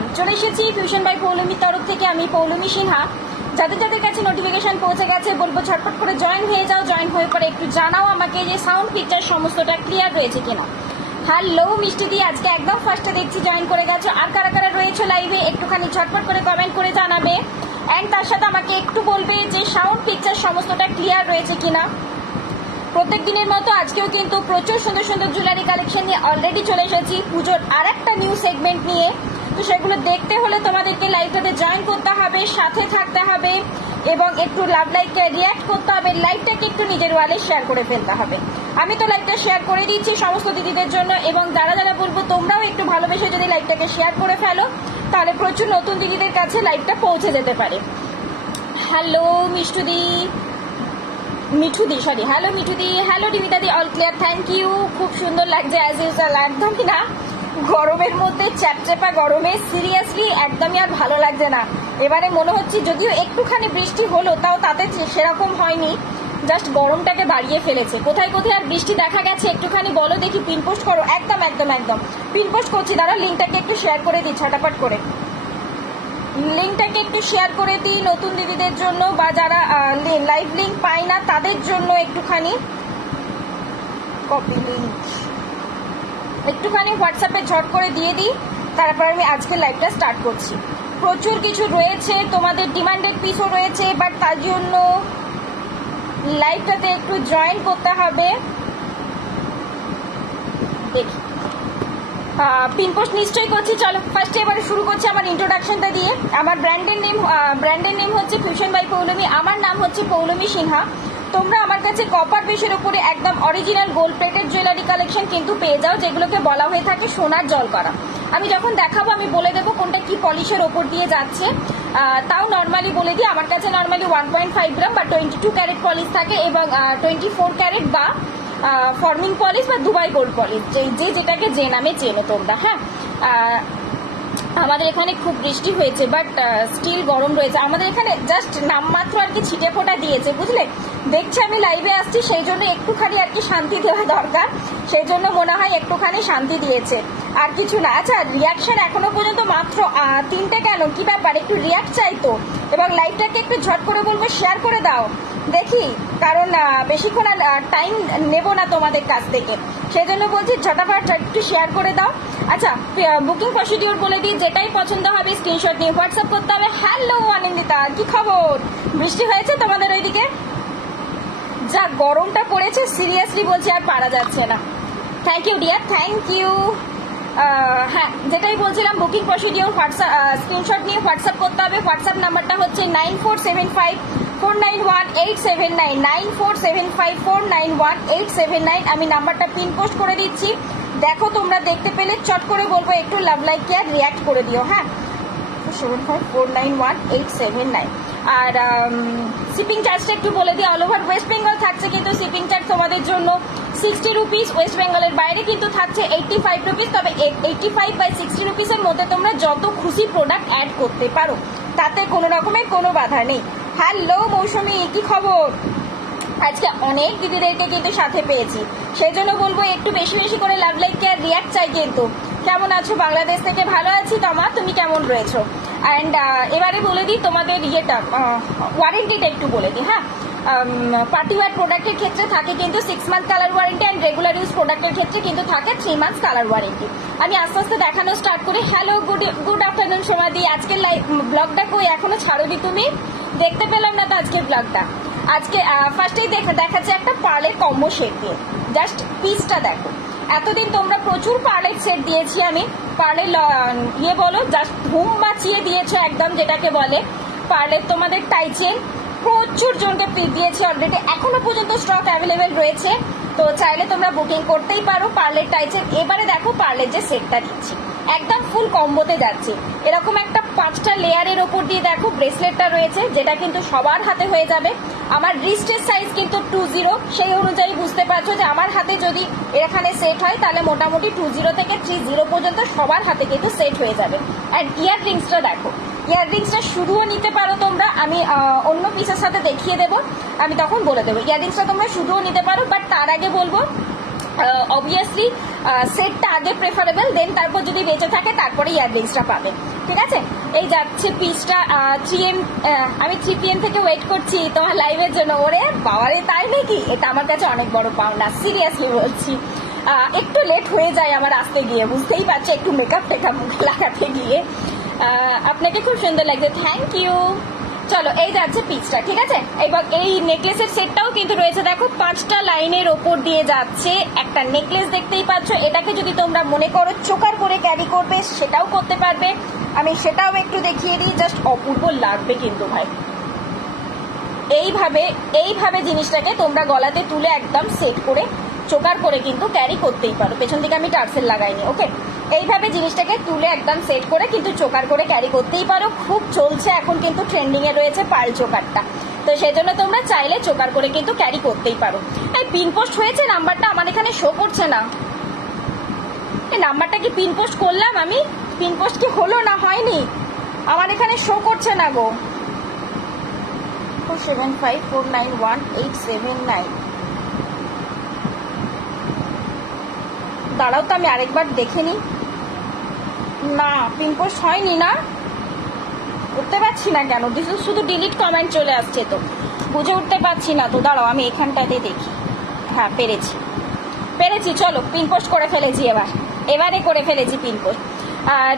Everyone, চলে এসেছি fusion by পৌলমীর তরফ থেকে। আমি পৌলমী সিনহা। যাদের যাদের কাছে নোটিফিকেশন পৌঁছে গেছে বলবো ঝটপট করে জয়েন হয়ে যাও। জয়েন হয়ে পরে একটু জানাও আমাকে যে সাউন্ড পিকচার সমস্তটা ক্লিয়ার রয়েছে কিনা। হ্যালো মিষ্টি দি, আজকে একদম ফার্স্টে দেখছি জয়েন করে গেছো। আর কারা কারা রয়েছে লাইভে একটুখানি ঝটপট করে কমেন্ট করে জানাবে। অ্যান্ড তার সাথে আমাকে একটু বলবে যে সাউন্ড পিকচার সমস্তটা ক্লিয়ার রয়েছে কিনা। প্রত্যেক দিনের মতো আজকেও কিন্তু প্রচুর সুন্দর সুন্দর জুয়েলারি কালেকশন নিয়ে অলরেডি চলে এসেছি পুজোর আর একটা নিউ সেগমেন্ট নিয়ে। তো সেগুলো দেখতে হলে তোমাদেরকে লাইভটাতে জয়েন করতে হবে, সাথে থাকতে হবে এবং একটু লাভ লাইককে রিয়াক্ট করতে হবে। লাইভটাকে একটু নিজের ওয়ালে শেয়ার করে ফেলতে হবে। আমি তো লাইভটা শেয়ার করে দিচ্ছি সমস্ত দিদিদের জন্য, এবং যারা যারা বলবো তোমরাও একটু ভালোবেসে যদি লাইভটাকে শেয়ার করে ফেলো তাহলে প্রচুর নতুন দিদিদের কাছে লাইভটা পৌঁছে যেতে পারে। হ্যালো মিষ্টুদি, মিঠুদি, সরি, হ্যালো মিঠুদি, হ্যালো রিমিতাদি, অল ক্লিয়ার, থ্যাংক ইউ। খুব সুন্দর লাগছে অ্যাজ ইউজুয়াল। একদমই না, গরমের মধ্যে চ্যাপচ্যাপা গরমে সিরিয়াসলি একদমই আর ভালো লাগছে না। এবারে মনে হচ্ছে যদিও একটুখানি বৃষ্টি হলো তাও তাতে সেরকম হয়নি, জাস্ট গরমটাকে বাড়িয়ে ফেলেছে। কোথায় কোথায় আর বৃষ্টি দেখা গেছে একটুখানি বলো দেখি, পিনপোস্ট করো। একদম একদম একদম পিনপোস্ট করছি, দাঁড়া লিঙ্কটাকে একটু শেয়ার করে দিই ঝটাপট করে। লিঙ্কটাকে একটু শেয়ার করে দিই নতুন দিদিদের জন্য, বা যারা লাইভ লিঙ্ক পায় না তাদের জন্য একটুখানি কপি লিঙ্ক একটুখানি হোয়াটসঅ্যাপে ঝট করে দিয়ে দিই। তারপর আমি আজকে লাইভটা স্টার্ট করছি। প্রচুর কিছু রয়েছে, তোমাদের ডিমান্ডেড পিসও রয়েছে, বাট তার জন্য লাইভটাতে একটু জয়েন করতে হবে। দেখি পিনপোস্ট নিশ্চয়ই করছি। চলো ফার্স্টে এবারে শুরু করছি আমার ইন্ট্রোডাকশনটা দিয়ে। আমার ব্র্যান্ডের নেম হচ্ছে ফিউশন বাই পৌলমী। আমার নাম হচ্ছে পৌলমী সিনহা। তোমরা আমার কাছে কপার বেসের উপরে একদম original gold plated jewellery collection কিন্তু পেয়ে যাও, যেগুলোকে বলা হয়ে থাকে সোনার জল করা। আমি যখন দেখাবো আমি বলে দেবো কোনটা কি পলিশের ওপর দিয়ে যাচ্ছে। তাও নর্মালি বলে দিই, আমার কাছে নর্মালি 1.5 গ্রাম বা 22 ক্যারেট পলিশ থাকে, এবং 24 ক্যারেট বা ফর্মিং পলিশ বা দুবাই গোল্ড পলিশ, যে যেটাকে যে নামে চেনো তোমরা। হ্যাঁ, আমাদের এখানে খুব বৃষ্টি হয়েছে বাট স্টিল গরম রয়েছে। আমাদের এখানে জাস্ট নামমাত্র আর কি ছিটে ফোটা দিয়েছে, বুঝলে। দেখছি আমি লাইভে আসছি সেই জন্য একটুখানি আর কি শান্তি দেওয়া দরকার, সেই জন্য মনে হয় একটুখানি শান্তি দিয়েছে, আর কিছু না। আচ্ছা, রিয়াকশন এখনো পর্যন্ত মাত্র 3টে, কেন কি ব্যাপার? একটু রিয়াক্ট চাই তো, এবং লাইভটাকে একটু ঝট করে বলবো শেয়ার করে দাও দেখি, কারণ বেশিক্ষণ টাইম নেব না তোমাদের কাছ থেকে, সেই জন্য বলছি ঝটাফট একটু শেয়ার করে দাও। আচ্ছা, বুকিং প্রসিডিওর বলে দিই, যেটাই পছন্দ হবে স্ক্রিনশট নিয়ে হোয়াটসঅ্যাপ করতে হবে। হ্যালো আনন্দিতা, কি খবর? বৃষ্টি হয়েছে তোমাদের ওইদিকে? যা গরমটা পড়েছে সিরিয়াসলি বলছি আর পারা যাচ্ছে না। Thank you dear, thank you. হ্যাঁ, যেটাই বলছিলাম, বুকিং প্রসিডিওর হোয়াটসঅ্যাপ স্ক্রিনশট নিয়ে হোয়াটসঅ্যাপ করতে হবে। হোয়াটসঅ্যাপ নাম্বারটা হচ্ছে 9475491879, 9475491879। আমি নাম্বারটা পিন পোস্ট করে দিচ্ছি, দেখো তোমরা দেখতে পেলে চট করে বলবো একটু লাভ লাইক কে রিয়াক্ট করে দিও। হ্যাঁ, 74491879। আর শিপিং চার্জটা একটু বলে দিই, অল ওভার ওয়েস্ট বেঙ্গল থাকছে কিন্তু শিপিং চার্জ তোমাদের জন্য 60 রুপিস। ওয়েস্ট বেঙ্গলের বাইরে কিন্তু থাকছে 85 রুপিস। তবে 85 বাই 60 রুপিসের মধ্যে তোমরা যত খুশি প্রোডাক্ট অ্যাড করতে পারো, তাতে কোনো রকমের কোনো বাধা নেই। হ্যালো মৌসুমি, কি খবর? আজকে অনেক দিদিদেরকে কিন্তু সাথে পেয়েছি, সেই জন্য বলবো একটু বেশি বেশি করে লাভ লাইক কে রিয়াক্ট চাই কিন্তু। কেমন আছো? বাংলাদেশ থেকে ভালো আছি। তোমা, তুমি কেমন রয়েছো? অ্যান্ড এবারে বলে দিই তোমাদের ইয়েটা, ওয়ারেন্টিটা একটু বলে দিই। হ্যাঁ, পার্টি ওয়্যার প্রোডাক্টের ক্ষেত্রে থাকে কিন্তু 6 month colour warranty, and regular use প্রোডাক্টের ক্ষেত্রে কিন্তু থাকে 3 মান্থ কালার ওয়ারেন্টি। আমি আস্তে আস্তে দেখানো স্টার্ট করি। হ্যালো, গুড আফটারনুন সোমাদি। আজকের ব্লগটা কই এখনো ছাড়োনি তুমি? দেখতে পেলাম না তো আজকের ব্লগটা। আজকে ফার্স্টেই দেখাচ্ছে একটা পার্লের কম্বো সেট দিয়ে, জাস্ট পিসটা দেখো। এতদিন তোমরা প্রচুর পার্লের সেট দিয়েছি আমি, পার্লের ইয়ে বলো, জাস্ট ধুম বাঁচিয়ে দিয়েছো একদম, যেটাকে বলে পার্লের। তোমাদের টাইচেন প্রচুর জনকে দিয়েছি অলরেডি, এখনো পর্যন্ত স্টক অ্যাভেলেবেল রয়েছে, তো চাইলে তোমরা বুকিং করতেই পারো পার্লের টাইচেন। এবারে দেখো পার্লের যে সেটটা দিচ্ছি একদম ফুল কম্বোতে যাচ্ছে। এরকম একটা 5টা লেয়ারের ওপর দিয়ে দেখো ব্রেসলেটটা রয়েছে, যেটা কিন্তু সবার হাতে হয়ে যাবে। আমার রিস্টের সাইজ কিন্তু 20, সেই অনুযায়ী বুঝতে পারছো যে আমার হাতে যদি এখানে সেট হয় তাহলে মোটামুটি 20 থেকে 30 পর্যন্ত সবার হাতে কিন্তু সেট হয়ে যাবে। অ্যান্ড ইয়াররিংসটা দেখো, ইয়াররিংসটা শুধুও নিতে পারো তোমরা, আমি অন্য পিসের সাথে দেখিয়ে দেবো, আমি তখন বলে দেবো। ইয়াররিংসটা তোমরা শুধুও নিতে পারো, বাট তার আগে বলবো অবভিয়াসলি সেটটা আগে প্রেফারেবল, দেন তারপর যদি বেঁচে থাকে তারপরে ইয়াররিংসটা পাবে। ঠিক আছে। এই যাচ্ছে পিসটা 3M, আমি 3 PM থেকে ওয়েট করছি তোমার লাইভের জন্য। ওরে বাবারে, তাই নাকি? এটা আমার কাছে অনেক বড় পাওনা, সিরিয়াসলি বলছি। একটু লেট হয়ে যায় আমার আসতে গিয়ে, বুঝতেই পারছো, একটু মেকআপ টেকআপ মুখে লাগাতে গিয়ে। আপনাকে খুব সুন্দর লাগছে, থ্যাংক ইউ। চলো, এই যাচ্ছে পিসটা, ঠিক আছে। এবং এই নেকলেসের সেটটাও কিন্তু রয়েছে, দেখো 5টা লাইনের ওপর দিয়ে যাচ্ছে একটা নেকলেস, দেখতেই পাচ্ছ। এটাকে যদি তোমরা মনে করো চোকার করে ক্যারি করবে, সেটাও করতে পারবে। আমি সেটাও একটু দেখিয়ে দিই, জাস্ট অপূর্ব লাগবে কিন্তু ভাই। এইভাবে জিনিসটাকে তোমরা গলাতে তুলে একদম সেট করে চোকার করে কিন্তু ক্যারি করতেই পারো। পেছন দিকে আমি টার্সেল লাগাইনি, ওকে। এইভাবে জিনিসটাকে তুলে একদম সেট করে কিন্তু চোকার করে ক্যারি করতেই পারো। খুব চলছে এখন, কিন্তু ট্রেন্ডিং এ রয়েছে পার্ল চোকারটা, তো সেজন্য তোমরা চাইলে চোকার করে কিন্তু ক্যারি করতেই পারো। এই পিন পোস্ট হয়েছে নাম্বারটা? আমার এখানে শো করছে না। এই নাম্বারটা কি পিন পোস্ট করলাম আমি? পিন পোস্ট কি হলো না হয়নি? আমার এখানে শো করছে না গো। 475491,879। দাঁড়াও তো, আমি আরেকবার দেখে নিই। না, পিন পোস্ট হয়নি না, উঠতে পারছি না কেন? শুধু ডিলিট কমেন্ট চলে আসছে, তো বুঝে উঠতে পারছি না তো। দাঁড়াও আমি এখানটাতে দেখি। হ্যাঁ, পেরেছি। চলো, পিন পোস্ট করে ফেলেছি। এবারে করে ফেলেছি পিন পোস্ট।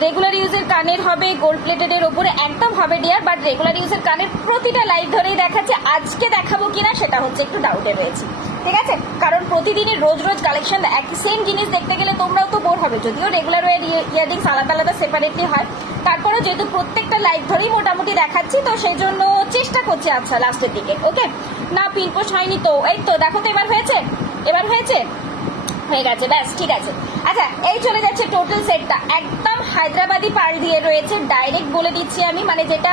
রেগুলার ইউজের কানের হবে গোল্ড প্লেটেডের ওপরে, একদম হবে ডিয়ার, বাট রেগুলার ইউজের কানের প্রতিটা লাইভ ধরেই দেখাচ্ছে। আজকে দেখাবো কিনা সেটা হচ্ছে একটু ডাউটে রয়েছি, ঠিক আছে। কারণ প্রতিদিনের রোজ কালেকশন একই সেম জিনিস দেখতে গেলে তোমরাও তো বোর হবে। যদিও রেগুলার ওয়ার ইয়াররিংস আলাদা আলাদা সেপারেটলি হয়, তারপরে যেহেতু প্রত্যেকটা লাইভ ধরেই মোটামুটি দেখাচ্ছি, তো সেই জন্য চেষ্টা করছি। আচ্ছা, লাস্টের দিকে, ওকে। না, পিন পোস্ট হয়নি তো। এই তো দেখো তো, এবার হয়েছে হয়ে গেছে, ব্যাস, ঠিক আছে। আচ্ছা, এই চলে যাচ্ছে টোটাল সেটটা, একদম হায়দ্রাবাদি পার্ল দিয়ে রয়েছে। ডাইরেক্ট বলে দিচ্ছি আমি, মানে যেটা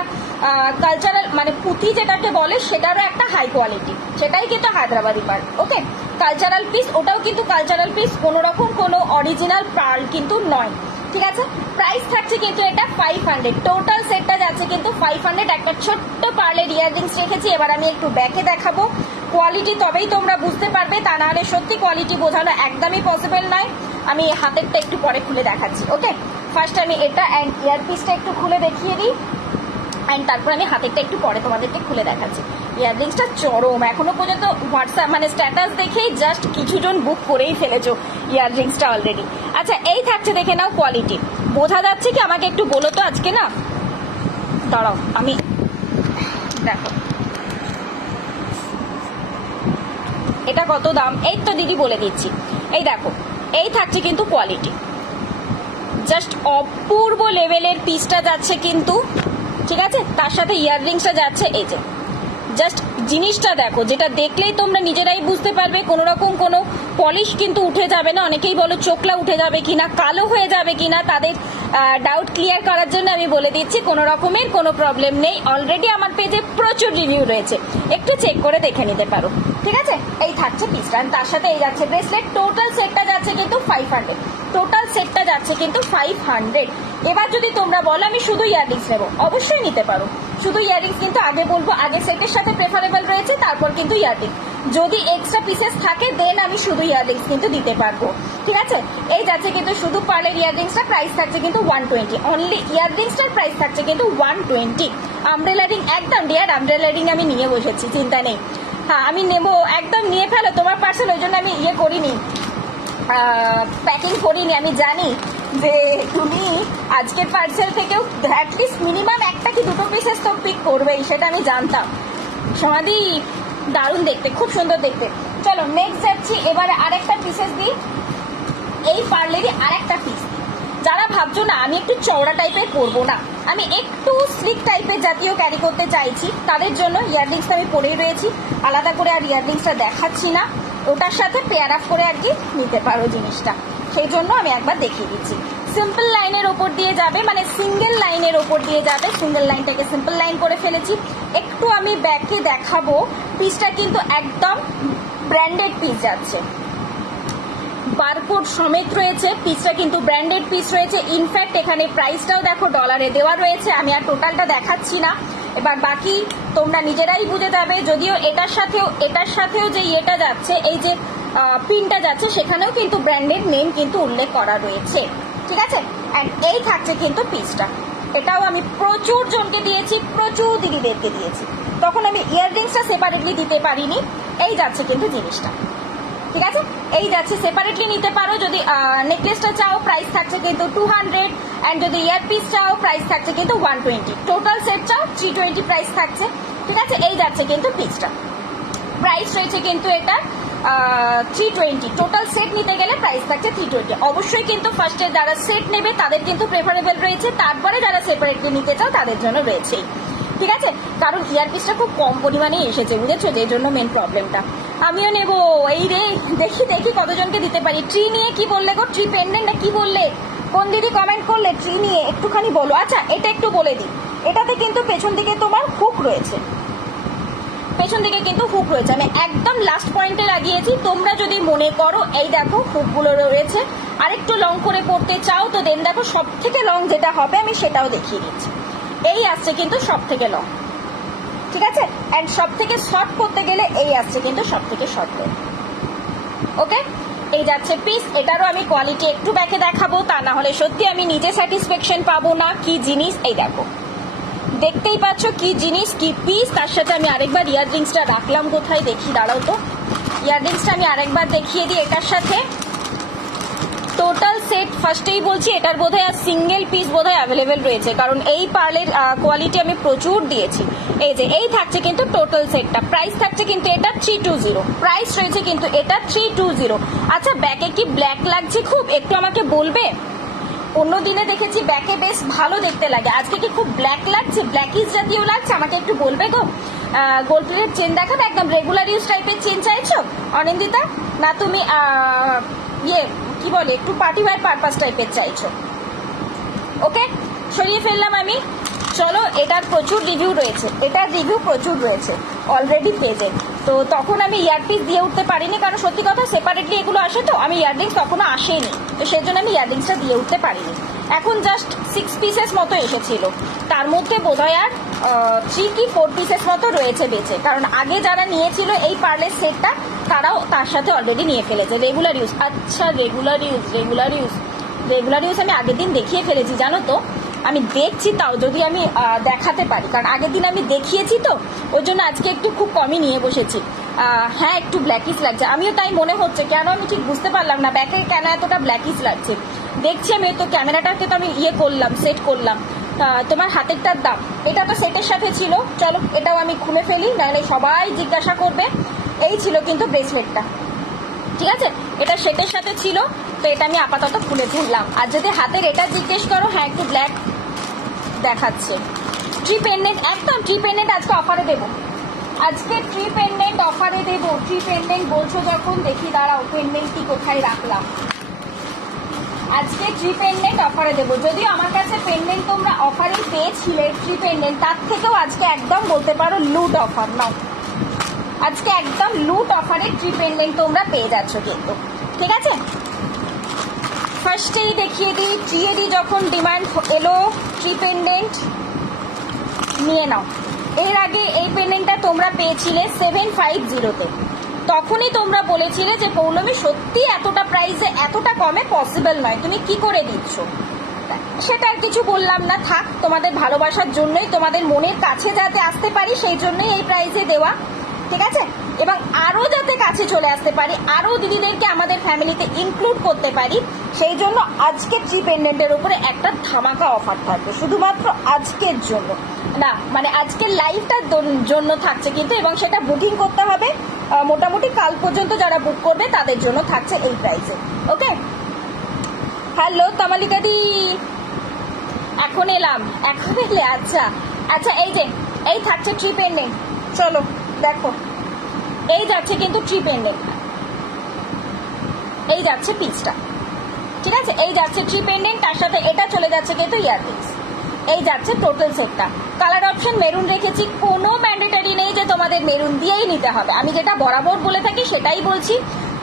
কালচারাল, মানে পুঁথি যেটাকে বলে, সেটারও একটা হাই কোয়ালিটি, সেটাই কিন্তু হায়দ্রাবাদি পার্ল, ওকে। কালচারাল পিস, ওটাও কিন্তু কালচারাল পিস, কোনো রকম কোনো অরিজিনাল পার্ল কিন্তু নয়, ঠিক আছে। প্রাইস থাকছে কিন্তু এটা 500, টোটাল সেটটা যাচ্ছে কিন্তু 500। একটা ছোট্ট পার্লের ইয়াররিংস রেখেছি। এবার আমি একটু ব্যাকে দেখাবো কোয়ালিটি, তবেই তোমরা বুঝতে পারবে, তা না হলে সত্যি কোয়ালিটি বোঝানো একদমই পসিবল নয়। আমি হাতেরটা একটু পরে খুলে দেখাচ্ছি, ওকে। ফার্স্ট আমি এটা অ্যান্ড ইয়ারপিসটা একটু খুলে দেখিয়ে দিই, অ্যান্ড তারপর আমি হাতেরটা একটু পরে তোমাদেরকে খুলে দেখাচ্ছি। ইয়াররিংসটা চরম, এখনো পর্যন্ত হোয়াটসঅ্যাপ মানে স্ট্যাটাস দেখেই জাস্ট কিছুজন বুক করেই ফেলেছো ইয়াররিংসটা অলরেডি। আচ্ছা, এই থাকছে, দেখে নাও কোয়ালিটি। বোঝা যাচ্ছে কি আমাকে একটু বলো তো আজকে? না, দাঁড়াও, আমি দেখো এটা কত দাম। এই তো দিদি বলে দিচ্ছি, এই দেখো, এই থাকছে কিন্তু কোয়ালিটি, জাস্ট অপূর্ব লেভেলের পিসটা যাচ্ছে কিন্তু, ঠিক আছে। তার সাথে ইয়াররিংসটা যাচ্ছে, এই যে জাস্ট জিনিসটা দেখো, যেটা দেখলেই তোমরা নিজেরাই বুঝতে পারবে। কোনো রকম কোনো পলিশ কিন্তু উঠে যাবে না। অনেকেই বলো চোখলা উঠে যাবে কিনা, কালো হয়ে যাবে কিনা, তাদের ডাউট ক্লিয়ার করার জন্য আমি বলে দিচ্ছি কোনো রকমের কোনো প্রবলেম নেই। অলরেডি আমার পেজে প্রচুর রিভিউ রয়েছে, একটু চেক করে দেখে নিতে পারো, ঠিক আছে। এই থাকছে পিসটা, তার সাথে এই যাচ্ছে ব্রেসলেট। টোটাল সেটটা যাচ্ছে কিন্তু 500, টোটাল সেটটা যাচ্ছে কিন্তু 500। এবার যদি তোমরা বলো আমি শুধু ইয়াররিংস নেবো, অবশ্যই নিতে পারো। শুধু ইয়াররিংস কিন্তু আগে বলবো, আগে সেটের সাথে প্রেফারেবল রয়েছে, তারপর কিন্তু ইয়াররিংস। যদি এক্সট্রা পিসেস থাকে দেন আমি শুধু ইয়াররিংস কিন্তু দিতে পারবো, ঠিক আছে। এই যাচ্ছে কিন্তু শুধু পার্লের ইয়াররিংসটা, প্রাইস থাকছে কিন্তু 120 অনলি। ইয়াররিংসটার প্রাইস থাকছে কিন্তু 120। আমব্রেলা রিং একদম ডিয়ার, আমব্রেলা রিং আমি নিয়ে বসেছি, চিন্তা নেই। হ্যাঁ, আমি নেবো, একদম নিয়ে ফেলো তোমার পার্সেল, ওই জন্য আমি ইয়ে করিনি, প্যাকিং করিনি। আমি জানি যে তুমি আজকের পার্সেল থেকেও অ্যাটলিস্ট মিনিমাম একটা কি দুটো পিসেস তো পিক করবেই, সেটা আমি জানতাম। সমাধি দারুণ দেখতে, খুব সুন্দর দেখতে। চলো নেক্সট যাচ্ছি, এবারে আরেকটা পিসেস দিই, এই পার্লেরই আরেকটা পিস। যারা ভাবছো না আমি একটু চওড়া টাইপের করবো না, আমি একটু স্লিক টাইপের জাতীয় ক্যারি করতে চাইছি, তাদের জন্য ইয়াররিংসটা আমি পরেই রয়েছি, আলাদা করে আর ইয়াররিংসটা দেখাচ্ছি না, ওটার সাথে পেয়ার আপ করে আর কি নিতে পারো জিনিসটা, সেই জন্য আমি একবার দেখিয়ে দিচ্ছি। সিম্পল লাইনের ওপর দিয়ে যাবে, মানে সিঙ্গেল লাইনের ওপর দিয়ে যাবে, সিঙ্গেল লাইনটাকে সিম্পল লাইন করে ফেলেছি। একটু আমি ব্যাকে দেখাবো, পিসটা কিন্তু একদম ব্র্যান্ডেড পিস যাচ্ছে, বারকোড সমেত রয়েছে, পিসটা কিন্তু ব্র্যান্ডেড পিস রয়েছে। ইনফ্যাক্ট এখানে প্রাইসটাও দেখো ডলারে দেওয়া রয়েছে, আমি আর টোটালটা দেখাচ্ছি না, এবার বাকি তোমরা নিজেরাই বুঝে যাবে। যদিও এটার সাথেও যে ইয়েটা যাচ্ছে, এই যে পিনটা যাচ্ছে, সেখানেও কিন্তু ব্র্যান্ডেড নেম কিন্তু উল্লেখ করা রয়েছে, ঠিক আছে। অ্যান্ড এই থাকছে কিন্তু পিসটা, এটাও আমি প্রচুর জনকে দিয়েছি, প্রচুর দিদিদেরকে দিয়েছি, তখন আমি ইয়াররিংসটা সেপারেটলি দিতে পারিনি। এই যাচ্ছে কিন্তু জিনিসটা, ঠিক আছে, এই যাচ্ছে, সেপারেটলি নিতে পারো। যদি নেকলেসটা চাও প্রাইস থাকছে কিন্তু 200, অ্যান্ড যদি ইয়ারপিস চাও প্রাইস থাকছে কিন্তু 120, টোটাল সেট চাও 320 প্রাইস থাকছে, ঠিক আছে। এই যাচ্ছে কিন্তু পিসটা, প্রাইস রয়েছে কিন্তু এটা 320, টোটাল সেট নিতে গেলে প্রাইস থাকছে 320। অবশ্যই কিন্তু ফার্স্টে যারা সেট নেবে তাদের কিন্তু প্রেফারেবল রয়েছে, তারপরে যারা সেপারেটলি নিতে চাও তাদের জন্য রয়েছে, ঠিক আছে। কারণ ইয়ারপিসটা খুব কম পরিমাণে এসেছে, বুঝেছো, যে জন্য মেন প্রবলেমটা। আমিও নেবো, এই রে, দেখি দেখি কতজনকে দিতে পারি। ট্রি নিয়ে কি বললে গো, ট্রি পেন্ডেন্ট না কি বললে, কোন দিদি কমেন্ট করলে ট্রি নিয়ে একটুখানি বলো। আচ্ছা এটা একটু বলে দিই, এটাতে কিন্তু পেছন দিকে তোমার হুক রয়েছে, পেছন দিকে কিন্তু হুক রয়েছে, আমি একদম লাস্ট পয়েন্টে লাগিয়েছি। তোমরা যদি মনে করো এই দেখো হুকগুলো রয়েছে, আরেকটু লং করে পড়তে চাও তো দেন দেখো সব থেকে লং যেটা হবে আমি সেটাও দেখিয়ে দিচ্ছি। এই আসছে কিন্তু সব থেকে লং, ঠিক আছে, অ্যান্ড সব থেকে শর্ট করতে গেলে এই আসছে কিন্তু সব থেকে শর্ট। ওকে, এই যাচ্ছে পিস। এটারও আমি কোয়ালিটি একটু ব্যাকে দেখাবো, তা না হলে সত্যি আমি নিজে স্যাটিসফ্যাকশন পাবো না। কি জিনিস, এই দেখো, দেখতেই পাচ্ছ কি জিনিস, কি পিস। তার সাথে আমি আরেকবার ইয়াররিংসটা রাখলাম কোথায় দেখি, দাঁড়াও তো, ইয়াররিংসটা আমি আরেকবার দেখিয়ে দিই। এটার সাথে টোটাল সেট ফার্স্টেই বলছি, এটার বোধহয় আর সিঙ্গেল পিস বোধহয় অ্যাভেলেবেল রয়েছে, কারণ এই পার্লের কোয়ালিটি আমি প্রচুর দিয়েছি। এই যে এই থাকছে কিন্তু টোটাল সেটটা, প্রাইস থাকছে কিন্তু এটা 320, প্রাইস রয়েছে কিন্তু এটা 320। আচ্ছা ব্যাকে কি ব্ল্যাক লাগছে খুব, একটু আমাকে বলবে। অন্য দিনে দেখেছি ব্যাকে বেশ ভালো দেখতে লাগে, আজকে কি খুব ব্ল্যাক লাগছে, ব্ল্যাকিশ জাতীয় লাগছে, আমাকে একটু বলবে গো। গোল্ড প্লেটের চেন দেখাবে, একদম রেগুলার ইউজ টাইপের চেন চাইছো অনিন্দিতা, না তুমি ইয়ে কি বলে একটু পার্টি ওয়্যার পারপাস টাইপের চাইছো? ওকে, সরিয়ে ফেললাম আমি। চলো, এটার প্রচুর রিভিউ রয়েছে, এটার রিভিউ প্রচুর রয়েছে অলরেডি পেজে। তো তখন আমি ইয়ারপিস দিয়ে উঠতে পারিনি, কারণ সত্যি কথা সেপারেটলি এগুলো আসে, তো আমি ইয়াররিংস তখনও আসেনি, তো সেই জন্য আমি ইয়াররিংসটা দিয়ে উঠতে পারিনি। এখন জাস্ট 6 পিসেস মতো এসেছিল, তার মধ্যে বোধহয় আর 3 কি 4 পিসেস মতো রয়েছে বেঁচে, কারণ আগে যারা নিয়েছিল এই পার্লের সেটটা তারাও তার সাথে অলরেডি নিয়ে ফেলেছে। রেগুলার ইউজ, আচ্ছা রেগুলার ইউজ আমি আগের দিন দেখিয়ে ফেলেছি জানো তো, আমি দেখছি তাও যদি আমি দেখাতে পারি, কারণ আগের দিন আমি দেখিয়েছি তো ওই জন্য আজকে একটু খুব কমই নিয়ে বসেছি। হ্যাঁ একটু ব্ল্যাকিশ লাগছে, আমিও তাই মনে হচ্ছে, কেন আমি ঠিক বুঝতে পারলাম না ব্যাকে কেন এতটা ব্ল্যাকিশ লাগছে। দেখছি আমি তো ক্যামেরাটাকে তো আমি ইয়ে করলাম, সেট করলাম। তোমার হাতেরটার দাম, এটা তো সেটের সাথে ছিল, চলো এটাও আমি খুলে ফেলি, নাহলে সবাই জিজ্ঞাসা করবে। এই ছিল কিন্তু ব্রেসলেটটা, ঠিক আছে, এটা সেটের সাথে ছিল, তো এটা আমি আপাতত খুলে ফেললাম। আর যদি হাতের এটা জিজ্ঞেস করো, হ্যাঁ একটু ব্ল্যাক দেখাচ্ছে। ট্রি পেন্ডেন্ট, একদম ট্রি পেন্ডেন্ট আজকে অফারে দেবো, আজকে ট্রি পেন্ডেন্ট অফারে দেবো। ট্রি পেন্ডেন্ট বলছো যখন, দেখি দাঁড়াও পেন্ডেন্টটি কোথায় রাখলাম। আজকে ট্রি পেন্ডেন্ট অফারে দেবো, যদিও আমার কাছে পেন্ডেন্ট তোমরা অফারে পেয়েছিলে ট্রি পেন্ডেন্ট, তার থেকেও আজকে একদম বলতে পারো লুট অফার নাও, আজকে একদম লুট অফারে ট্রি পেন্ডেন্ট তোমরা পেয়ে যাচ্ছ কিন্তু, ঠিক আছে। ফার্স্টেই দেখিয়ে দিই, ট্রিয়েরই যখন ডিমান্ড এলো ট্রি পেন্ডেন্ট নিয়ে নাও। এর আগে এই পেন্ডেন্টটা তোমরা পেয়েছিলে 750-তে, তখনই তোমরা বলেছিলে যে পৌলমী সত্যি এতটা প্রাইসে এতটা কমে পসিবল নয়, তুমি কি করে দিচ্ছ। সেটা আর কিছু বললাম না, থাক, তোমাদের ভালোবাসার জন্যই, তোমাদের মনের কাছে যাতে আসতে পারি সেই জন্যই এই প্রাইসে দেওয়া, ঠিক আছে। এবং আরও যাতে কাছে চলে আসতে পারি, আরও দিদিদেরকে আমাদের ফ্যামিলিতে ইনক্লুড করতে পারি, সেই জন্য আজকে ট্রি পেন্ডেন্টের উপরে একটা ধামাকা অফার থাকবে, শুধুমাত্র আজকের জন্য না, মানে আজকের লাইভটার জন্য থাকছে কিন্তু, এবং সেটা বুকিং করতে হবে মোটামুটি কাল পর্যন্ত, যারা বুক করবে তাদের জন্য থাকছে এই প্রাইসে। ওকে, হ্যালো তামালিকা দি, এখন এলাম, এখন এলে, আচ্ছা আচ্ছা, এই যে এই থাকছে ট্রি পেন্ডেন্ট, চলো দেখো, এই যাচ্ছে কিন্তু ট্রি পেন্ডেন্ট, এই যাচ্ছে পিসটা, ঠিক আছে, এই যাচ্ছে ট্রি পেন্ডেন্ট, তার সাথে এটা চলে যাচ্ছে কিন্তু ইয়াররিংস, এই যাচ্ছে টোটাল সেটটা। কালার অপশন মেরুন রেখেছি, কোনো ম্যান্ডেটারি নেই যে তোমাদের মেরুন দিয়েই নিতে হবে, আমি যেটা বরাবর বলে থাকি সেটাই বলছি,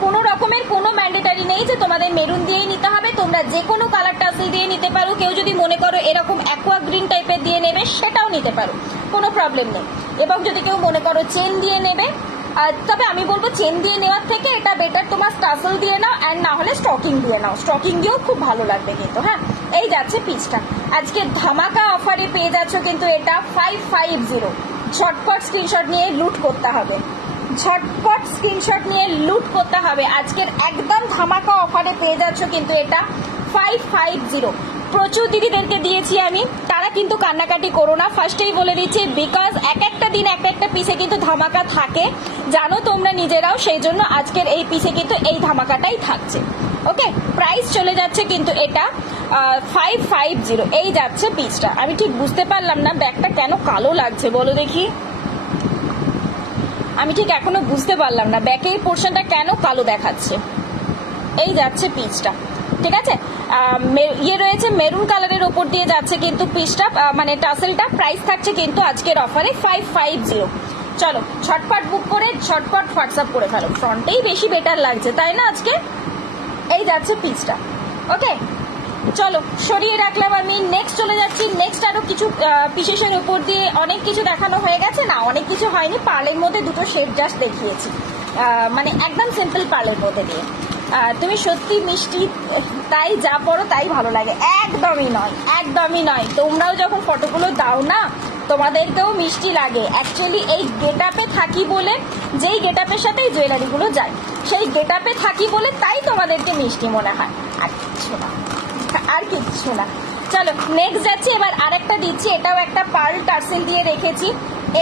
কোনো রকমের কোনো ম্যান্ডেটারি নেই যে তোমাদের মেরুন দিয়েই নিতে হবে, তোমরা যে কোনো কালার টাসেল দিয়ে নিতে পারো, কেউ যদি মনে করো এরকম অ্যাকোয়া গ্রিন টাইপের দিয়ে নেবে সেটাও নিতে পারো, কোনো প্রবলেম নেই। এবং যদি কেউ মনে করো চেন দিয়ে নেবে, তবে আমি বলবো চেন দিয়ে নেওয়ার থেকে এটা বেটার তোমার টাসেল দিয়ে নাও, অ্যান্ড না হলে স্টকিং দিয়ে নাও, স্টকিং দিয়েও খুব ভালো লাগবে কিন্তু। হ্যাঁ, এই যাচ্ছে পিসটা। আজকে ধামাকা অফারে পেয়ে যাচ্ছ কিন্তু এটা 550। ঝটপট স্ক্রিনশট নিয়ে লুট করতে হবে, ঝটপট স্ক্রিনশট নিয়ে লুট করতে হবে। আজকের একদম ধামাকা অফারে পেয়ে যাচ্ছ কিন্তু এটা 550। প্রচুর দিদিদেরকে দিয়েছি আমি, তারা কিন্তু কান্নাকাটি করো না, ফার্স্টেই বলে দিচ্ছি, বিকজ এক একটা দিন এক একটা পিসে কিন্তু ধামাকা থাকে, জানো তোমরা নিজেরাও, সেই জন্য আজকের এই পিসে কিন্তু এই ধামাকাটাই থাকছে। ওকে, প্রাইস চলে যাচ্ছে কিন্তু এটা 550। এই যাচ্ছে পিসটা। আমি ঠিক বুঝতে পারলাম না ব্যাগটা কেন কালো লাগছে, বলো দেখি। আমি ঠিক এখনো বুঝতে পারলাম না ব্যাকের পোর্শনটা কেন কালো দেখাচ্ছে। এই যাচ্ছে পিসটা, ঠিক আছে। ইয়ে রয়েছে মেরুন কালারের ওপর দিয়ে যাচ্ছে কিন্তু পিসটা, মানে টাসেলটা। প্রাইস থাকছে কিন্তু আজকের অফারে 550। চলো ঝটপট বুক করে ঝটপট হোয়াটসঅ্যাপ করে ফেলো, ফ্রন্টেই বেশি বেটার লাগছে তাই না আজকে। এই যাচ্ছে পিসটা। ওকে, চলো সরিয়ে রাখলাম আমি, নেক্সট চলে যাচ্ছি। নেক্সট আরো কিছু পিসেসের উপর দিয়ে অনেক কিছু দেখানো হয়ে গেছে না, অনেক কিছু হয়নি। পার্লের মধ্যে দুটো শেড জাস্ট দেখিয়েছি, মানে একদম সিম্পল পার্লের মধ্যে দিয়ে। তুমি সত্যি মিষ্টি, তাই যা পড়ো তাই ভালো লাগে। একদমই নয়, একদমই নয়। তোমরাও যখন ফটোগুলো দাও না, তোমাদেরকেও মিষ্টি লাগে। অ্যাকচুয়ালি এই গেট আপে থাকি বলে, যেই গেট আপের সাথে এই জুয়েলারিগুলো যায়, সেই গেট আপে থাকি বলে তাই তোমাদেরকে মিষ্টি মনে হয়, আর কিচ্ছু না, আর কিচ্ছু না। চলো নেক্সট যাচ্ছি। এবার আরেকটা দিচ্ছি, এটাও একটা পার্ল টার্সেল দিয়ে রেখেছি।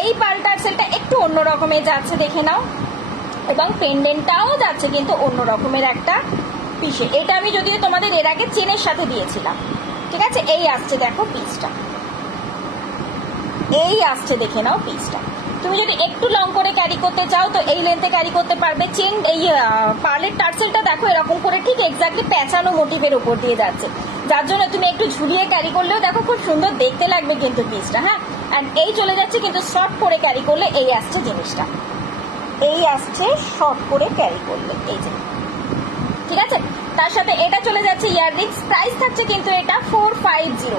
এই পার্ল টার্সেলটা একটু অন্য রকমের যাচ্ছে, দেখে নাও, এবং পেন্ডেন্টটাও যাচ্ছে কিন্তু অন্য রকমের একটা পিসে। এটা আমি যদিও তোমাদের এর আগে চেনের সাথে দিয়েছিলাম, ঠিক আছে। এই আসছে দেখো পিসটা, এই আসছে, দেখে নাও পিসটা। তুমি যদি একটু লং করে ক্যারি করতে চাও তো এই লেন্থে ক্যারি করতে পারবে। চেন এই পার্লের টার্সেলটা দেখো এরকম করে ঠিক এক্স্যাক্টলি প্যাঁচানো মোটিভের উপর দিয়ে যাচ্ছে, যার জন্য তুমি একটু ঝুলিয়ে ক্যারি করলেও দেখো খুব সুন্দর দেখতে লাগবে কিন্তু পিসটা। হ্যাঁ, অ্যান্ড এই চলে যাচ্ছে কিন্তু শর্ট করে ক্যারি করলে এই আসছে জিনিসটা, এই আসছে শর্ট করে ক্যারি করলে, এই যে, ঠিক আছে। তার সাথে এটা চলে যাচ্ছে ইয়াররিংস। প্রাইস থাকছে কিন্তু এটা 450।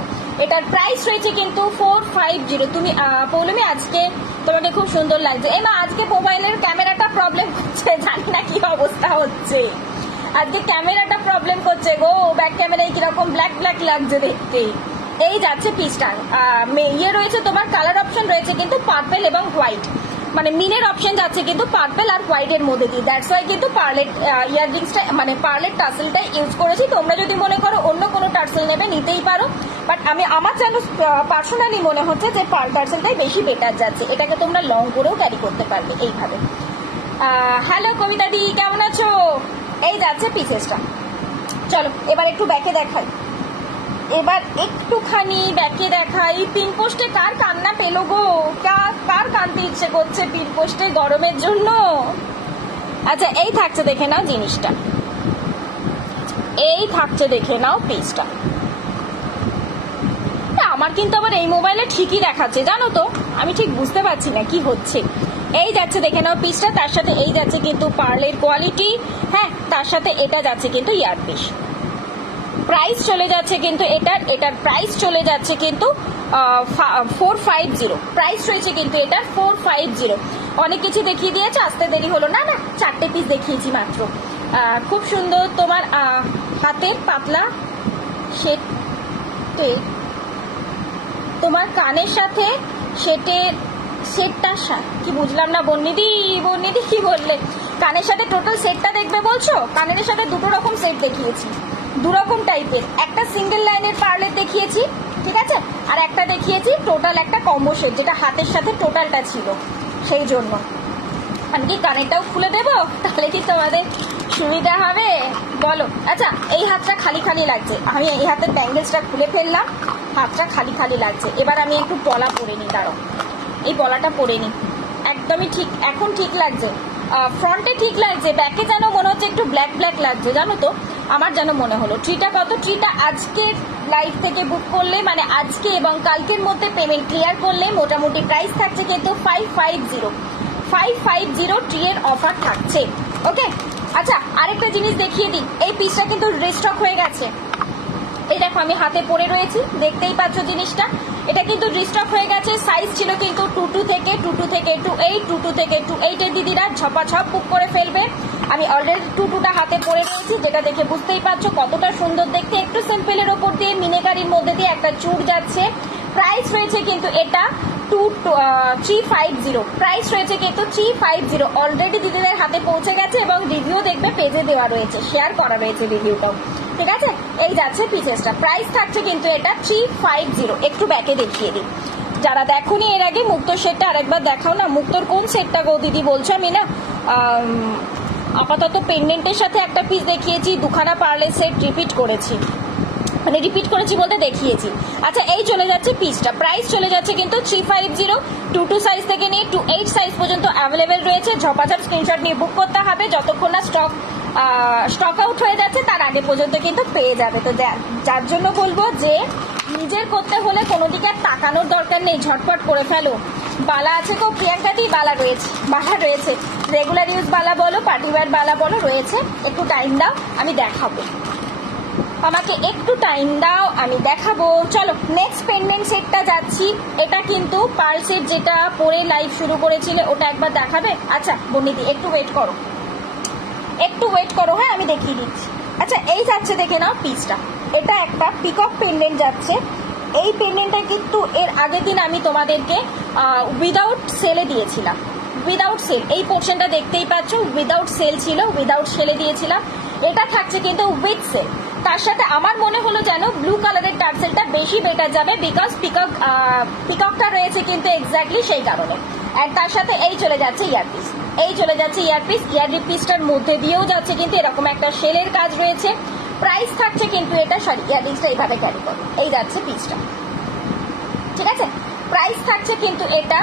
এটার প্রাইস রয়েছে কিন্তু 450। তুমি পৌলমি আজকে তোমাকে খুব সুন্দর লাগছে। এই মা, আজকে মোবাইলের ক্যামেরাটা প্রবলেম করছে, জানি না কি অবস্থা হচ্ছে, আজকে ক্যামেরাটা প্রবলেম করছে গো। ব্যাক ক্যামেরায় কিরকম ব্ল্যাক ব্ল্যাক লাগছে দেখতে। এই যাচ্ছে পিসটা। ইয়ে রয়েছে তোমার, কালার অপশন রয়েছে কিন্তু পার্পেল এবং হোয়াইট, মানে মিনের অপশন যাচ্ছে কিন্তু পার্পেল আর হোয়াইটের মধ্যে দিয়ে। দ্যাটস ওয়াই কিন্তু পার্লের ইয়াররিংসটা, মানে পার্লের টার্সেলটা ইউজ করেছি। তোমরা যদি মনে করো অন্য কোনো টার্সেল নেবে নিতেই পারো, বাট আমার যেন পার্সোনালি মনে হচ্ছে যে পার্ল টার্সেলটাই বেশি বেটার যাচ্ছে। এটাকে তোমরা লং করেও ক্যারি করতে পারবে এইভাবে। হ্যালো কবিতা দি, কেমন আছো? এই যাচ্ছে পিসেসটা। চলো এবার একটু ব্যাকে দেখাই, এবার একটুখানি ব্যাকে দেখাই। পিন পোস্টে কার কান্না পেলো গো? কার কানতে ইচ্ছে করছে পিন পোস্টে গরমের জন্য? আচ্ছা, এই থাকছে, দেখে নাও জিনিসটা, এই থাকছে, দেখে নাও পিসটা। আমার কিন্তু আবার এই মোবাইলে ঠিকই দেখাচ্ছে, জানো তো, আমি ঠিক বুঝতে পারছি না কি হচ্ছে। এই যাচ্ছে, দেখে নাও পিসটা। তার সাথে এই যাচ্ছে কিন্তু পার্লের কোয়ালিটি। হ্যাঁ, তার সাথে এটা যাচ্ছে কিন্তু ইয়ারপিস। প্রাইস চলে যাচ্ছে কিন্তু এটার প্রাইস চলে যাচ্ছে কিন্তু 450। প্রাইস রয়েছে কিন্তু এটার 450। অনেক কিছু দেখিয়ে দিয়েছে, আসতে দেরি হলো না। না, 4টে পিস দেখিয়েছি মাত্র। খুব সুন্দর তোমার হাতের পাতলা সেট, তোমার কানের সাথে সেটটা কি বুঝলাম না বন্নিদি কি বললে? কানের সাথে টোটাল সেটটা দেখবে বলছো? কানের সাথে দুটো রকম সেট দেখিয়েছি, দুরকম টাইপের। একটা সিঙ্গেল লাইনের পার্লের দেখিয়েছি, ঠিক আছে, আর একটা দেখিয়েছি টোটাল একটা কম্বো সেট, যেটা হাতের সাথে টোটালটা ছিল। সেই জন্য আমি কি কানেরটাও খুলে দেবো, তাহলে কি তোমাদের সুবিধা হবে বলো? আচ্ছা, এই হাতটা খালি খালি লাগছে, আমি এই হাতের ব্যাঙ্গেলসটা খুলে ফেললাম, হাতটা খালি খালি লাগছে। এবার আমি একটু পলা পরে নিই, দাঁড়াও, এই পলাটা পরে নিই। একদমই ঠিক, এখন ঠিক লাগছে, ফ্রন্টে ঠিক লাগছে, ব্যাকে যেন মনে হচ্ছে একটু ব্ল্যাক ব্ল্যাক লাগছে, জানো তো, আমার যেন মনে হলো। ট্রিটা কত? ট্রিটা আজকে লাইভ থেকে বুক করলে, মানে আজকে এবং কালকের মধ্যে পেমেন্ট ক্লিয়ার করলে মোটামুটি প্রাইস থাকছে কিন্তু 550 ট্রি এর অফার থাকছে। ওকে, আচ্ছা আরেকটা জিনিস দেখিয়ে দিই, এই পিসটা কিন্তু রিস্টক হয়ে গেছে, এই দেখো আমি হাতে পরে রয়েছি, দেখতেই পাচ্ছ জিনিসটা। এটা কিন্তু রিস্টক হয়ে গেছে। সাইজ ছিল কিন্তু 22 থেকে 28, 22 থেকে 28 এর দিদিরা ঝপাঝপ বুক করে ফেলবে। আমি অলরেডি 22টা হাতে পরে রয়েছি, যেটা দেখে বুঝতেই পারছো কতটা সুন্দর দেখতে। একটু সিম্পলের ওপর দিয়ে মিনেকারির মধ্যে দিয়ে একটা চুড় যাচ্ছে। প্রাইস রয়েছে কিন্তু এটা 350, প্রাইস রয়েছে কিন্তু 350। অলরেডি দিদিদের হাতে পৌঁছে গেছে এবং রিভিউ দেখবে পেজে দেওয়া রয়েছে, শেয়ার করা রয়েছে রিভিউটাও, ঠিক আছে। এই যাচ্ছে পিসেসটা, প্রাইস থাকছে কিন্তু এটা 350। একটু ব্যাকে দেখিয়ে দিই, যারা দেখোনি এর আগে মুক্ত সেটটা আরেকবার দেখাও না। মুক্তর কোন সেটটা গো দিদি বলছো? আমি না আপাতত পেন্ডেন্টের সাথে একটা পিস দেখিয়েছি, দুখানা পার্লের সেট রিপিট করেছি, মানে রিপিট করেছি বলতে দেখিয়েছি। আচ্ছা এই চলে যাচ্ছে পিসটা, প্রাইস চলে যাচ্ছে কিন্তু 350। 22 সাইজ থেকে নিয়ে 28 সাইজ পর্যন্ত অ্যাভেলেবেল রয়েছে। ঝপাঝপ স্ক্রিনশট নিয়ে বুক করতে হবে, যতক্ষণ না স্টক আউট হয়ে যাচ্ছে তার আগে পর্যন্ত কিন্তু পেয়ে যাবে। তো যার জন্য বলবো যে নিজের করতে হলে কোনো দিকে আর তাকানোর দরকার নেই, ঝটপট করে ফেলো। বালা আছে গো প্রিয়াঙ্কা দি? বালা রয়েছে, রেগুলার ইউজ বালা বলো, পার্টিওয়ার বালা বলো, রয়েছে। একটু টাইম দাও, আমি দেখাবো, আমাকে একটু টাইম দাও, আমি দেখাবো। চলো নেক্সট পেন্ডেন্ট সেটটা যাচ্ছি। এটা কিন্তু পার্ল সেট, যেটা পরে লাইভ শুরু করেছিলে, ওটা একবার দেখাবে? আচ্ছা বন্দিদি একটু ওয়েট করো, হ্যাঁ আমি দেখিয়ে দিচ্ছি। আচ্ছা এই যাচ্ছে, দেখে নাও পিসটা। এটা একটা পিকক পেন্ডেন্ট যাচ্ছে। এই পেন্ডেন্টটা কিন্তু এর আগের দিন আমি তোমাদেরকে উইদাউট সেলে দিয়েছিলাম, উইদাউট সেল। এই পোর্শনটা দেখতেই পাচ্ছ, উইদাউট সেল ছিল, উইদাউট সেলে দিয়েছিলাম। এটা থাকছে কিন্তু উইথ সেল। তার সাথে আমার মনে হলো যেন ব্লু কালারের টার্সেলটা বেশি বেটার যাবে, বিকজ পিককটা রয়েছে কিন্তু এক্স্যাক্টলি সেই কারণে। আর তার সাথে এই চলে যাচ্ছে ইয়ারপিস, ইয়ারপিসটার মধ্যে দিয়েও যাচ্ছে কিন্তু এরকম একটা সেলের কাজ রয়েছে। প্রাইস থাকছে কিন্তু এটা, সরি ইয়ারপিসটা এইভাবে ক্যারি করো, এই যাচ্ছে পিসটা, ঠিক আছে। প্রাইস থাকছে কিন্তু এটা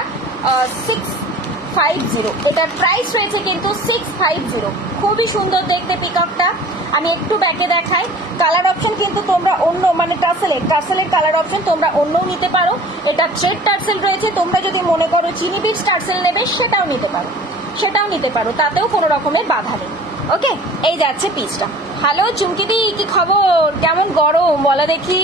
650। এটার প্রাইস রয়েছে কিন্তু 650। খুবই সুন্দর দেখতে পিককটা। আমি একটু ব্যাকে দেখাই। কালার অপশন কিন্তু তোমরা অন্য, মানে টার্সেলের কালার অপশন তোমরা অন্যও নিতে পারো। এটা থ্রেড টার্সেল রয়েছে, তোমরা যদি মনে করো চিনি বিটস টার্সেল নেবে সেটাও নিতে পারো, তাতেও কোনো রকমের বাধা নেই। ওকে, এই যাচ্ছে পিসটা। হ্যালো চুমকিদি, কি খবর? কেমন গরম বলা দেখি।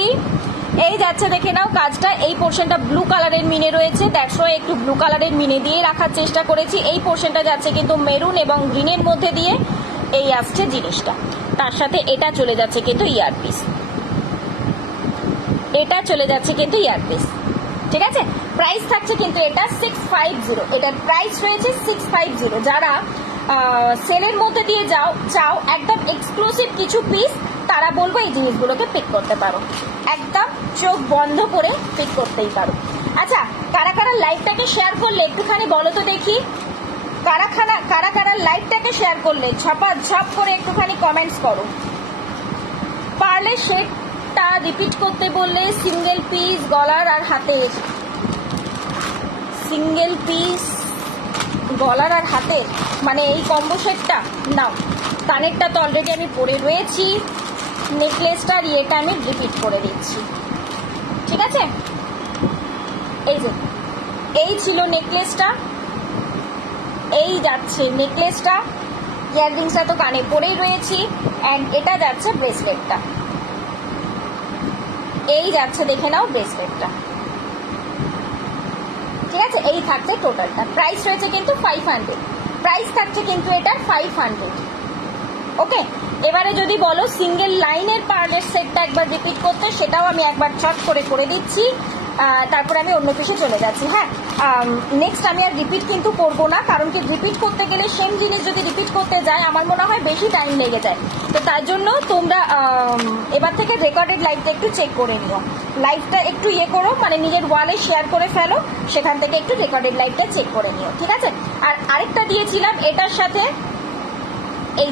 এই যাচ্ছে, দেখে নাও কাজটা। এই পোর্শনটা ব্লু কালারের মিনে রয়েছে, দ্যাটস ওয়াই একটু ব্লু কালারের মিনে দিয়ে রাখার চেষ্টা করেছি। এই পোর্শনটা যাচ্ছে কিন্তু মেরুন এবং গ্রিনের মধ্যে দিয়ে, এই আসছে জিনিসটা। তার সাথে এটা চলে যাচ্ছে কিন্তু ইয়ারপিস, ঠিক আছে। প্রাইস থাকছে কিন্তু এটা 650। এটার প্রাইস রয়েছে 650। যারা সেলের মধ্যে দিয়ে চাও একদম এক্সক্লুসিভ কিছু পিস, তারা বলবো এই জিনিসগুলোকে পিক করতে পারো, একদম চোখ বন্ধ করে পিক করতেই পারো। আচ্ছা কারা কারা লাইভটাকে শেয়ার করলে একটুখানি বলো তো দেখি, কারা লাইভটাকে শেয়ার করলে ঝপ করে একটুখানি কমেন্টস করো। পারলে শেডটা রিপিট করতে বললে সিঙ্গেল পিস গলার আর হাতের, সিঙ্গেল পিস গলার আর হাতের, মানে এই কম্বো সেটটা নাও। কানেরটা তো অলরেডি আমি পরে রয়েছি, নেকলেসটার ইয়েটা আমি রিপিট করে দিচ্ছি, ঠিক আছে। এই যে এই ছিল নেকলেসটা, এই যাচ্ছে নেকলেসটা, ইয়াররিংসটা তো কানে পরেই রয়েছি, অ্যান্ড এটা যাচ্ছে ব্রেসলেটটা, এই যাচ্ছে দেখে নাও ব্রেসলেটটা, ঠিক আছে। এই থাকছে টোটালটা। প্রাইস রয়েছে কিন্তু 500, প্রাইস থাকছে কিন্তু এটা 500। ওকে, এবারে যদি বলো সিঙ্গেল লাইনের পার্লের সেটটা একবার রিপিট করতে, সেটাও আমি একবার চট করে দিচ্ছি, তারপরে আমি অন্য কিছু চলে যাচ্ছি। হ্যাঁ, নেক্সট আমি আর রিপিট কিন্তু করবো না, কারণ কি রিপিট করতে গেলে সেম জিনিস যদি রিপিট করতে যায় আমার মনে হয় বেশি টাইম লেগে যায়। তো তার জন্য তোমরা এবার থেকে রেকর্ডেড লাইভটা একটু চেক করে নিও, লাইভটা একটু করো, মানে নিজের ওয়ালে শেয়ার করে ফেলো, সেখান থেকে একটু রেকর্ডেড লাইভটা চেক করে নিও, ঠিক আছে। আর আরেকটা দিয়েছিলাম এটার সাথে, এই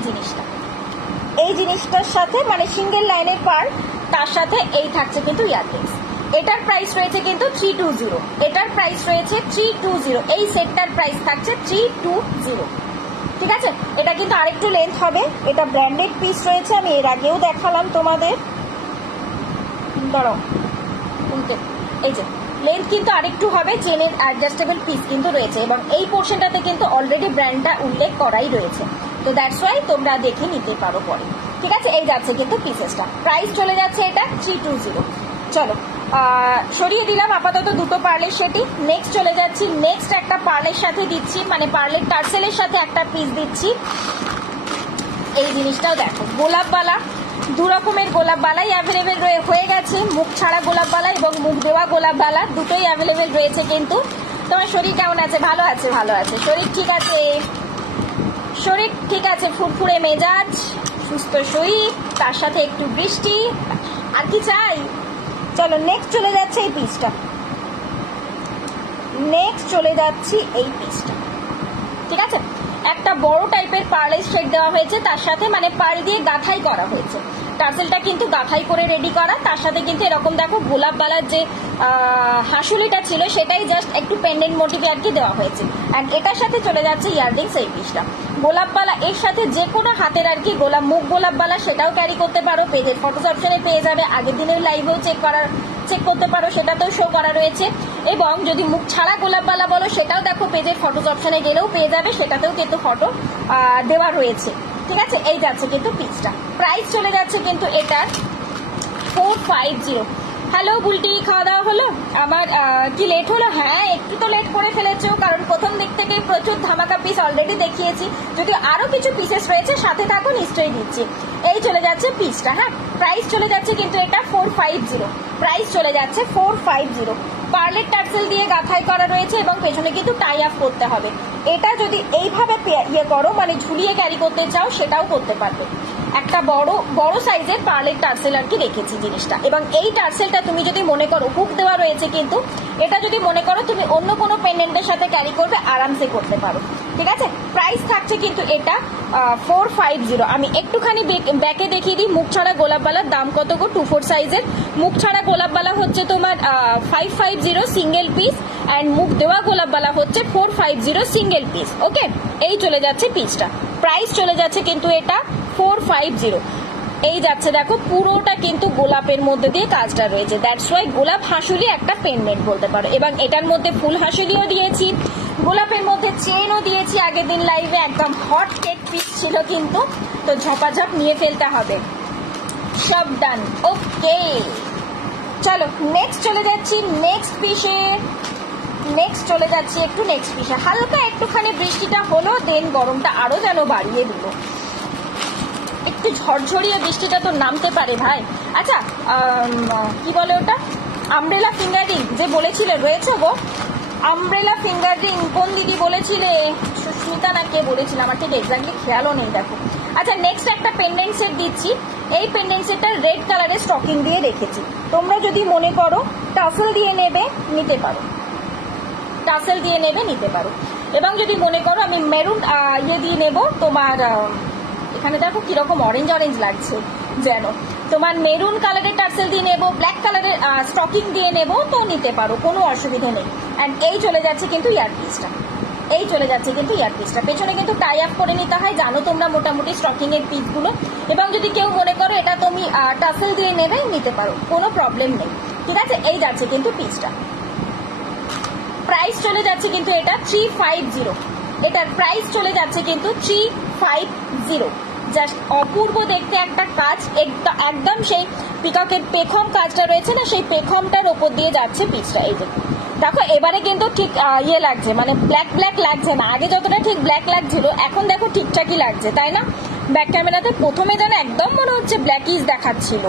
জিনিসটার সাথে, মানে সিঙ্গেল লাইনের পার্ল, তার সাথে এই থাকছে কিন্তু ইয়াররিংস। এটার প্রাইস রয়েছে কিন্তু 320, এটার প্রাইস রয়েছে 320, এই সেটটার প্রাইস থাকছে 320, ঠিক আছে। এটা কিন্তু আরেকটু লেন্থ হবে, এটা ব্র্যান্ডেড পিস রয়েছে, আমি এর আগেও দেখালাম তোমাদের, দাঁড়াও এই যে লেন্থ কিন্তু আরেকটু হবে, চেনের অ্যাডজাস্টেবল পিস কিন্তু রয়েছে, এবং এই পোর্শনটাতে কিন্তু অলরেডি ব্র্যান্ডটা উল্লেখ করাই রয়েছে। তো দ্যাটস ওয়াই তোমরা দেখে নিতে পারো পরে। ঠিক আছে, এই যাচ্ছে কিন্তু পিসেসটা। প্রাইস চলে যাচ্ছে এটা 320। চলো সরিয়ে দিলাম আপাতত দুটো পার্লের সেটই। নেক্সট চলে যাচ্ছি, নেক্সট একটা পার্লের সাথে দিচ্ছি, মানে পার্লের টার্সেলের সাথে একটা পিস দিচ্ছি। এই জিনিসটাও দেখো, গোলাপবালা, দু রকমের গোলাপবালাই অ্যাভেলেবেল হয়ে গেছে, মুখ ছাড়া গোলাপবালা এবং মুখ দেওয়া গোলাপবালা দুটোই অ্যাভেলেবেল রয়েছে। কিন্তু তোমার শরীর কেমন আছে? ভালো আছে, ভালো আছে, শরীর ঠিক আছে, শরীর ঠিক আছে, ফুরফুরে মেজাজ, সুস্থ শরীর, তার সাথে একটু বৃষ্টি, আর কি চাই? চলো নেক্সট চলে যাচ্ছে এই পিসটা, নেক্সট চলে যাচ্ছি এই পিসটা। ঠিক আছে, একটা বড় টাইপের পার্লের সেট দেওয়া হয়েছে, তার সাথে মানে পার্ল দিয়ে গাঁথাই করা হয়েছে, টার্সেলটা কিন্তু গাঁথাই করে রেডি করা, তার সাথে কিন্তু এরকম দেখো গোলাপবালার যে হাসুলিটা ছিল সেটাই জাস্ট একটু পেন্ডেন্ট মোটিভে আর কি দেওয়া হয়েছে। অ্যান্ড এটার সাথে চলে যাচ্ছে ইয়াররিংস এই পিসটা। গোলাপবালা এর সাথে যে কোনো হাতের আর কি মুখ গোলাপবালা সেটাও ক্যারি করতে পারো, পেজের ফটোস অপশনে পেয়ে যাবে, আগের দিনের লাইভেও চেক করতে পারো, সেটাতেও শো করা রয়েছে। এবং যদি মুখ ছাড়া গোলাপবালা বলো সেটাও দেখো পেজের ফটোস অপশনে গেলেও পেয়ে যাবে, সেটাতেও কিন্তু ফটো দেওয়া রয়েছে। ঠিক আছে, এই যাচ্ছে কিন্তু পিসটা। প্রাইস চলে যাচ্ছে কিন্তু এটা 450। হ্যালো বুলটি, খাওয়া দাওয়া হলো? আমার কি লেট হলো? হ্যাঁ একটু তো লেট করে ফেলেছো, কারণ প্রথম দিক থেকেই প্রচুর ধামাকা পিস অলরেডি দেখিয়েছি, যদি আরো কিছু পিসেস রয়েছে সাথে থাকো নিশ্চয়ই দিচ্ছি। এই চলে যাচ্ছে পিসটা। হ্যাঁ, প্রাইস চলে যাচ্ছে কিন্তু এটা 450, প্রাইস চলে যাচ্ছে 450। পার্লের টার্সেল দিয়ে গাঁথাই করা রয়েছে এবং পেছনে কিন্তু টাই আপ করতে হবে। এটা যদি এইভাবে ইয়ে করো, মানে ঝুলিয়ে ক্যারি করতে চাও সেটাও করতে পারবে। একটা বড় সাইজের পার্লের টার্সেল আর কি রেখেছি জিনিসটা। এবং এই টার্সেলটা তুমি যদি মনে করো, হুক দেওয়া রয়েছে কিন্তু, এটা যদি মনে করো তুমি অন্য কোনো পেন্ডেন্টের সাথে ক্যারি করবে, আরামসে করতে পারো। ঠিক আছে, প্রাইস থাকছে কিন্তু এটা 450। আমি একটুখানি ব্যাকে দেখিয়ে দিই মুখ ছাড়া গোলাপবালার দাম কত গো। 24 সাইজের মুখ ছাড়া গোলাপবালা হচ্ছে তোমার 550 সিঙ্গেল পিস, অ্যান্ড মুখ দেওয়া গোলাপবালা হচ্ছে 450 সিঙ্গেল পিস। ওকে, এই চলে যাচ্ছে পিসটা। প্রাইস চলে যাচ্ছে কিন্তু এটা 450। এই যাচ্ছে দেখো, পুরোটা কিন্তু গোলাপের মধ্যে দিয়ে কাজটা রয়েছে, দ্যাটস ওয়াই গোলাপ হাসুলি একটা পেনমেন্ট বলতে পারো। এবং এটার মধ্যে ফুল হাসুলিও দিয়েছি, গোলাপের মধ্যে চেনও দিয়েছি। আগের দিন লাইভে একদম হট কেক পিস ছিল কিন্তু, তো ঝপাঝপ নিয়ে ফেলতে হবে। সব ডান, ওকে। চলো নেক্সট চলে যাচ্ছি নেক্সট পিসে, নেক্সট চলে যাচ্ছি একটু নেক্সট পিসে। হালকা একটুখানি বৃষ্টিটা হলো, দেন গরমটা আরো যেন বাড়িয়ে দিল। একটু ঝরঝরিয়ে বৃষ্টিটা তো নামতে পারে ভাই। আচ্ছা, কি বলে ওটা, আমব্রেলা ফিঙ্গারিং যে বলেছিলে রয়েছে গো, আমব্রেলা ফিঙ্গারিং কোন দিদি বলেছিলে? সুস্মিতা না কে বলেছিল, আমার ঠিক এক্স্যাক্টলি খেয়ালও নেই। দেখো, আচ্ছা নেক্সট একটা পেন্ডেন্ট সেট দিচ্ছি। এই পেন্ডেন্ট সেটটা রেড কালারের স্টকিং দিয়ে রেখেছি, তোমরা যদি মনে করো টাসেল দিয়ে নেবে নিতে পারো, টাসেল দিয়ে নেবে নিতে পারো। এবং যদি মনে করো আমি মেরুন ইয়ে দিয়ে নেবো, তোমার এখানে দেখো কিরকম অরেঞ্জ অরেঞ্জ লাগছে যেন, তোমার মেরুন কালারের টার্সেল দিয়ে নেবো, ব্ল্যাক কালারের স্টকিং দিয়ে নেবো, তো নিতে পারো, কোনো অসুবিধা নেই। অ্যান্ড এই চলে যাচ্ছে কিন্তু ইয়ারপিসটা, এই চলে যাচ্ছে কিন্তু ইয়ারপিসটা। পেছনে কিন্তু টাই আপ করে নিতে হয়, জানো তোমরা মোটামুটি স্টকিং এর পিসগুলো। এবং যদি কেউ মনে করো এটা তুমি টাসেল দিয়ে নেবে নিতে পারো, কোনো প্রবলেম নেই। ঠিক আছে, এই যাচ্ছে কিন্তু পিসটা। প্রাইস চলে যাচ্ছে কিন্তু এটা 350, এটার প্রাইস চলে যাচ্ছে কিন্তু 350। জাস্ট অপূর্ব দেখতে একটা কাজ, একদম সেই পিককের পেখম কাজটা রয়েছে না, সেই পেখমটার ওপর দিয়ে যাচ্ছে পিসটা। এই দেখো এবারে কিন্তু ঠিক ইয়ে লাগছে, মানে ব্ল্যাক ব্ল্যাক লাগছে না, আগে যতটা ঠিক ব্ল্যাক লাগছিল এখন দেখো ঠিকঠাকই লাগছে, তাই না? ব্যাক ক্যামেরাতে প্রথমে যেন একদম মনে হচ্ছে ব্ল্যাকিশ দেখাচ্ছিল।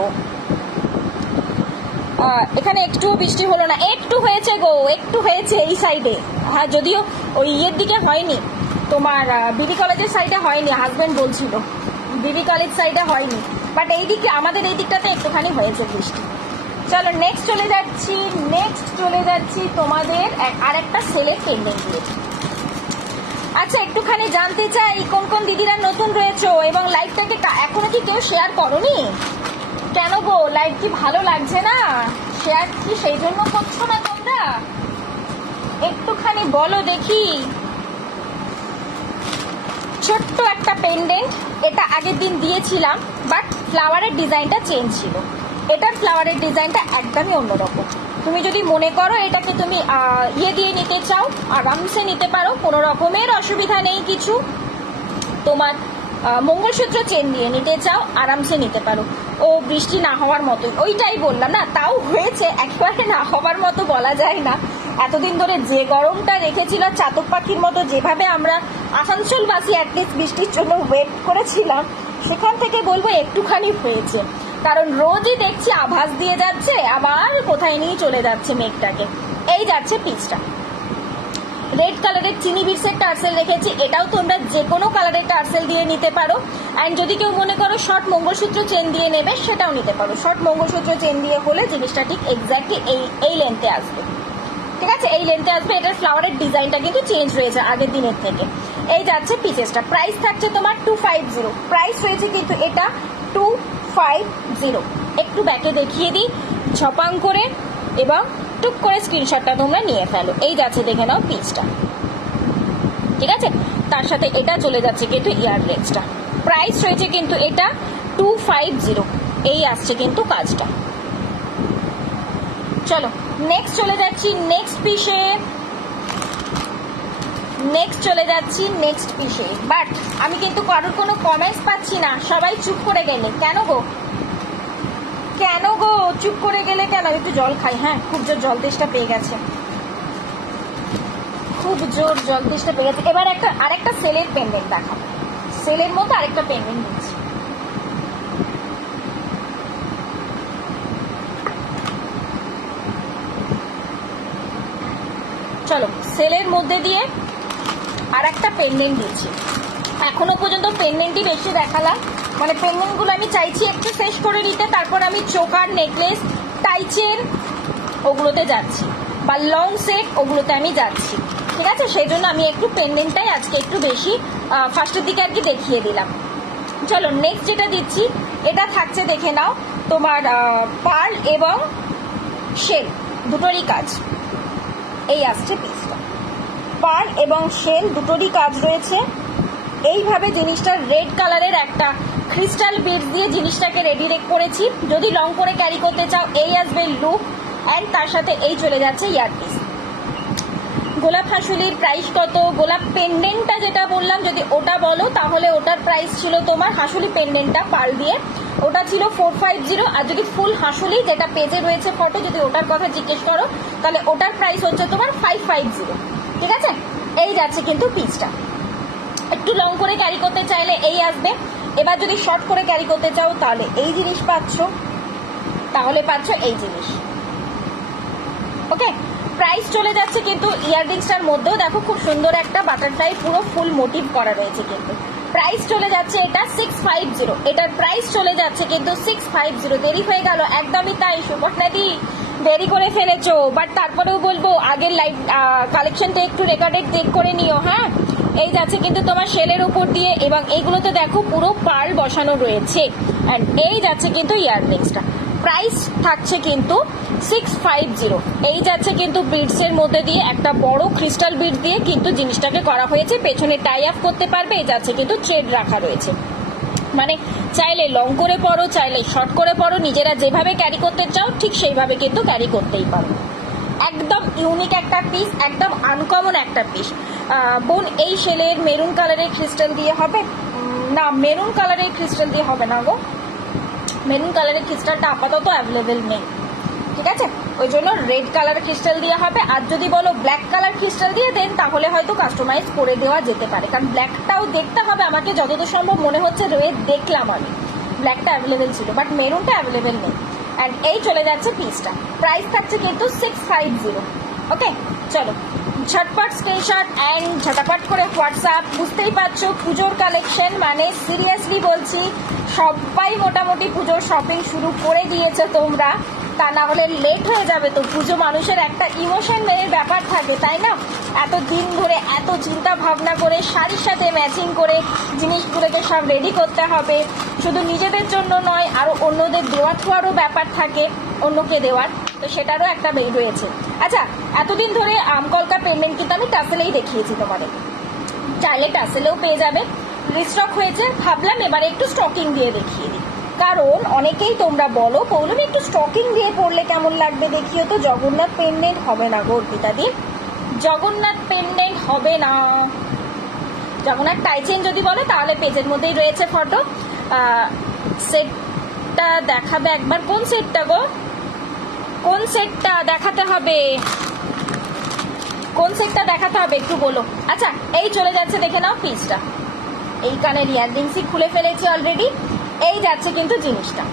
এখানে একটুও বৃষ্টি হলো না, একটু হয়েছে গো, একটু হয়েছে এই সাইডে। হ্যাঁ, যদিও ওই ইয়ের দিকে হয়নি, তোমার বিবি কলেজের সাইডে হয়নি, হাজবেন্ড বলছিল বিবি কলেজ সাইডে হয়নি, বাট এই দিকে আমাদের এই দিকটাতে একটুখানি হয়েছে বৃষ্টি। চলো নেক্সট চলে যাচ্ছি, নেক্সট চলে যাচ্ছি তোমাদের আর একটা সেলের পেন্ডেন্ট দিয়ে। আচ্ছা, একটুখানি জানতে চাই কোন কোন দিদিরা নতুন রয়েছো এবং লাইভটাকে এখনো কি কেউ শেয়ার করোনি? কেন গো, লাইভ কি ভালো লাগছে না? শেয়ার কি সেই জন্য করছো না তোমরা? একটুখানি বলো দেখি। ছোট্ট একটা পেন্ডেন্ট, এটা আগের দিন দিয়েছিলাম, বাট ফ্লাওয়ারের ডিজাইনটা চেঞ্জ ছিল। এটার ফ্লাওয়ারের ডিজাইনটা একদমই অন্যরকম। তুমি যদি মনে করো এটাকে তুমি ইয়ে দিয়ে নিতে চাও, আরামসে নিতে পারো, কোনো রকমের অসুবিধা নেই কিছু। তোমার মঙ্গলসূত্র চেন দিয়ে নিতে চাও আরামসে নিতে পারো। ও বৃষ্টি না হওয়ার মতোই, ওইটাই বললাম না, তাও হয়েছে, একেবারে না হওয়ার মতো বলা যায় না। এতদিন ধরে যে গরমটা রেখেছিল চাতক পাখির মতো, যেভাবে আমরা আসানসোলবাসী অ্যাটলিস্ট বৃষ্টির জন্য ওয়েট করেছিলাম, সেখান থেকে বলবো একটুখানি হয়েছে। কারণ রোজই দেখছি আভাস দিয়ে যাচ্ছে, আবার কোথায় নিয়ে চলে যাচ্ছে মেঘটাকে। এই যাচ্ছে পিচটা, রেড কালারের চিনি বিটসের টার্সেল রেখেছি, এটাও তোমরা যে কোনো কালারের টার্সেল দিয়ে নিতে পারো। অ্যান্ড যদি কেউ মনে করো শর্ট মঙ্গলসূত্র চেন দিয়ে নেবে, সেটাও নিতে পারো। শর্ট মঙ্গলসূত্র চেন দিয়ে হলে জিনিসটা ঠিক এক্স্যাক্টলি এই লেন্থে আসবে, ঠিক আছে, এই লেন্থে আসবে। এটার ফ্লাওয়ারের ডিজাইনটা কিন্তু চেঞ্জ রয়েছে আগের দিনের থেকে। এই যাচ্ছে পিচেসটা, প্রাইস থাকছে তোমার 250, প্রাইস রয়েছে কিন্তু এটা 250। একটু ব্যাকে দেখিয়ে দিই ঝপাং করে, এবং টুক করে স্ক্রিনশটটা তোমরা নিয়ে ফেলো। এই যাচ্ছে, দেখে নাও পিচটা, ঠিক আছে। তার সাথে এটা চলে যাচ্ছে কিন্তু ইয়ার লেন্সটা, প্রাইস রয়েছে কিন্তু এটা 250। এই আসছে কিন্তু কাজটা। চলো নেক্সট চলে যাচ্ছি নেক্সট পিসে, বাট আমি কিন্তু কারোর কোনো কমেন্টস পাচ্ছি না, সবাই চুপ করে গেলে কেন গো চুপ করে গেলে কেন? আমি একটু জল খাই, হ্যাঁ, খুব জোর জল তেষ্টা পেয়ে গেছে, এবার আরেকটা সেলের পেন্ডেন্ট দেখাবো, সেলের মতো আরেকটা পেন্ডেন্ট দিচ্ছি। চলো সেলের মধ্যে দিয়ে আর একটা পেন্ডেন্ট দিচ্ছি। এখনো পর্যন্ত পেন্ডেন্টই বেশি দেখালাম, মানে পেন্ডেন্টগুলো আমি চাইছি একটু শেষ করে নিতে, তারপর আমি চোকার, নেকলেস, টাই চেন ওগুলোতে যাচ্ছি, বা লং সেট ওগুলোতে আমি যাচ্ছি, ঠিক আছে। সেই জন্য আমি একটু পেন্ডেন্টটাই আজকে একটু বেশি ফার্স্টের দিকে আর কি দেখিয়ে দিলাম। চলো নেক্সট যেটা দিচ্ছি, এটা থাকছে দেখে নাও তোমার পার্ল এবং শেল দুটোরই কাজ। এই আসছে পিসটা, পার্ল এবং শেল দুটোরই কাজ রয়েছে। এইভাবে জিনিসটা রেড কালারের একটা ক্রিস্টাল বিডস দিয়ে জিনিসটাকে রেডি করেছি। যদি লং করে ক্যারি করতে চাও এই আসবে লুক, অ্যান্ড তার সাথে এই চলে যাচ্ছে ইয়ারপিস। গোলাপ হাসুলির প্রাইস কত? গোলাপ পেন্ডেন্টটা যেটা বললাম, যদি ওটা বলো তাহলে ওটার প্রাইস ছিল তোমার, হাসুলি পেন্ডেন্টটা পার্ল দিয়ে, ওটা ছিল 450। আর যদি ফুল হাসুলি যেটা পেজে রয়েছে ফটো, যদি ওটার কথা জিজ্ঞেস করো তাহলে ওটার প্রাইস হচ্ছে তোমার 550, ঠিক আছে। এই যাচ্ছে কিন্তু পিসটা। একটু লং করে ক্যারি করতে চাইলে এই আসবে। এবার যদি শর্ট করে ক্যারি করতে চাও তাহলে এই জিনিস পাচ্ছ, এই জিনিস, ওকে। প্রাইস চলে যাচ্ছে কিন্তু ইয়াররিংসটার মধ্যেও দেখো খুব সুন্দর একটা বাটারফ্লাই পুরো ফুল মোটিভ করা রয়েছে, কিন্তু প্রাইস চলে যাচ্ছে এটা 650। এটার প্রাইস চলে যাচ্ছে কিন্তু 650। দেরি হয়ে গেল, একদমই তাই সুপর্ণাদি, দেরি করে ফেলেছো, বাট তারপরেও বলবো আগের লাইভ কালেকশনটা একটু রেকর্ডেড চেক করে নিও, হ্যাঁ। এই যাচ্ছে কিন্তু তোমার শেলের উপর দিয়ে, এবং এইগুলোতে দেখো পুরো পার্ল বসানো রয়েছে। অ্যান্ড এই যাচ্ছে কিন্তু ইয়াররিংসটা, প্রাইস থাকছে কিন্তু 650। এই যাচ্ছে কিন্তু বিডসের মধ্যে দিয়ে একটা বড় ক্রিস্টাল বিড দিয়ে কিন্তু জিনিসটাকে করা হয়েছে, পেছনে টাই আপ করতে পারবে। এই যাচ্ছে কিন্তু থ্রেড রাখা রয়েছে, মানে চাইলে লং করে পরো, চাইলে শর্ট করে পরো, নিজেরা যেভাবে ক্যারি করতে চাও ঠিক সেইভাবে কিন্তু ক্যারি করতেই পারো। একদম ইউনিক একটা পিস, একদম আনকমন একটা পিস। বোন এই শেলের মেরুন কালারের ক্রিস্টাল দিয়ে হবে না? মেরুন কালারের ক্রিস্টাল দিয়ে হবে না গো, মেরুন কালারের ক্রিস্টালটা আপাতত অ্যাভেলেবেল নেই, ঠিক আছে। ওই জন্য রেড কালার ক্রিস্টাল দিয়ে হবে। আর যদি বলো ব্ল্যাক কালার ক্রিস্টাল দিয়ে দেন, তাহলে হয়তো কাস্টমাইজ করে দেওয়া যেতে পারে, কারণ ব্ল্যাকটাও দেখতে হবে আমাকে, যতদূর সম্ভব মনে হচ্ছে দেখলাম আমি ব্ল্যাকটা অ্যাভেলেবেল ছিল, বাট মেরুনটা অ্যাভেলেবেল নেই। অ্যান্ড এই চলে যাচ্ছে পিসটা, প্রাইস থাকছে কিন্তু 650, ওকে। চলো ঝটপট স্ক্রিনশট অ্যান্ড ঝটাপট করে হোয়াটসঅ্যাপ। বুঝতেই পারছো পুজোর কালেকশন, মানে সিরিয়াসলি বলছি সবাই মোটামুটি পুজোর শপিং শুরু করে দিয়েছে তোমরা, তা না হলে লেট হয়ে যাবে। তো পুজো মানুষের একটা ইমোশনের ব্যাপার থাকে, তাই না? এত দিন ধরে এত চিন্তা ভাবনা করে শাড়ির সাথে ম্যাচিং করে জিনিসগুলোকে সব রেডি করতে হবে, শুধু নিজেদের জন্য নয়, আরো অন্যদের দেওয়া থাওয়ারও ব্যাপার থাকে, অন্যকে দেওয়ার, তো সেটারও একটা বের রয়েছে। আচ্ছা, এতদিন ধরে আমকলকা পেন্ডেন্ট কিন্তু আমি টাসেলেই দেখিয়েছি তোমাদের, চাইলে টাসেলেও পেয়ে যাবে। রিস্টক হয়েছে, ভাবলাম এবারে একটু স্টকিং দিয়ে দেখিয়ে দিই, কারণ অনেকেই তোমরা বলো পৌলমী একটু স্টকিং দিয়ে পড়লে কেমন লাগবে দেখিও তো। জগন্নাথ পেন্ডেন্ট হবে না গো অর্পিতা দি, জগন্নাথ পেন্ডেন্ট হবে না, জগন্নাথ টাইচেন যদি বলে তাহলে পেজের মধ্যেই রয়েছে ফটো। সেটটা দেখাবে একবার, কোন সেটটা গো, কোন সেটটা দেখাতে হবে, কোন সেটটা দেখাতে হবে একটু বলো। আচ্ছা এই চলে যাচ্ছে, দেখে নাও পিসটা, এই কানের ইয়াররিংসই খুলে ফেলেছি অলরেডি। এই যাচ্ছে কিন্তু জিনিসটা,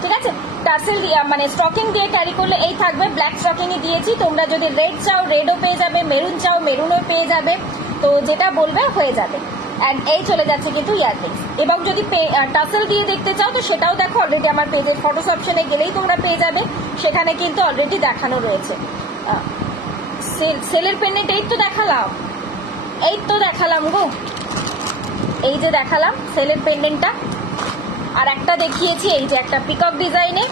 ঠিক আছে। টার্সেল মানে স্টকিং দিয়ে ক্যারি করলে এই থাকবে, ব্ল্যাক স্টকিংই দিয়েছি। তোমরা যদি রেড চাও রেডও পেয়ে যাবে, মেরুন চাও মেরুনও পেয়ে যাবে, তো যেটা বলবে হয়ে যাবে। অ্যান্ড এই চলে যাচ্ছে কিন্তু ইয়াররিংস। এবং যদি টার্সেল দিয়ে দেখতে চাও তো সেটাও দেখো, অলরেডি আমার পেজের ফটোস অপশনে গেলেই তোমরা পেয়ে যাবে, সেখানে কিন্তু অলরেডি দেখানো রয়েছে। সেলের পেন্ডেন্ট এই তো দেখালাম, এই তো দেখালাম গো, এই যে দেখালাম সেলের পেন্ডেন্টটা। আর একটা দেখিয়েছি এই যে একটা পিকক ডিজাইনে,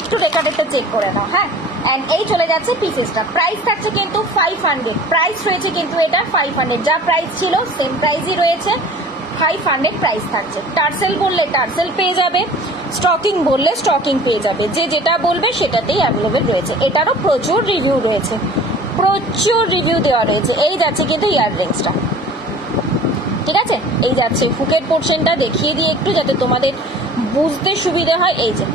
একটু রেকর্ডেরটা চেক করে নাও, হ্যাঁ। অ্যান্ড এই চলে যাচ্ছে পিসেসটা। প্রাইস থাকছে কিন্তু 500, প্রাইস রয়েছে কিন্তু এটা 500, যা প্রাইস ছিল সেম প্রাইসই রয়েছে, 500 প্রাইস থাকছে। টার্সেল বললে টার্সেল পেয়ে যাবে, স্টকিং বললে স্টকিং পেয়ে যাবে, যে যেটা বলবে সেটাতেই অ্যাভেলেবেল রয়েছে। এটারও প্রচুর রিভিউ রয়েছে, প্রচুর রিভিউ দেওয়া রয়েছে। এই যাচ্ছে কিন্তু ইয়াররিংসটা, ঠিক আছে। এই যাচ্ছে ফুকের পোর্শনটা দেখিয়ে দিই একটু, যাতে তোমাদের বুঝতে সুবিধা হয়। এই যে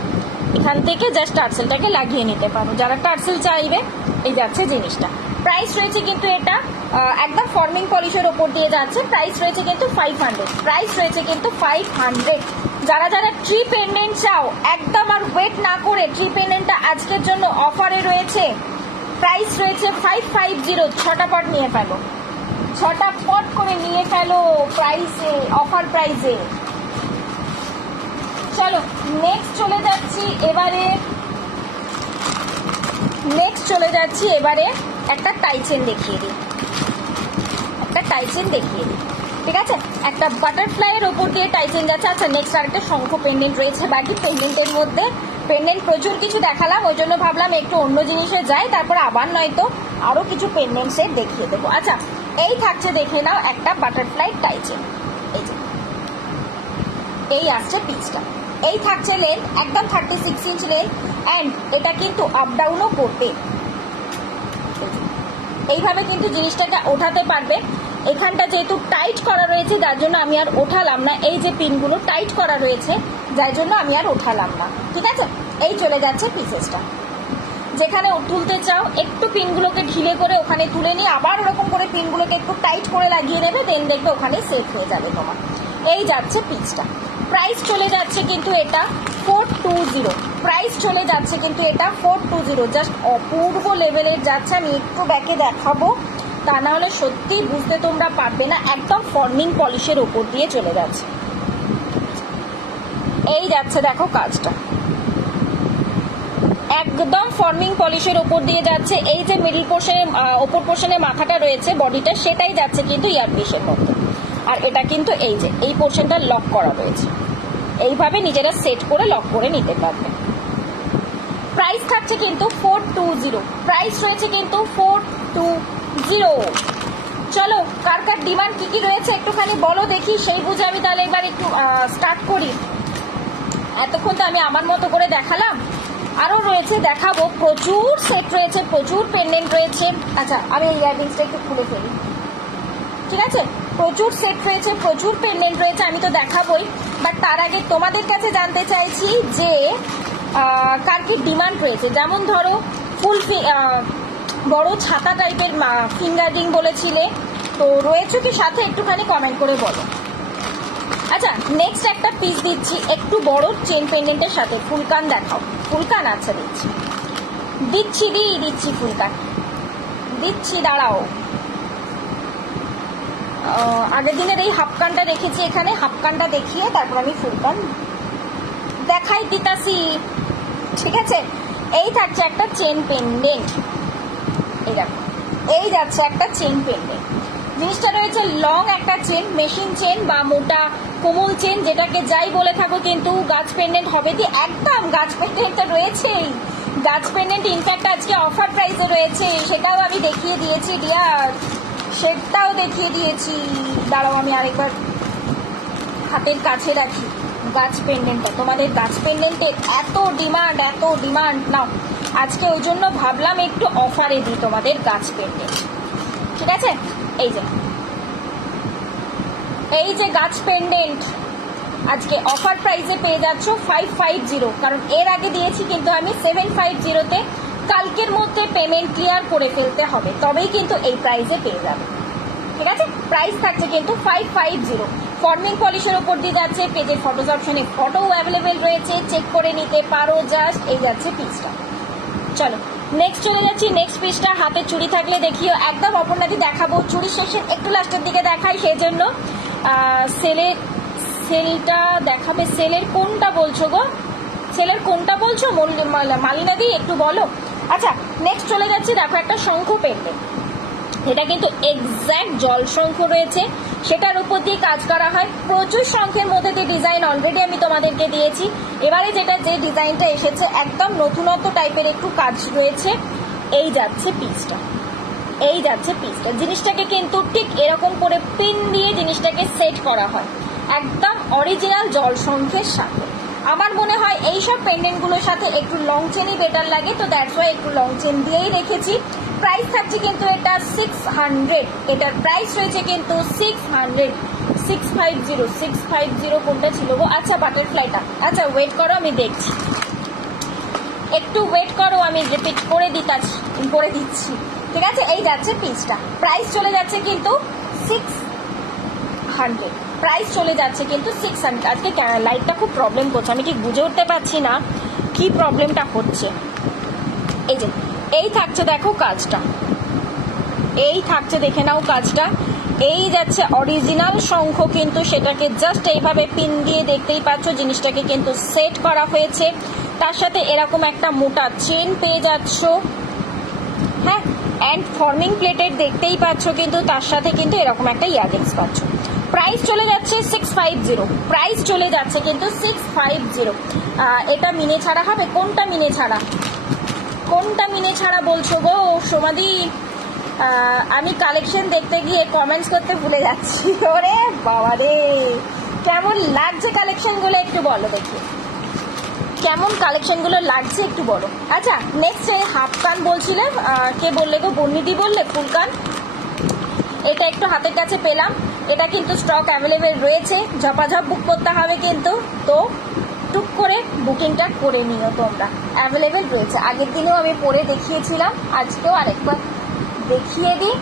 এখান থেকে জাস্ট টার্সেলটাকে লাগিয়ে নিতে পারো যারা টার্সেল চাইবে। এই যাচ্ছে জিনিসটা। প্রাইস রয়েছে কিন্তু এটা একদম ফর্মিং পলিশের ওপর দিয়ে যাচ্ছে, প্রাইস রয়েছে কিন্তু 500, প্রাইস রয়েছে কিন্তু 500। যারা যারা ট্রি পেন্ডেন্ট চাও একদম আর ওয়েট না করে, ট্রি পেন্ডেন্টটা আজকের জন্য অফারে রয়েছে, প্রাইস রয়েছে 550। 6টা পট নিয়ে ফেলো, 6টা পট করে নিয়ে ফেলো প্রাইসে, অফার প্রাইসে। চলো নেক্সট চলে যাচ্ছি এবারে, একটা টাইচেন দেখিয়ে দিই, ঠিক আছে। একটা বাটারফ্লাইয়ের ওপর দিয়ে টাইচেন যাচ্ছে। আচ্ছা নেক্সট আরেকটা শঙ্খ পেন্ডেন্ট রয়েছে, বাকি পেন্ডেন্টের মধ্যে পেন্ডেন্ট প্রচুর কিছু দেখালাম, ওই জন্য ভাবলাম একটু অন্য জিনিসে যাই, তারপর আবার নয়তো আরো কিছু পেন্ডেন্ট সেট দেখিয়ে দেবো। আচ্ছা এই থাকছে, দেখে নাও একটা বাটারফ্লাই টাইচেন, এই যে এই আসছে পিচটা। এই থাকছে লেন্থ একদম 36 ইঞ্চ লেন্থ, অ্যান্ড এটা কিন্তু আপ ডাউনও করবে, এইভাবে কিন্তু জিনিসটাকে ওঠাতে পারবে। এখানটা যেহেতু টাইট করা রয়েছে যার জন্য আমি আর ওঠালাম না, এই যে পিনগুলো টাইট করা রয়েছে যার জন্য আমি আর ওঠালাম না, ঠিক আছে। এই চলে যাচ্ছে পিসেসটা। যেখানে তুলতে চাও একটু পিনগুলোকে ঢিলে করে ওখানে তুলে নিয়ে আবার ওরকম করে পিনগুলোকে একটু টাইট করে লাগিয়ে নেবে, দেন দেখবে ওখানে সেট হয়ে যাবে তোমার। এই যাচ্ছে পিচটা। প্রাইস চলে যাচ্ছে কিন্তু এটা 420, প্রাইস চলে যাচ্ছে কিন্তু এটা 420। জাস্ট অপূর্ব লেভেলের যাচ্ছে, আমি একটু ব্যাকে দেখাবো, তা না হলে সত্যি বুঝতে তোমরা পারবে না। একদম ফর্মিং পলিশের ওপর দিয়ে চলে যাচ্ছে, এই যাচ্ছে দেখো কাজটা, একদম ফর্মিং পলিশের ওপর দিয়ে যাচ্ছে। এই যে মিডল পোর্শনে ওপর পোর্শনে মাথাটা রয়েছে বডিটা, সেটাই যাচ্ছে কিন্তু ইয়ারপিসের মধ্যে। আর এটা কিন্তু এই যে এই পোর্শনটা লক করা রয়েছে, এইভাবে নিজেরা সেট করে লক করে নিতে পারবে। প্রাইস থাকছে কিন্তু 420, প্রাইস রয়েছে কিন্তু 420। চলো কার কার ডিমান্ড কি কি রয়েছে একটুখানি বলো দেখি, সেই বুঝে আমি তাহলে এবার একটু স্টার্ট করি। এতক্ষণ তো আমি আমার মতো করে দেখালাম, আরো রয়েছে দেখাবো, প্রচুর সেট রয়েছে, প্রচুর পেন্ডেন্ট রয়েছে। আচ্ছা আমি এই ইয়াররিংসটা একটু খুলে ফেলি, ঠিক আছে। প্রচুর সেট রয়েছে, প্রচুর পেন্ডেন্ট রয়েছে, আমি তো দেখাবোই, বাট তার আগে তোমাদের কাছে জানতে চাইছি যে কার কি ডিমান্ড রয়েছে। যেমন ধরো ফুল বড় ছাতা টাইপের ফিঙ্গার রিং বলেছিলে, তো রয়েছে কি সাথে একটুখানি কমেন্ট করে বলো। আচ্ছা নেক্সট একটা পিস দিচ্ছি একটু বড় চেন পেন্ডেন্টের সাথে, ফুলকান দেখাও, ফুলকান আচ্ছা দিচ্ছি ফুলকান দিচ্ছি, দাঁড়াও। আগের দিনের এই হাফকানটা দেখেছি, এখানে হাফকানটা দেখিয়ে তারপর আমি ফুলকান দেখাই দিতাছি, ঠিক আছে। এই থাকছে একটা চেন পেন্ডেন্ট, এই দেখো এই যাচ্ছে একটা চেন পেন্ডেন্ট। জিনিসটা রয়েছে লং একটা চেন, মেশিন চেন বা মোটা কোমল চেন, যেটাকে যাই বলে থাকো, কিন্তু গাছ পেন্ডেন্ট হবে কি, একদম গাছ পেন্ডেন্টটা রয়েছেই। গাছ পেন্ডেন্ট ইনফ্যাক্ট আজকে অফার প্রাইসে রয়েছে, সেটাও আমি দেখিয়ে দিয়েছি ডিয়ার, সেটাও দেখিয়ে দিয়েছি। দাঁড়াও আমি আরেকবার হাতের কাছে রাখি গাছ পেন্ডেন্টটা, তোমাদের গাছ পেন্ডেন্টের এত ডিমান্ড নাও আজকে, ওই জন্য ভাবলাম একটু অফারে দিই তোমাদের গাছ পেন্ডেন্ট, ঠিক আছে। এই যে এই যে গাছ পেন্ডেন্ট আজকে অফার প্রাইসে পেয়ে যাচ্ছ 550, কারণ এর আগে দিয়েছি কিন্তু আমি 750-তে। কালকের মধ্যে পেমেন্ট ক্লিয়ার করে ফেলতে হবে, তবেই কিন্তু এই প্রাইসে পেয়ে যাবে। ঠিক আছে, প্রাইস থাকছে কিন্তু 550। ফর্মিং পলিশের উপর দিয়ে যাচ্ছে, পেজের ফটোজ অপশনে ফটো অ্যাভেলেবেল রয়েছে, চেক করে নিতে পারো। জাস্ট এই যাচ্ছে পিসটা। চলো নেক্সট চলে যাচ্ছি। নেক্সট পিসটা হাতে চুড়ি থাকলে দেখিও, একদম অপর্ণাদি দেখাবো। চুড়ি সেকশন একটু লাস্টের দিকে দেখাই, সেই জন্য সেলটা দেখাবে। সেলের কোনটা বলছো গো? সেলের কোনটা বলছো মালিনাদি, একটু বলো। আচ্ছা নেক্সট চলে যাচ্ছি। দেখো একটা শঙ্খ পেন্ডেন্ট, এটা কিন্তু এক্স্যাক্ট জল শঙ্খ রয়েছে, সেটার উপর দিয়ে কাজ করা হয়। প্রচুর শঙ্খের মধ্যে দিয়ে ডিজাইন অলরেডি আমি তোমাদেরকে দিয়েছি। এবারে যে ডিজাইনটা এসেছে একদম নতুনত্ব টাইপের একটু কাজ রয়েছে। এই যাচ্ছে পিসটা, এই যাচ্ছে পিসটা। জিনিসটাকে কিন্তু ঠিক এরকম করে পিন দিয়ে জিনিসটাকে সেট করা হয় একদম অরিজিনাল জল শঙ্খের সাথে। আমার মনে হয় এইসব পেন্ডেন্টগুলোর সাথে একটু লং চেনই বেটার লাগে, তো দ্যাটস ওয়াই একটু লং চেন দিয়েই রেখেছি। প্রাইস থাকছে কিন্তু এটা 600, এটার প্রাইস রয়েছে কিন্তু 600। 650 কোনটা ছিল গো? আচ্ছা বাটারফ্লাইটা। আচ্ছা ওয়েট করো, আমি দেখছি, একটু ওয়েট করো, আমি রিপিট করে দিচ্ছি। ঠিক আছে, এই যাচ্ছে পিসটা। প্রাইস চলে যাচ্ছে কিন্তু 600, প্রাইস চলে যাচ্ছে কিন্তু 600। আজকে লাইটটা খুব প্রবলেম করছে, আমি ঠিক বুঝে উঠতে পারছি না কি প্রবলেমটা হচ্ছে। এই যে এই থাকছে, দেখো কাজটা, এই থাকছে, দেখে নাও কাজটা। এই যাচ্ছে অরিজিনাল শঙ্খ, কিন্তু সেটাকে জাস্ট এইভাবে পিন দিয়ে দেখতেই পাচ্ছ জিনিসটাকে কিন্তু সেট করা হয়েছে। তার সাথে এরকম একটা মোটা চেন পেয়ে যাচ্ছ, হ্যাঁ, অ্যান্ড ফর্মিং প্লেটেড দেখতেই পাচ্ছ, কিন্তু তার সাথে কিন্তু এরকম একটা ইয়াররিংস পাচ্ছ। প্রাইস চলে যাচ্ছে 650, প্রাইস চলে যাচ্ছে কিন্তু 650। এটা মিনে ছাড়া হবে? কোনটা মিনে ছাড়া, কোনটা মিনে ছাড়া বলছো গো সোমাদি? আমি কালেকশন দেখতে গিয়ে কমেন্টস করতে ভুলে যাচ্ছি। ওরে বাবা রে, কেমন লাগছে কালেকশনগুলো একটু বলো দেখি, কেমন কালেকশনগুলো লাগছে একটু বলো। আচ্ছা নেক্সট হাফ কান বলছিলেন, কে বললে গো? বন্নিদি বললে ফুল কান। এটা একটু হাতের কাছে পেলাম, এটা কিন্তু স্টক অ্যাভেলেবেল রয়েছে, ঝপাঝপ বুক করতে হবে কিন্তু, তো টুক করে বুকিংটা করে নিও তোমরা, অ্যাভেলেবেল রয়েছে। আগের দিনেও আমি পরে দেখিয়েছিলাম, আজকেও আরেকবার দেখিয়ে দিই।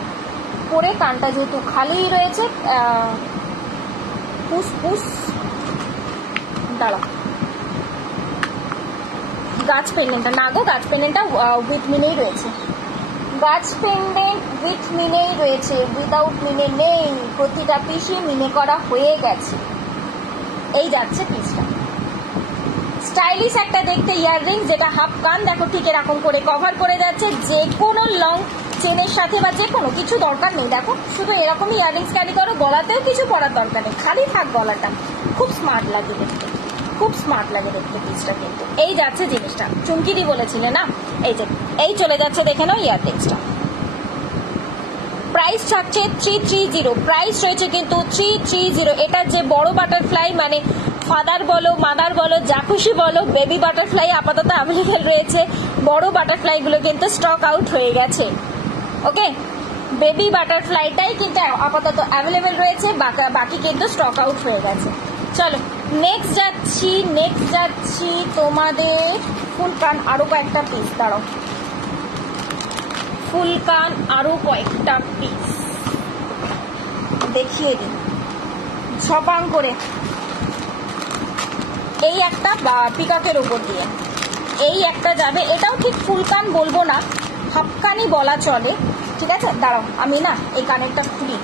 পরে কানটা যেহেতু খালিই রয়েছে, পুস দাঁড়া, গাছ পেন্ডেন্টটা না গো, গাছ পেন্ডেন্টটা উইথ মিনেই রয়েছে, গাছ পেন্ডেন্ট উইথ মিনেই রয়েছে, উইদাউট মিনে নেই। প্রতিটা পিসই মিনে করা হয়ে গেছে। এই যাচ্ছে পিসটা, স্টাইলিশ একটা দেখতে ইয়াররিং, যেটা হাফ কান দেখো ঠিক এরকম করে কভার করে যাচ্ছে। যে কোনো লং চেনের সাথে বা যে কোনো কিছু দরকার নেই, দেখো শুধু এরকম ইয়াররিংস ক্যারি করো, গলাতেও কিছু পরার দরকার নেই, খালি থাক গলাটা। খুব স্মার্ট লাগে দেখতে, খুব স্মার্ট লাগে দেখতে পিসটা কিন্তু। এই যাচ্ছে জিনিসটা, চুমকিদি বলেছিলে না, এই যে এই চলে যাচ্ছে, দেখে নাও ইয়াররিংসটা। প্রাইস থাকছে 330, প্রাইস রয়েছে কিন্তু 330। এটা যে বড় বাটারফ্লাই, মানে ফাদার বলো মাদার বলো যা খুশি বলো, বেবি বাটারফ্লাই আপাতত অ্যাভেলেবেল রয়েছে। বড় বাটারফ্লাইগুলো কিন্তু স্টক আউট হয়ে গেছে। ওকে, বেবি বাটারফ্লাইটাই কিন্তু আপাতত অ্যাভেলেবেল রয়েছে, বাকি কিন্তু স্টক আউট হয়ে গেছে। চলো নেক্সট যাচ্ছি তোমাদের ফুল কান। আরো কয়েকটা পিস দাঁড়াও, ফুল কান আরো কয়েকটা পিস দেখিয়ে দিই ঝপাং করে। এই একটা পিককের উপর দিয়ে এই একটা যাবে, এটাও ঠিক ফুল কান বলবো না, হাফ কানই বলা চলে। ঠিক আছে, দাঁড়াও আমি না এই কানেরটা খুলি,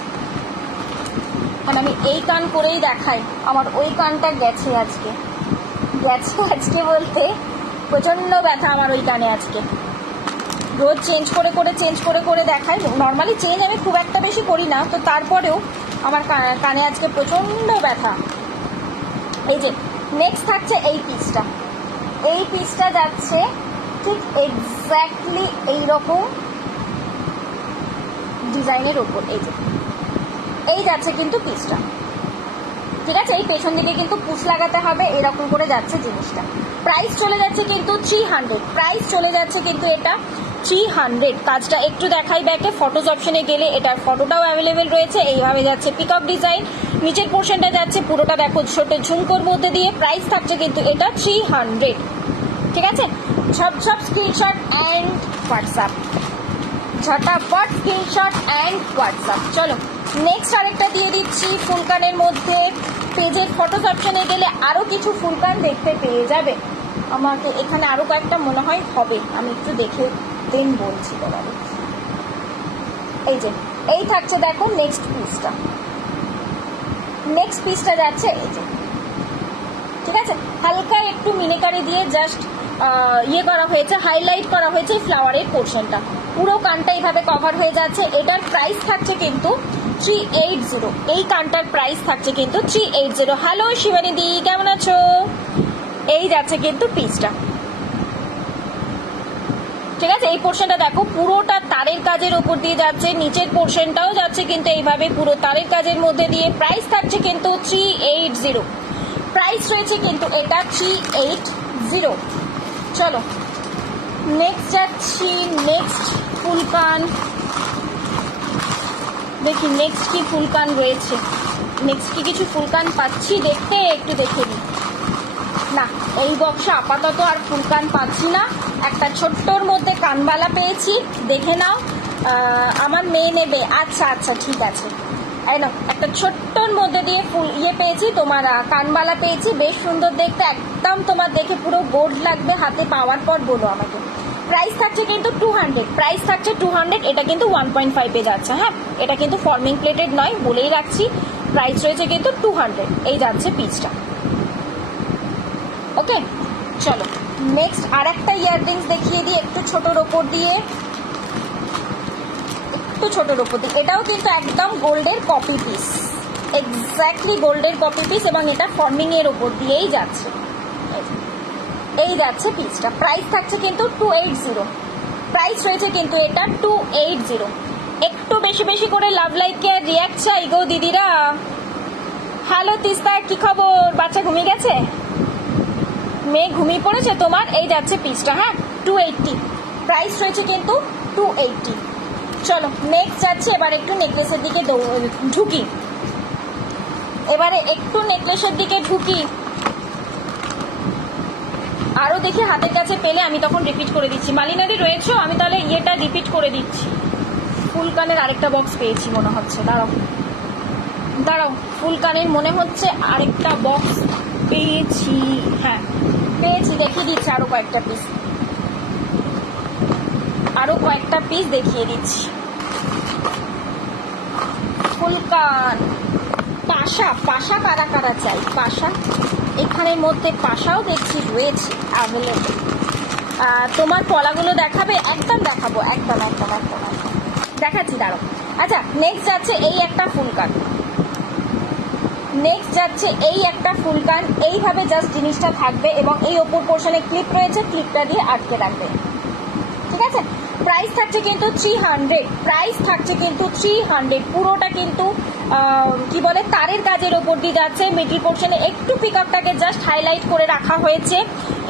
কারণ আমি এই কান করেই দেখাই। আমার ওই কানটা গেছে আজকে বলতে প্রচন্ড ব্যথা আমার ওই কানে আজকে। রোজ চেঞ্জ করে দেখাই। নর্মালি চেঞ্জ আমি খুব একটা বেশি করি না, তো তারপরেও আমার কানে আজকে প্রচন্ড ব্যথা। এই যে নেক্সট থাকছে এই পিসটা যাচ্ছে ঠিক এক্স্যাক্টলি এইরকম ডিজাইনের উপর। এই যে এই যাচ্ছে কিন্তু পিসটা, ঠিক আছে। এই পেছন দিকে কিন্তু পুশ লাগাতে হবে, এরকম করে যাচ্ছে জিনিসটা। প্রাইস চলে যাচ্ছে কিন্তু 300, প্রাইস চলে যাচ্ছে কিন্তু এটা 300। কাজটা একটু দেখাই ব্যাকে, ফটোজ অপশনে গেলে এটার ফটোটাও অ্যাভেলেবেল রয়েছে। এইভাবে যাচ্ছে পিকআপ ডিজাইন, নিচের পোর্শনটা যাচ্ছে পুরোটা দেখো ছোট ঝুমকোর মধ্যে দিয়ে। প্রাইস থাকছে কিন্তু এটা 300, ঠিক আছে। ঝপঝপ স্ক্রিনশট অ্যান্ড হোয়াটসঅ্যাপ, ঝটাপট স্ক্রিনশট অ্যান্ড হোয়াটসঅ্যাপ। চলো নেক্সট আরেকটা দিয়ে দিচ্ছি ফুলকানের মধ্যে। পেজের ফটোজ অপশনে গেলে আরো কিছু ফুলকান দেখতে পেয়ে যাবে। আমাকে এখানে আরো কয়েকটা মনে হয় হবে, আমি একটু দেখে দেন বলছি তোমাদের। এই যে এই থাকছে দেখো নেক্সট পিসটা, নেক্সট পিসটা যাচ্ছে এই যে, ঠিক আছে। হালকা একটু মিনিকারি দিয়ে জাস্ট ইয়ে করা হয়েছে, হাইলাইট করা হয়েছে ফ্লাওয়ারের পোর্শনটা, পুরো কানটা এইভাবে কভার হয়ে যাচ্ছে। এটার প্রাইস থাকছে কিন্তু 380। এই কানটার প্রাইস থাকছে কিন্তু 380। হ্যালো শিবানী দি, কেমন আছো? এই যাচ্ছে কিন্তু পিসটা, ঠিক আছে। এই পোর্শনটা দেখো পুরোটা তারের কাজের উপর দিয়ে যাচ্ছে, নিচের পোর্শনটাও যাচ্ছে কিন্তু এইভাবে পুরো তারের কাজের মধ্যে দিয়ে। প্রাইস থাকছে কিন্তু 380। প্রাইস রয়েছে কিন্তু এটা 380। চলো নেক্সট যাচ্ছি, নেক্সট ফুলকান দেখি, নেক্সট কি ফুলকান রয়েছে, নেক্সট কি কিছু ফুলকান পাচ্ছি দেখতে, একটু দেখে নিই। না, এই বক্সে আপাতত আর ফুলকান পাচ্ছি না। একটা ছোট্টর মধ্যে কানবালা পেয়েছি, দেখে নাও। আমার মেয়ে নেবে, আচ্ছা আচ্ছা ঠিক আছে। একটা ছোট্টর মধ্যে দিয়ে ফুল ইয়ে পেয়েছি, তোমার কানবালা পেয়েছি, বেশ সুন্দর দেখতে, একদম তোমার দেখে পুরো গোল্ড লাগবে হাতে পাওয়ার পর বলো আমাকে। প্রাইস থাকছে কিন্তু 200, প্রাইস থাকছে 200। এটা কিন্তু 1.5 যাচ্ছে, হ্যাঁ এটা কিন্তু ফর্মিং প্লেটেড নয়, বলেই রাখছি। প্রাইস রয়েছে কিন্তু 200। এই যাচ্ছে পিসটা, ওকে। চলো নেক্সট আর একটা ইয়াররিংস দেখিয়ে দিই, একটু ছোটোর ওপর দিয়ে, একটু ছোটোর ওপর দিয়ে। এটাও কিন্তু একদম গোল্ডের কপি পিস, এক্স্যাক্টলি গোল্ডের কপি পিস, এবং এটা ফর্মিং এর ওপর দিয়েই যাচ্ছে। এই যাচ্ছে পিসটা, প্রাইস থাকছে কিন্তু 280। প্রাইস রয়েছে কিন্তু এটা 280। একটু বেশি বেশি করে লাভ লাইক আর রিয়াক্ট চাই গো দিদিরা। হ্যালো তিস্তা, কি খবর? বাচ্চা ঘুমিয়ে গেছে? মেয়ে ঘুমিয়ে পড়েছে তোমার? এই যাচ্ছে পিসটা, হ্যাঁ 280। প্রাইস রয়েছে কিন্তু 280। চলো নেক্সট যাচ্ছে, এবার একটু নেকলেসের দিকে ঢুকি, এবারে একটু নেকলেসের দিকে ঢুকি। আরো দেখি হাতের কাছে পেলে আমি তখন রিপিট করে দিচ্ছি। মালিনাদি রয়েছো? আমি তাহলে ইয়েটা রিপিট করে দিচ্ছি। ফুলকানের আরেকটা বক্স পেয়েছি মনে হচ্ছে, দাঁড়াও দাঁড়াও, ফুলকানের মনে হচ্ছে আরেকটা বক্স পেয়েছি, হ্যাঁ পেয়েছি, দেখিয়ে দিচ্ছি আরো কয়েকটা পিস, আরো কয়েকটা পিস দেখিয়ে দিচ্ছি। ফুলকান পাশা, পাশা কারা কারা চাই? পাশা এখানের মধ্যে পাশাও দেখছি রয়েছে অ্যাভেলেবল। তোমার পলাগুলো দেখাবে? একদম দেখাবো, একদম একদম একদম একদম দেখাচ্ছি, দাঁড়াও। আচ্ছা নেক্সট যাচ্ছে এই একটা ফুলকান, নেক্সট যাচ্ছে এই একটা ফুলকান। এইভাবে জাস্ট জিনিসটা থাকবে এবং এই ওপর পোর্শনে ক্লিপ রয়েছে, ক্লিপটা দিয়ে আটকে রাখবে, ঠিক আছে। প্রাইস থাকছে কিন্তু 300, প্রাইস থাকছে কিন্তু 300। পুরোটা কিন্তু কি বলে তারের কাজের ওপর দিয়ে যাচ্ছে, মিডল পোর্শনে একটু পিকআপটাকে জাস্ট হাইলাইট করে রাখা হয়েছে।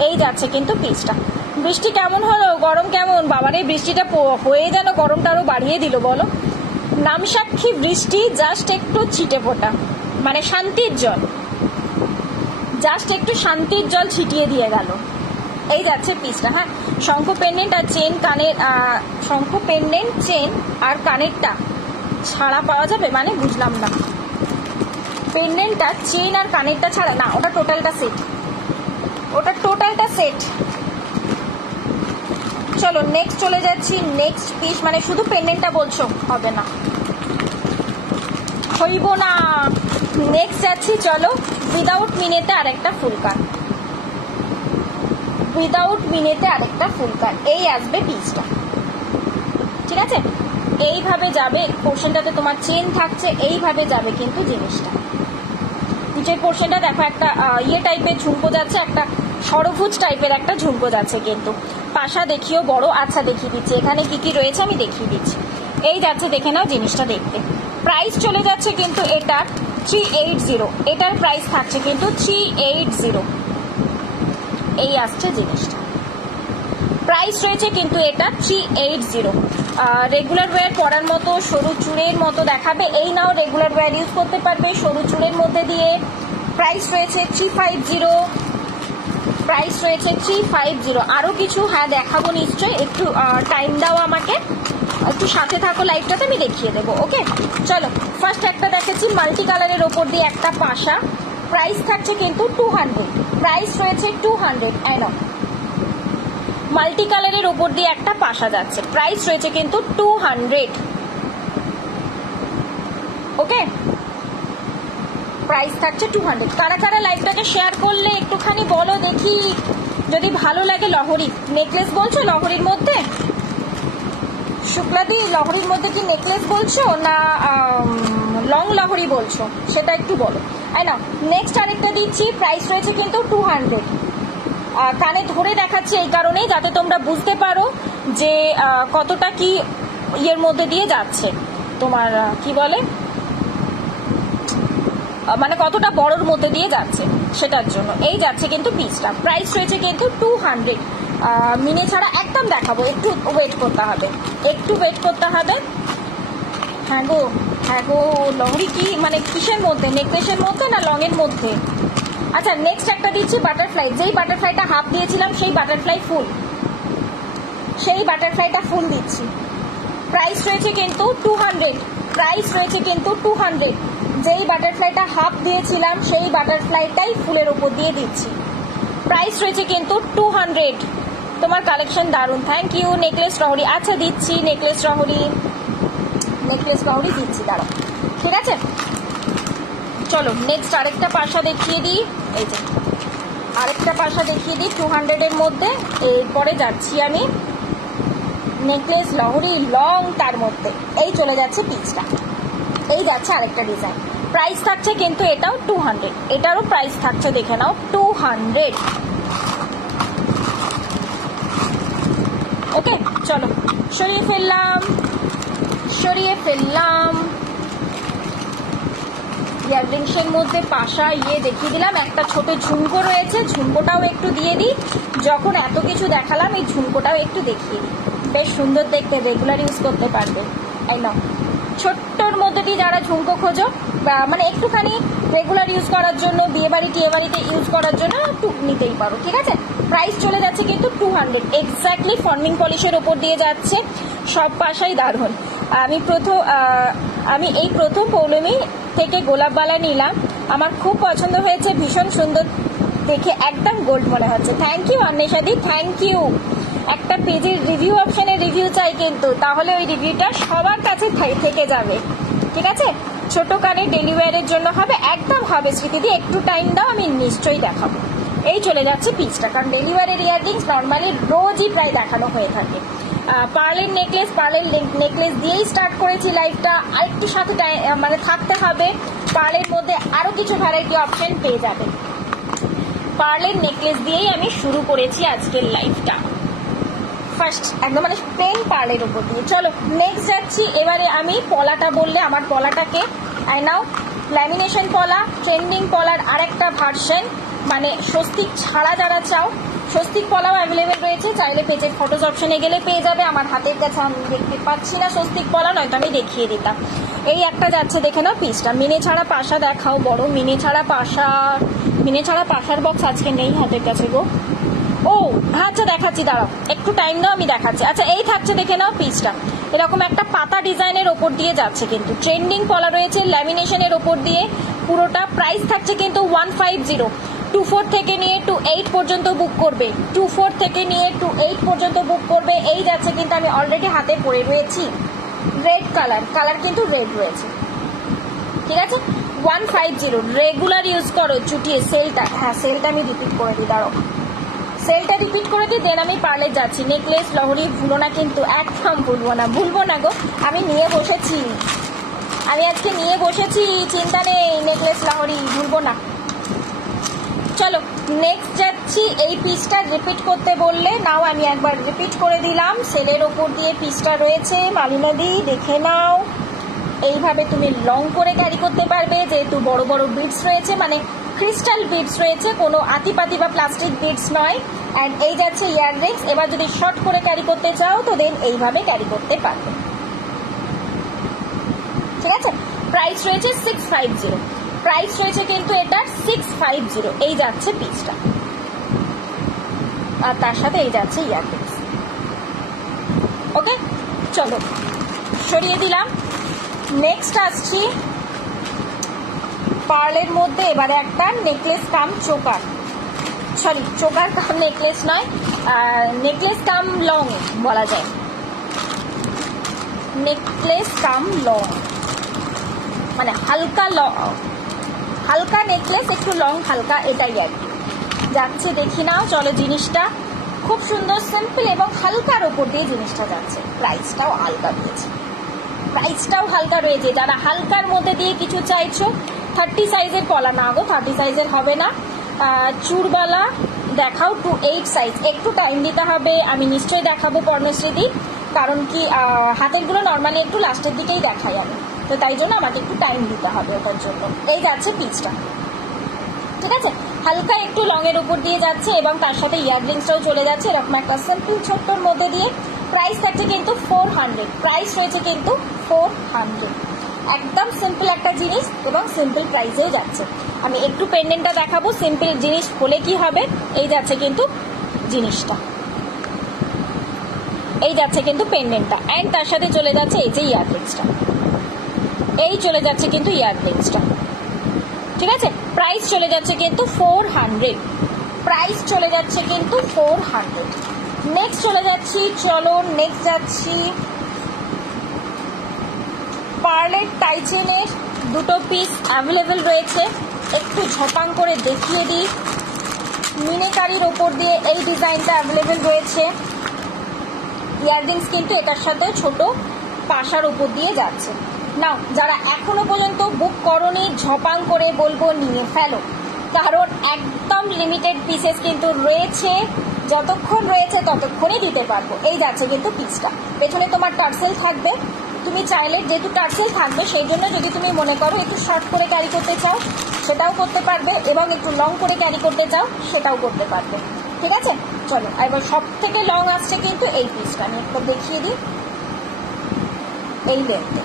এই যাচ্ছে কিন্তু পিসটা। বৃষ্টি কেমন হলো? গরম কেমন? বাবার এই বৃষ্টিটা হয়ে যেন গরমটা আরো বাড়িয়ে দিল বলো। নামসাক্ষী বৃষ্টি, জাস্ট একটু ছিটে ফোটা, মানে শান্তির জল, জাস্ট একটু শান্তির জল ছিটিয়ে দিয়ে গেল। এই যাচ্ছে পিসটা, হ্যাঁ। শঙ্খ পেন্ডেন্ট আর চেন, কানের শঙ্খ পেন্ডেন্ট চেন আর কানেরটা ছাড়া পাওয়া যাবে, মানে বুঝলাম না। পেন্ডেন্টটা চেন আর কানেরটা ছাড়া না, ওটা টোটালটা সেট, ওটা টোটালটা সেট। চলো নেক্সট চলে যাচ্ছি, নেক্সট পিস, মানে শুধু পেন্ডেন্টটা বলছো, হবে না, হইব না। নেক্সট যাচ্ছি, চলো উইদাউট মিনেতে আরেকটা ফুলকান, উইদাউট মিনেতে আরেকটা ফুলকান। এই আসবে পিসটা, ঠিক আছে। এইভাবে যাবে পোর্শনটাতে, তোমার চেন থাকছে, এইভাবে যাবে কিন্তু জিনিসটা। নিচের পোর্শনটা দেখো একটা ইয়ে টাইপের ঝুমকো যাচ্ছে, একটা সরভুজ টাইপের একটা ঝুমকো যাচ্ছে কিন্তু। পাশা দেখিও বড়, আচ্ছা দেখিয়ে দিচ্ছি এখানে কি কি রয়েছে, আমি দেখিয়ে দিচ্ছি। এই যাচ্ছে, দেখে নাও জিনিসটা দেখতে। প্রাইস চলে যাচ্ছে কিন্তু এটার 380, এটার প্রাইস থাকছে কিন্তু 380। এই আসছে জিনিসটা, প্রাইস রয়েছে কিন্তু এটা 380। রেগুলার ওয়্যার পরার মতো সরু চুড়ের মতো দেখাবে, এই নাও রেগুলার ওয়্যার ইউজ করতে পারবে সরু চুড়ের মধ্যে দিয়ে। প্রাইস রয়েছে 350, প্রাইস রয়েছে 350। আরও কিছু হ্যাঁ দেখাবো নিশ্চয়ই, একটু টাইম দাও আমাকে, একটু সাথে থাকো লাইভটাতে, আমি দেখিয়ে দেবো। ওকে চলো, ফার্স্ট একটা দেখাচ্ছি মাল্টি কালারের ওপর দিয়ে একটা পাশা, প্রাইস থাকছে কিন্তু 200, প্রাইস রয়েছে 200। নাও মাল্টি কালারের ওপর দিয়ে একটা পাশা যাচ্ছে, প্রাইস রয়েছে কিন্তু 200। ওকে প্রাইস থাকছে 200। কারা কারা লাইভটাকে শেয়ার করলে একটুখানি বলো দেখি, যদি ভালো লাগে। লহরি নেকলেস বলছো, লহরির মধ্যে শুক্লাদি লহরির মধ্যে কি নেকলেস বলছো না লং লহরি বলছো, সেটা একটু বলো। না নেক্সট আরেকটা দিচ্ছি, প্রাইস রয়েছে কিন্তু 200। কানে ধরে দেখাচ্ছি এই কারণেই যাতে তোমরা বুঝতে পারো যে কতটা কি ইয়ের মধ্যে দিয়ে যাচ্ছে, তোমার কি বলে মানে কতটা বড়র মধ্যে দিয়ে যাচ্ছে সেটার জন্য। এই যাচ্ছে কিন্তু পিসটা, প্রাইস রয়েছে কিন্তু 200। মিনে ছাড়া একদম দেখাবো, একটু ওয়েট করতে হবে, একটু ওয়েট করতে হবে। হ্যাঁ গো লহরি কি মানে কিসের মধ্যে, নেকলেসের মধ্যে না লংয়ের মধ্যে? আচ্ছা নেক্সট একটা দিচ্ছি বাটারফ্লাই, যেই বাটারফ্লাইটা হাফ দিয়েছিলাম সেই বাটারফ্লাই ফুল, সেই বাটারফ্লাইটা ফুল দিচ্ছি। প্রাইস রয়েছে কিন্তু 200, প্রাইস রয়েছে কিন্তু 200। যেই বাটারফ্লাইটা হাফ দিয়েছিলাম সেই বাটারফ্লাইটাই ফুলের উপর দিয়ে দিচ্ছি, প্রাইস রয়েছে কিন্তু 200। তোমার কালেকশন দারুণ, থ্যাংক ইউ। নেকলেস রহরি, আচ্ছা দিচ্ছি নেকলেস রহরি দিচ্ছি, দাঁড়াও ঠিক আছে। চলো নেক্সট আরেকটা পাশা দেখিয়ে দিই, এই যে আরেকটা পাশা দেখিয়ে দিই 200-এর মধ্যে। এরপরে যাচ্ছি আমি নেকলেস লহরি লং, তার মধ্যে এই চলে যাচ্ছে পিচটা, এই যাচ্ছে আরেকটা ডিজাইন। প্রাইস থাকছে কিন্তু এটাও 200, এটারও প্রাইস থাকছে দেখে নাও 200। ওকে চলো সরিয়ে ফেললাম ইয়াররিংসের মধ্যে পাশা দেখিয়ে দিলাম। একটা ছোট ঝুমকো রয়েছে, ঝুমকোটাও একটু দিয়ে দিই, যখন এত কিছু দেখালাম এই ঝুমকোটাও একটু দেখিয়ে দিই, বেশ সুন্দর দেখতে, রেগুলার ইউজ করতে পারবে। এই নাও ছোট্টর মধ্যে দিয়ে যারা ঝুমকো খোঁজো বা মানে একটুখানি রেগুলার ইউজ করার জন্য, বিয়ে বাড়িতে ইউজ করার জন্য একটু নিতেই পারো, ঠিক আছে। প্রাইস চলে যাচ্ছে কিন্তু 200, এক্স্যাক্টলি ফর্মিং পলিশের ওপর দিয়ে যাচ্ছে, সব পাশাই দারুণ। আমি এই প্রথম পৌলমী থেকে গোলাপবালা নিলাম, আমার খুব পছন্দ হয়েছে, ভীষণ সুন্দর দেখে, একদম গোল্ড মনে হচ্ছে। থ্যাংক ইউ অন্বেষাদি, থ্যাংক ইউ। একটা পেজের রিভিউ অপশনে রিভিউ চাই কিন্তু, তাহলে ওই রিভিউটা সবার কাছে থেকে যাবে, ঠিক আছে। ছোট কানে ডেলিভারির জন্য হবে, একদম হবে স্মৃতিদি, একটু টাইম দাও, আমি নিশ্চয়ই দেখাবো। এই চলে যাচ্ছে পিচটা, কারণ ডেলিভারির ইয়াররিংস নর্মালি রোজই প্রায় দেখানো হয়ে থাকে। পার্লের নেকলেস দিয়েই স্টার্ট করেছি লাইভটা, আরেকটু সাথে মানে থাকতে হবে, পার্লের মধ্যে আরও কিছু ভ্যারাইটি অপশন পেয়ে যাবে। পার্লের নেকলেস দিয়েই আমি শুরু করেছি আজকের লাইভটা, ফার্স্ট একদম মানে প্লেন পার্লের উপর দিয়ে। চলো নেক্সট যাচ্ছি, এবারে আমি পলাটা বললে আমার পলাটাকে নাও, ল্যামিনেশন পলা, ট্রেন্ডিং পলার আরেকটা ভার্সন, মানে স্বস্তিক ছাড়া যারা চাও, স্বস্তিক পলাও অ্যাভেলেবেল রয়েছে, চাইলে পেজের ফটোজ অপশনে গেলে পেয়ে যাবে। আমার হাতের কাছে আমি দেখতে পাচ্ছি না স্বস্তিক পলা, নয়তো আমি দেখিয়ে দিতাম। এই একটা যাচ্ছে দেখে নাও পিসটা, মিনে ছাড়া পাশা দেখাও, বড় মিনে ছাড়া পাশার বক্স আজকে নেই হাতের কাছে গো। ও আচ্ছা দেখাচ্ছি, দাঁড়াও একটু টাইম দাও, আমি দেখাচ্ছি। আচ্ছা এই থাকছে দেখে নাও পিসটা, এরকম একটা পাতা ডিজাইনের ওপর দিয়ে যাচ্ছে, কিন্তু ট্রেন্ডিং পলা রয়েছে ল্যামিনেশনের ওপর দিয়ে পুরোটা। প্রাইস থাকছে কিন্তু 150। 24 থেকে নিয়ে 28 পর্যন্ত বুক করবে, 24 থেকে নিয়ে 28 পর্যন্ত বুক করবে। এই যাচ্ছে কিন্তু, আমি অলরেডি হাতে পরে রয়েছি, রেড কালার কিন্তু রেড রয়েছে, ঠিক আছে। 150 রেগুলার ইউজ করো, চুটিয়ে সেলটা, হ্যাঁ সেলটা আমি রিপিট করে দিই, দাঁড়াও সেলটা রিপিট করে দিই, দেন আমি পার্লে যাচ্ছি। নেকলেস লহরি ভুলো না কিন্তু, একদম ভুলবো না গো, আমি আজকে নিয়ে বসেছি, চিন্তা নেই, নেকলেস লহরি ভুলবো না। চলো নেক্সট যাচ্ছি, এই পিসটা রিপিট করতে বললে নাও, আমি একবার রিপিট করে দিলাম। সেলের ওপর দিয়ে পিসটা রয়েছে, মালিনাদি দেখে নাও, এইভাবে তুমি লং করে ক্যারি করতে পারবে, যেহেতু বড় বড় বিডস রয়েছে, মানে ক্রিস্টাল বিডস রয়েছে, কোনো আতিপাতি বা প্লাস্টিক বিডস নয়। অ্যান্ড এই যাচ্ছে ইয়াররিংস। এবার যদি শর্ট করে ক্যারি করতে চাও তো দেন এইভাবে ক্যারি করতে পারবে, ঠিক আছে। প্রাইস রয়েছে 650, প্রাইস রয়েছে কিন্তু এটার 650। এই যাচ্ছে পিসটা, আর তার সাথে এই যাচ্ছে ইয়াররিংস। ওকে, চলো সরিয়ে দিলাম। নেক্সট আসছি পার্লের মধ্যে এবারে একটা necklace cum choker, sorry choker cum necklace নয়, নেকলেস কাম লং বলা যায়, নেকলেস কাম লং মানে হালকা হালকা নেকলেস, একটু লং হালকা, এটাই আর কি যাচ্ছে। দেখি নাও, চলো। জিনিসটা খুব সুন্দর, সিম্পল এবং হালকার ওপর দিয়ে জিনিসটা যাচ্ছে। প্রাইসটাও হালকা রয়েছে, প্রাইসটাও হালকা রয়েছে। যারা হালকার মধ্যে দিয়ে কিছু চাইছো, 30 সাইজের পলা না গো, 30 সাইজের হবে না। চুরবালা দেখাও, 2 8 সাইজ। একটু টাইম দিতে হবে, আমি নিশ্চয়ই দেখাবো পর্ণশ্রীদি, কারণ কি হাতেরগুলো নর্মালি একটু লাস্টের দিকেই দেখাই আমি, তো তাই জন্য আমাকে একটু টাইম দিতে হবে ওটার জন্য। এই যাচ্ছে পিচটা, ঠিক আছে। হালকা একটু লং এর উপর দিয়ে যাচ্ছে এবং তার সাথে ইয়াররিংসটাও চলে যাচ্ছে এরকম একটা সিম্পল ছোট্টর মধ্যে দিয়ে। প্রাইস থাকছে কিন্তু 400, প্রাইস রয়েছে কিন্তু 400। একদম সিম্পল একটা জিনিস এবং সিম্পল প্রাইসেও যাচ্ছে। আমি একটু পেন্ডেন্টটা দেখাবো, সিম্পল জিনিস হলে কি হবে। এই যাচ্ছে কিন্তু জিনিসটা, এই যাচ্ছে কিন্তু পেন্ডেন্টটা, অ্যান্ড তার সাথে চলে যাচ্ছে এই যে ইয়াররিংসটা, এই চলে যাচ্ছে কিন্তু ইয়াররিংসটা, ঠিক আছে। প্রাইস চলে যাচ্ছে কিন্তু 400, প্রাইস চলে যাচ্ছে কিন্তু 400। নেক্সট চলে যাচ্ছি, চলো নেক্সট যাচ্ছি পার্লের টাইচেনের দুটো পিস অ্যাভেলেবেল রয়েছে। একটু ঝপাং করে দেখিয়ে দিই। মিনেকারির ওপর দিয়ে এই ডিজাইনটা অ্যাভেলেবেল রয়েছে। ইয়াররিংস কিন্তু এটার সাথে ছোট পাশার ওপর দিয়ে যাচ্ছে। নাও, যারা এখনো পর্যন্ত বুক করনি, ঝপাং করে বলবো নিয়ে ফেলো, কারণ একদম লিমিটেড পিসেস কিন্তু রয়েছে। যতক্ষণ রয়েছে ততক্ষণই দিতে পারবো। এই যাচ্ছে কিন্তু পিসটা, পেছনে তোমার টার্সেল থাকবে। তুমি চাইলে, যেহেতু টার্সেল থাকবে সেই জন্য যদি তুমি মনে করো একটু শর্ট করে ক্যারি করতে চাও সেটাও করতে পারবে, এবং একটু লং করে ক্যারি করতে চাও সেটাও করতে পারবে, ঠিক আছে। চলো, এবার সব থেকে লং আসছে কিন্তু এই পিসটা, আমি একটু দেখিয়ে দিই। এই লেন্থে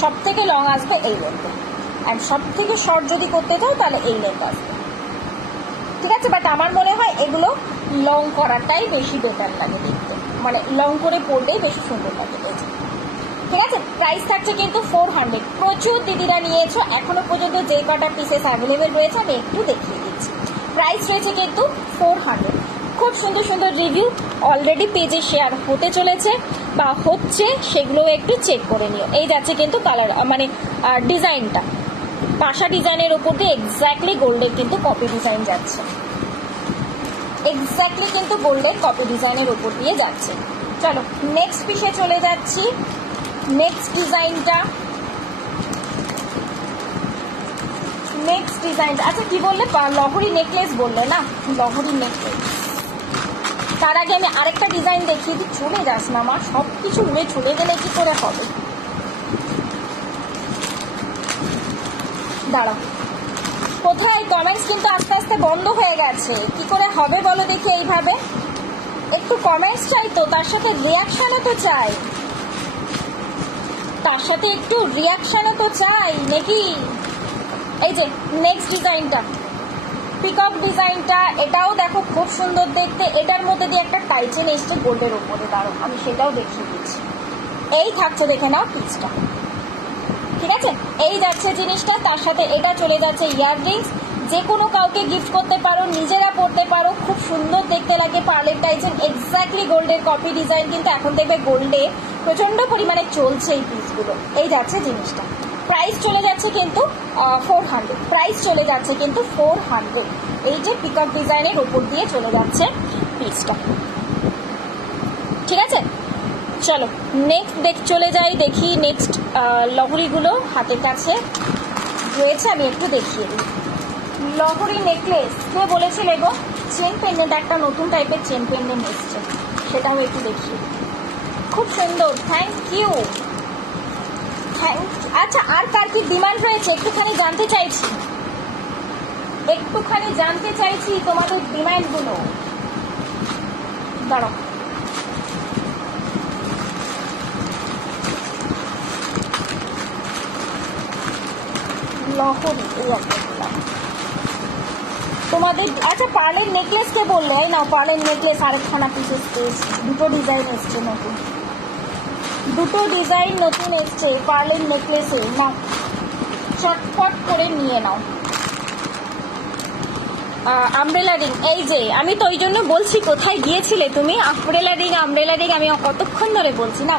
সব থেকে লং আসবে, এই লেন্থে। অ্যান্ড সব থেকে শর্ট যদি করতে চাও তাহলে এই লেন্থ আসবে, ঠিক আছে। বাট আমার মনে হয় এগুলো লং করাটাই বেশি বেটার লাগে দেখতে, মানে লং করে পরলেই বেশি সুন্দর লাগে দেখতে, ঠিক আছে। প্রাইস থাকছে কিন্তু 400। প্রচুর দিদিরা নিয়েছো, এখনো পর্যন্ত যে কটা পিসেস অ্যাভেলেবেল রয়েছে আমি একটু দেখিয়ে দিচ্ছি। প্রাইস রয়েছে কিন্তু 400। খুব সুন্দর সুন্দর রিভিউ অলরেডি পেজে শেয়ার হতে চলেছে বা হচ্ছে, সেগুলোও একটু চেক করে নিও। এই যাচ্ছে কিন্তু কালার, মানে ডিজাইনটা পাশা ডিজাইনের উপর দিয়ে এক্স্যাক্টলি গোল্ডের কিন্তু কপি ডিজাইন যাচ্ছে, এক্স্যাক্টলি কিন্তু গোল্ডের কপি ডিজাইনের উপর দিয়ে যাচ্ছে। চলো নেক্সট পিসে চলে যাচ্ছি। নেক্সট ডিজাইনটা, নেক্সট ডিজাইনটা আচ্ছা কি বললে, লহরি নেকলেস বললে না, লহরি নেকলেস। তার আগে আমি আরেকটা ডিজাইন দেখিয়ে দিই। চলে যাস না মা, সব কিছু উড়ে চলে গেলে কি করে হবে, দাঁড়া। কোথায় কমেন্টস কিন্তু আস্তে আস্তে বন্ধ হয়ে গেছে, কি করে হবে বলো দেখি। এইভাবে একটু কমেন্টস চাই তো, তার সাথে রিয়াকশনও তো চাই, তার সাথে একটু রিয়াকশনও তো চাই নাকি। এই যে নেক্সট ডিজাইনটা, পিকক ডিজাইনটা, এটাও দেখো খুব সুন্দর দেখতে। এটার মধ্যে দিয়ে একটা টাইচেন এসছে গোল্ডের উপরে, দাঁড়ো আমি সেটাও দেখিয়ে দিচ্ছি। এই থাকছে, দেখে নাও পিসটা, ঠিক আছে। এই যাচ্ছে জিনিসটা, তার সাথে এটা চলে যাচ্ছে ইয়াররিংস। যে কোনো কাউকে গিফট করতে পারো, নিজেরা পরতে পারো, খুব সুন্দর দেখতে লাগে। পার্লের টাইচেন এক্স্যাক্টলি গোল্ডের কপি ডিজাইন, কিন্তু এখন দেখবে গোল্ডে প্রচন্ড পরিমাণে চলছে এই পিসগুলো। এই যাচ্ছে জিনিসটা, প্রাইস চলে যাচ্ছে কিন্তু 400, প্রাইস চলে যাচ্ছে কিন্তু 400। এই যে পিকক ডিজাইনের উপর দিয়ে চলে যাচ্ছে পিসটা, ঠিক আছে। চলো নেক্সট চলে যাই, দেখি নেক্সট লহরিগুলো হাতের কাছে রয়েছে, আমি একটু দেখিয়ে দিই। লহরি নেকলেস, কে বলেছিলে গো? চেন পেন্ডেন্ট, একটা নতুন টাইপের চেন পেন্ডেন্ট এসছে, সেটাও একটু দেখিয়ে দিই। খুব সুন্দর, থ্যাংক ইউ। আচ্ছা, আর কার কি ডিমান্ড রয়েছে একটুখানি জানতে চাইছি, একটুখানি জানতে চাইছি তোমাদের ডিমান্ডগুলো। দাঁড়াও, লহরি এই একটা দিলাম তোমাদের। আচ্ছা পার্লের নেকলেস কে বললে? এই নাও পার্লের নেকলেস আরেকখানা পিস এসছে, দুটো ডিজাইন এসছে নতুন, দুটো ডিজাইন নতুন এসছে পার্লের নেকলেসে। নাও চটপট করে নিয়ে নাও। আমব্রেলা রিং, এই যে আমি তো ওই জন্য বলছি কোথায় গিয়েছিলে তুমি? আমব্রেলা রিং আমি কতক্ষণ ধরে বলছি না।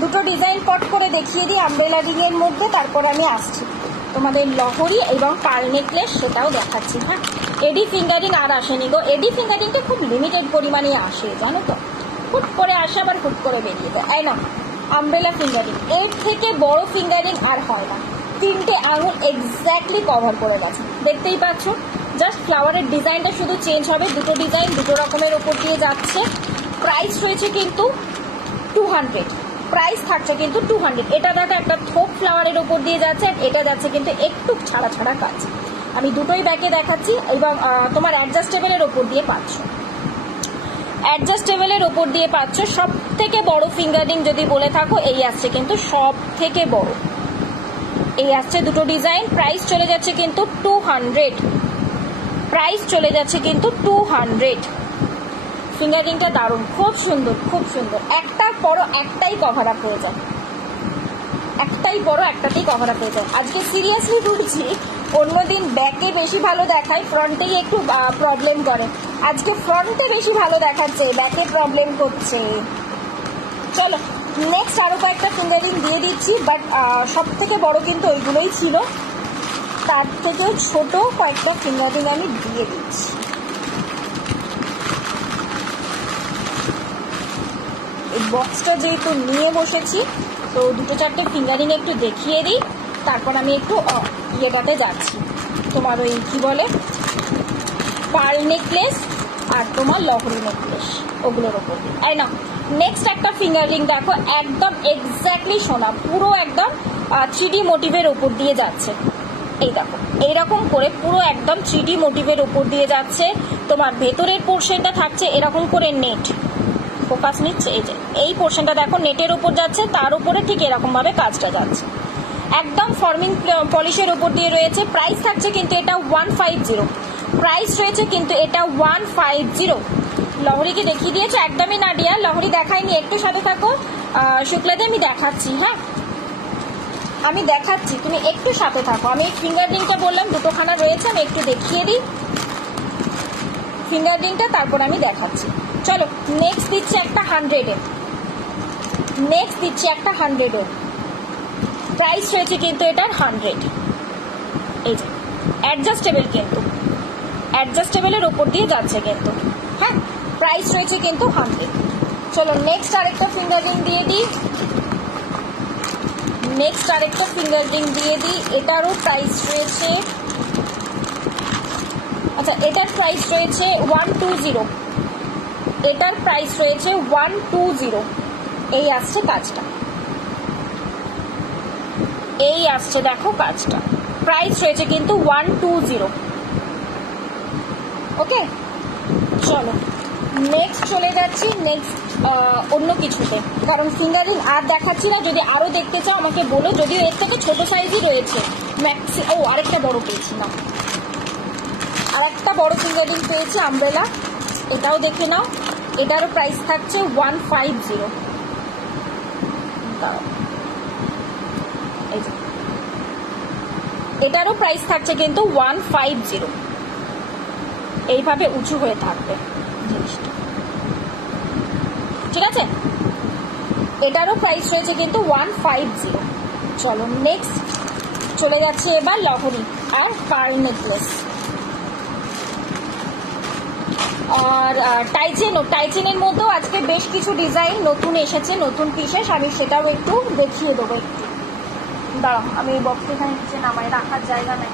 দুটো ডিজাইন পট করে দেখিয়ে দিই আমব্রেলা রিং এর মধ্যে, তারপর আমি আসছি তোমাদের লহরি এবং পার্ল নেকলেস সেটাও দেখাচ্ছি। হ্যাঁ, এডি ফিঙ্গারিং আর আসেনি গো, এডি ফিঙ্গারিংটা খুব লিমিটেড পরিমাণে আসে জানো তো, হুট করে আসে আবার হুট করে বেরিয়ে যায়। এই না আমব্রেলা ফিঙ্গারিং, এর থেকে বড় ফিঙ্গারিং আর হয় না। 3টে আঙুল এক্স্যাক্টলি কভার করে গেছে, দেখতেই পাচ্ছ। জাস্ট ফ্লাওয়ারের ডিজাইনটা শুধু চেঞ্জ হবে, দুটো ডিজাইন দুটো রকমের ওপর দিয়ে যাচ্ছে। প্রাইস রয়েছে কিন্তু 200, প্রাইস থাকছে কিন্তু 200। এটা দেখো একটা থোক ফ্লাওয়ারের ওপর দিয়ে যাচ্ছে, আর এটা যাচ্ছে কিন্তু একটু ছাড়া ছাড়া কাজ। আমি দুটোই ব্যাকে দেখাচ্ছি এবং তোমার অ্যাডজাস্টেবলের ওপর দিয়ে পাচ্ছ, অ্যাডজাস্টেবলের ওপর দিয়ে পাচ্ছ। সব থেকে বড় ফিঙ্গারিং যদি বলে থাকো এই আসছে কিন্তু সব থেকে বড়, এই আসছে দুটো ডিজাইন। প্রাইস চলে যাচ্ছে কিন্তু 200, প্রাইস চলে যাচ্ছে কিন্তু 200। ফিঙ্গারিংটা দারুণ, খুব সুন্দর খুব সুন্দর। একটার পর একটাই কভার আপ হয়ে যায়, একটাই বড় একটাতেই কভার আপ হয়ে যায়। আজকে সিরিয়াসলি বলছি, অন্যদিন ব্যাকে বেশি ভালো দেখায়, ফ্রন্টেই একটু প্রবলেম করে। আজকে ফ্রন্টে বেশি ভালো দেখাচ্ছে, ব্যাকে প্রবলেম করছে। চলো নেক্সট আরো কয়েকটা ফিঙ্গারিং দিয়ে দিচ্ছি, বাট সব থেকে বড় কিন্তু ওইগুলোই ছিল, তার থেকে ছোট কয়েকটা ফিঙ্গারিং আমি দিয়ে দিচ্ছি। এই বক্সটা যেহেতু নিয়ে বসেছি, তো দুটো চারটে ফিঙ্গারিং একটু দেখিয়ে দিই, তারপর আমি একটু ইয়েটাতে যাচ্ছি, তোমার ওই কি বলে পার্ল নেকলেস আর তোমার লহরি নেকলেস, ওগুলোর ওপর দিয়ে। তাই না, নেক্সট একটা ফিঙ্গারিং দেখো, একদম এক্স্যাক্টলি সোনা, পুরো একদম 3D মোটিভের ওপর দিয়ে যাচ্ছে। এই দেখো এইরকম করে পুরো একদম 3D মোটিভের ওপর দিয়ে যাচ্ছে। তোমার ভেতরের পোর্শনটা থাকছে এরকম করে নেট, ফোকাস নিচ্ছে, এই যে এই পোর্শনটা দেখো নেটের উপর যাচ্ছে, তার উপরে ঠিক এরকম ভাবে কাজটা যাচ্ছে, একদম ফর্মিং পলিশের উপর দিয়ে রয়েছে। প্রাইস থাকছে কিন্তু এটা 150, প্রাইস রয়েছে কিন্তু এটা 150। লহরিকে দেখিয়ে দিয়েছো? একদমই না ডিয়ার, লহরি দেখাইনি, একটু সাথে থাকো। শুক্লাতে আমি দেখাচ্ছি, হ্যাঁ আমি দেখাচ্ছি, তুমি একটু সাথে থাকো। আমি ফিঙ্গার রিংটা বললাম দুটোখানা রয়েছে, আমি একটু দেখিয়ে দিই ফিঙ্গার রিংটা, তারপর আমি দেখাচ্ছি। চলো নেক্সট দিচ্ছি একটা 100-এর, নেক্সট দিচ্ছি একটা 100-এর। প্রাইস রয়েছে কিন্তু এটার 100। এই যে অ্যাডজাস্টেবল, কিন্তু অ্যাডজাস্টেবলের উপর দিয়ে যাচ্ছে কিন্তু, হ্যাঁ প্রাইস রয়েছে কিন্তু 100। চলো নেক্সট আরেকটা ফিঙ্গার রিং দিয়ে দিই, নেক্সট আরেকটা ফিঙ্গার রিং দিয়ে দিই। এটারও প্রাইস রয়েছে, আচ্ছা এটার প্রাইস রয়েছে 120, এটার প্রাইস রয়েছে 120। এই আসছে কাজটা, এই আসছে দেখো কাজটা, প্রাইস রয়েছে কিন্তু 120। ওকে চলো নেক্সট চলে যাচ্ছি, নেক্সট অন্য কিছুতে, কারণ ফিঙ্গারিং আর দেখাচ্ছি না। যদি আরো দেখতে চাও আমাকে বলো, যদিও এর থেকে ছোট সাইজই রয়েছে ম্যাক্সি। ও আরেকটা বড় পেয়েছি, না আরেকটা বড় ফিঙ্গারিং পেয়েছি আমব্রেলা, এটাও দেখে নাও। এটারও প্রাইস থাকছে 150। এই যে এটারও প্রাইস থাকছে কিন্তু 150। এইভাবে উঁচু হয়ে থাকবে জিনিসটা, ঠিক আছে? এটারও প্রাইস রয়েছে কিন্তু 150। চলো নেক্সট চলে যাচ্ছে এবার লহরি আর পার্ল নেকলেস আর টাইচেনের মধ্যেও আজকে বেশ কিছু ডিজাইন নতুন এসেছে, নতুন পিসেস, আমি সেটাও একটু দেখিয়ে দেবো। একটু দাঁড়াও, আমি এই বক্স এখানে নিচে নামাই, রাখার জায়গা নেই,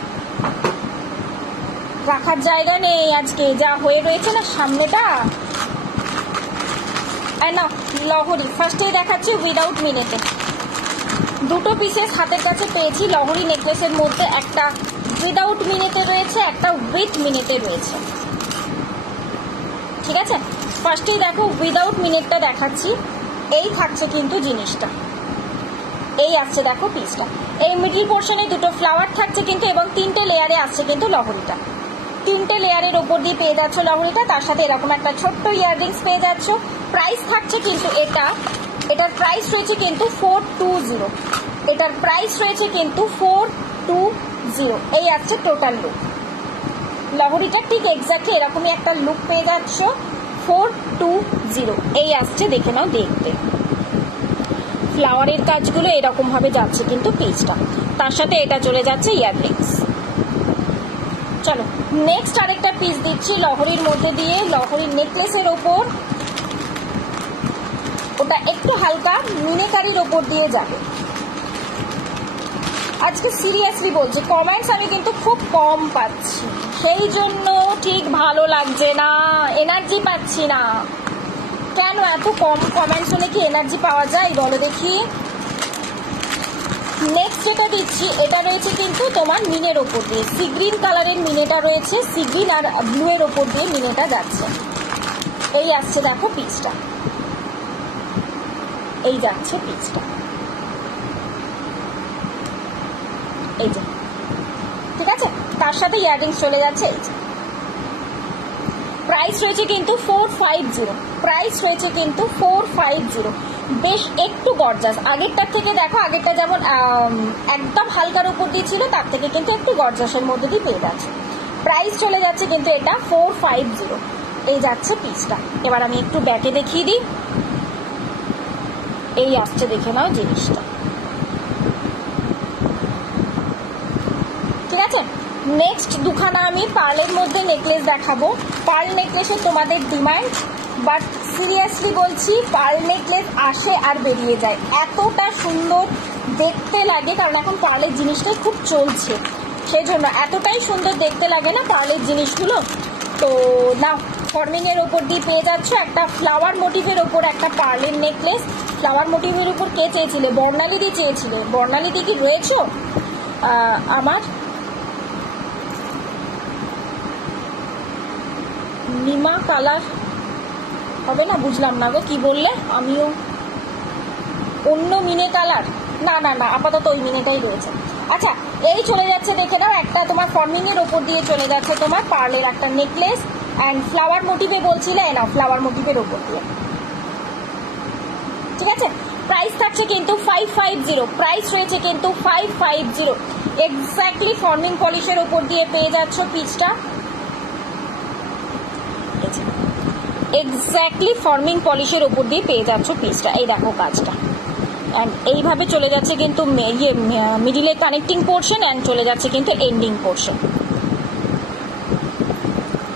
রাখার জায়গা নেই আজকে, যা হয়ে রয়েছে না সামনেটা। না লহরি ফার্স্টেই দেখাচ্ছি উইদাউট মিনিটে, দুটো পিসেস হাতের কাছে পেয়েছি লহরি নেকলেসের মধ্যে, একটা উইদাউট মিনিটে রয়েছে, একটা উইথ মিনিটে রয়েছে, ঠিক আছে, ফার্স্টেই দেখো উইদাউট মিনেটটা দেখাচ্ছি। এই থাকছে কিন্তু জিনিসটা, এই আসছে দেখো পিসটা। এই মিডল পোর্শনে দুটো ফ্লাওয়ার থাকছে কিন্তু, এবং 3টে লেয়ারে আসছে কিন্তু লহরিটা। 3টে লেয়ারের ওপর দিয়ে পেয়ে যাচ্ছ লহরিটা, তার সাথে এরকম একটা ছোট্ট ইয়াররিংস পেয়ে যাচ্ছ। প্রাইস থাকছে কিন্তু এটার প্রাইস রয়েছে কিন্তু 420। এটার প্রাইস রয়েছে কিন্তু 420। এই আসছে টোটাল লুক। লহরিটা ঠিক এক্স্যাক্টলি এরকমই একটা লুক পেয়ে যাচ্ছ। 420 এই আসছে, দেখে নাও দেখতে। ফ্লাওয়ারের কাজগুলো এরকম ভাবে যাচ্ছে কিন্তু পিসটা, তার সাথে এটা চলে যাচ্ছে ইয়াররিংস। চলো নেক্সট আরেকটা পিস দিচ্ছি লহরির মধ্যে দিয়ে, লহরির নেকলেসের ওপর। ওটা একটু হালকা মিনেকারির ওপর দিয়ে যাবে। আজকে সিরিয়াসলি বলছি, কমেন্টস আমি কিন্তু খুব কম পাচ্ছি, সেই জন্য ঠিক ভালো লাগছে না, এনার্জি পাচ্ছি না। কেন এত কম কমেন্টস হলে কি এনার্জি পাওয়া যায় বলো দেখি? নেক্সট যেটা দিচ্ছি এটা রয়েছে কিন্তু তোমার মিনের ওপর দিয়ে, সি গ্রিন কালারের মিনেটা রয়েছে, সি গ্রিন আর ব্লু এর ওপর দিয়ে মিনেটা যাচ্ছে। এই আসছে দেখো পিসটা, এই যাচ্ছে পিসটা, এই যে, ঠিক আছে। তার সাথে ইয়াররিংস চলে যাচ্ছে। এই যে প্রাইস রয়েছে কিন্তু 450, প্রাইস রয়েছে কিন্তু 450। বেশ একটু গর্জাস, আগেরটার থেকে দেখো, আগেরটা যেমন একদম হালকার উপর দিয়ে ছিল, তার থেকে কিন্তু একটু গর্জাসের মধ্যে দিয়ে পেয়ে যাচ্ছে। প্রাইস চলে যাচ্ছে কিন্তু এটা 450। এই যাচ্ছে পিসটা। এবার আমি একটু ব্যাকে দেখিয়ে দিই। এই আসছে, দেখে নাও জিনিসটা, ঠিক আছে। নেক্সট দুখানা আমি পার্লের মধ্যে নেকলেস দেখাবো। পার্ল নেকলেসে তোমাদের ডিমান্ড, বাট সিরিয়াসলি বলছি পার্ল নেকলেস আসে আর বেরিয়ে যায়, এতটা সুন্দর দেখতে লাগে, কারণ এখন পার্লের জিনিসটাই খুব চলছে, সেই জন্য এতটাই সুন্দর দেখতে লাগে না পার্লের জিনিসগুলো। তো না, ফর্মিং এর ওপর দিয়ে পেয়ে যাচ্ছ একটা ফ্লাওয়ার মোটিভের ওপর একটা পার্লের নেকলেস। ফ্লাওয়ার মোটিভের উপর কে চেয়েছিলে? বর্ণালীদি চেয়েছিলে। বর্ণালীদি কি রয়েছো? আমার নিমা কালার হবে না, বুঝলাম না গো কি বললে। আমিও অন্য মিনে কালার, না না না, আপাতত ওই মিনেটাই রয়েছে। আচ্ছা, এই চলে যাচ্ছে, দেখে নাও, একটা তোমার ফর্মিং এর ওপর দিয়ে চলে যাচ্ছে তোমার পার্লের একটা নেকলেস, অ্যান্ড ফ্লাওয়ার মোটিভে বলছিলে, না ফ্লাওয়ার মোটিভের ওপর দিয়ে, ঠিক আছে। প্রাইস থাকছে কিন্তু 550, প্রাইস রয়েছে কিন্তু 550। এক্স্যাক্টলি ফর্মিং পলিশের ওপর দিয়ে পেয়ে যাচ্ছ পিসটা, এক্স্যাক্টলি ফর্মিং পলিশের ওপর দিয়ে পেয়ে যাচ্ছ পিসটা। এই দেখো কাজটা, অ্যান্ড এইভাবে চলে যাচ্ছে কিন্তু মিডিলের কানেক্টিং পোর্শন, অ্যান্ড চলে যাচ্ছে কিন্তু এন্ডিং পোর্শন,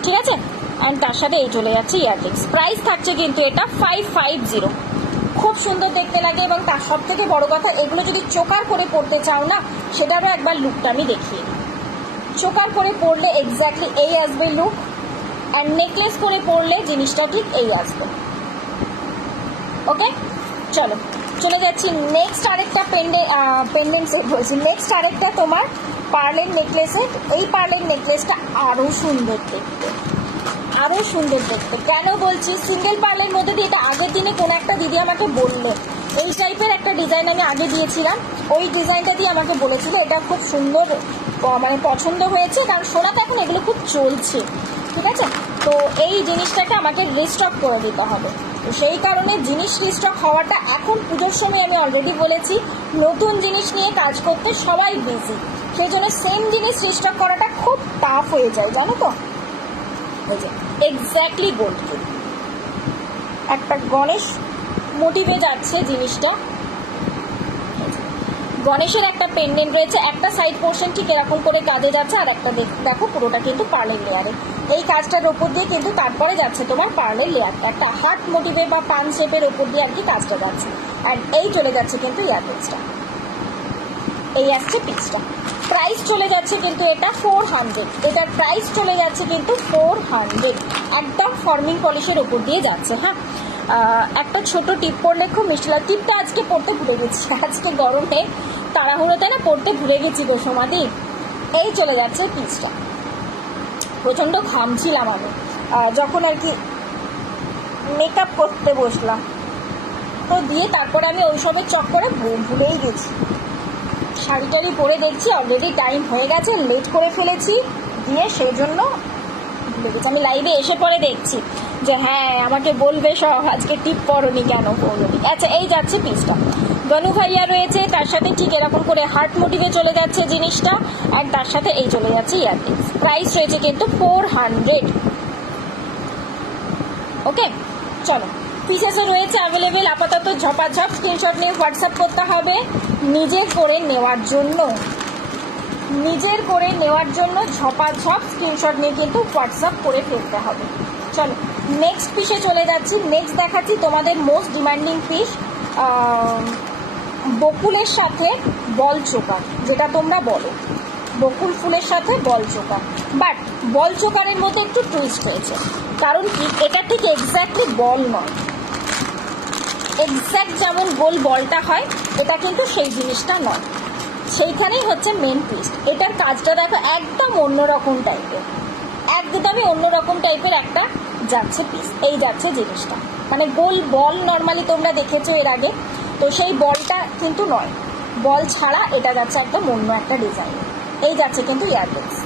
ঠিক আছে। অ্যান্ড তার সাথে এই চলে যাচ্ছে ইয়াররিংস। প্রাইস থাকছে কিন্তু এটা 550। খুব সুন্দর দেখতে লাগে, এবং তার সব থেকে বড় কথা, এগুলো যদি চোকার করে পরতে চাও না, সেটারও একবার লুকটা আমি দেখিয়ে দিই। চোকার করে পরলে এক্স্যাক্টলি এই আসবে লুক, অ্যান্ড নেকলেস করে পরলে জিনিসটা ঠিক এই আসবে। ওকে, চলো চলে যাচ্ছি নেক্সট আরেকটা পেন্ডেন্টস বলছি, নেক্সট আরেকটা তোমার পার্লের নেকলেসে। এই পার্লের নেকলেসটা আরো সুন্দর দেখতে, আরো সুন্দর দেখতে। কেন বলছি? সিঙ্গেল পার্লের মধ্যে দিয়ে, এটা আগের দিনে কোন একটা দিদি আমাকে বললো, এই টাইপের একটা ডিজাইন আমি আগে দিয়েছিলাম, ওই ডিজাইনটা দিয়ে আমাকে বলেছিল এটা খুব সুন্দর, মানে পছন্দ হয়েছে, কারণ সোনাতে এখন এগুলো খুব চলছে, ঠিক আছে। তো এই জিনিসটাকে আমাকে রিস্টক করে দিতে হবে, তো সেই কারণে জিনিস রিস্টক হওয়াটা এখন পুজোর সময়, আমি অলরেডি বলেছি, নতুন জিনিস নিয়ে কাজ করতে সবাই বিজি, সেই জন্য সেম জিনিস রিস্টক করাটা খুব টাফ হয়ে যায়, জানো তো। এক্স্যাক্টলি গোল্ড, একটা গণেশ মোটিভে যাচ্ছে জিনিসটা, গণেশের একটা পেন্ডেন্ট রয়েছে, একটা সাইড পোর্শন ঠিক এরকম করে কাজে যাচ্ছে, আর একটা দেখো পুরোটা কিন্তু পার্লের লেয়ারে। এই কাজটার ওপর দিয়ে কিন্তু তারপরে যাচ্ছে তোমার পার্লের লেয়ারটা, একটা হার্ট মোটিভে বা পান শেপের ওপর দিয়ে আর কি কাজটা যাচ্ছে, আর এই চলে যাচ্ছে কিন্তু ইয়াররিংসটা, এই আসছে পিসটা। প্রাইস চলে যাচ্ছে কিন্তু এটা 400, এটার প্রাইস চলে যাচ্ছে কিন্তু 400, একদম ফর্মিং পলিশের ওপর দিয়ে যাচ্ছে। হ্যাঁ, একটা ছোট টিপ পরলে খুব মিষ্টি লাগে। টিপটা আজকে পড়তে ভুলে গেছি, আজকে গরমে তাড়াহুড়োতে না পড়তে ভুলে গেছি তো সমাধি। এই চলে যাচ্ছে পিসটা, প্রচণ্ড ঘামছিলাম আমি যখন আর কি মেকআপ করতে বসলাম, তো দিয়ে তারপরে আমি ওইসবের চক্করে ভুলেই গেছি। শাড়ি টাড়ি পরে দেখছি অলরেডি টাইম হয়ে গেছে, লেট করে ফেলেছি, দিয়ে সেই জন্য ভুলে গেছি। আমি লাইভে এসে পরে দেখছি যে হ্যাঁ আমাকে বলবে সব, আজকে টিপ করনি কেন বলনি। আচ্ছা, এই যাচ্ছে পিসটা, গনু ভাইয়া রয়েছে, তার সাথে ঠিক এরকম করে হার্ট মোটিভে চলে যাচ্ছে জিনিসটা, আর তার সাথে এই চলে যাচ্ছে ইয়াররিংস। প্রাইস রয়েছে কিন্তু 400। ওকে, চলো পিসেসও রয়েছে অ্যাভেলেবেল আপাতত। ঝপাঝপ স্ক্রিনশট নিয়ে হোয়াটসঅ্যাপ করতে হবে নিজের করে নেওয়ার জন্য, নিজের করে নেওয়ার জন্য ঝপাঝপ স্ক্রিনশট নিয়ে কিন্তু হোয়াটসঅ্যাপ করে ফেলতে হবে। চলো নেক্সট পিসে চলে যাচ্ছি। নেক্সট দেখাচ্ছি তোমাদের মোস্ট ডিমান্ডিং পিস, বকুলের সাথে বল চোকার, যেটা তোমরা বলো বকুল ফুলের সাথে বল চোকার। বাট বল চোকারের মধ্যে একটু টুইস্ট হয়েছে, কারণ কি এটা ঠিক এক্স্যাক্টলি বল নয়। এক্স্যাক্ট যেমন গোল বলটা হয়, এটা কিন্তু সেই জিনিসটা নয়, সেইখানেই হচ্ছে মেন টুইস্ট। এটার কাজটা দেখো একদম অন্যরকম টাইপের, একদমই অন্যরকম টাইপের একটা যাচ্ছে পিস। এই যাচ্ছে জিনিসটা, মানে গোল বল নর্মালি তোমরা দেখেছো এর আগে, তো সেই বলটা কিন্তু নয়, বল ছাড়া এটা যাচ্ছে একদম অন্য একটা ডিজাইন। এই যাচ্ছে কিন্তু ইয়াররিংস,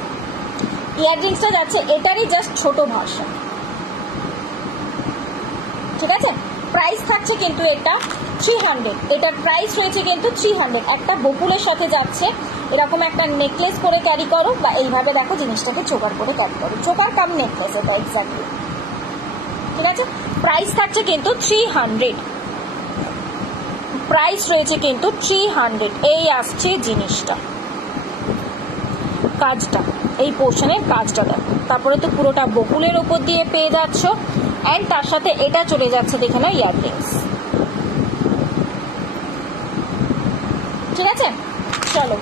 ইয়াররিংসটা যাচ্ছে এটারই জাস্ট ছোট ভার্সন, ঠিক আছে। প্রাইস থাকছে কিন্তু এটা 300, এটার প্রাইস রয়েছে কিন্তু 300। একটা বকুলের সাথে যাচ্ছে, এরকম একটা নেকলেস করে ক্যারি করো, বা এইভাবে দেখো জিনিসটাকে চোকার করে ক্যারি করো, চোকার কাম নেকলেস এটা এক্স্যাক্টলি, ঠিক আছে। প্রাইস থাকছে কিন্তু 300, প্রাইস রয়েছে কিন্তু 300। এই আসছে জিনিসটা, কাজটা, এই পোর্শনের কাজটা দেখো, তারপরে তো পুরোটা বকুলের ওপর দিয়ে পেয়ে যাচ্ছ, অ্যান্ড তার সাথে এটা চলে যাচ্ছে দেখে নাও ইয়াররিংস, ঠিক আছে। চলো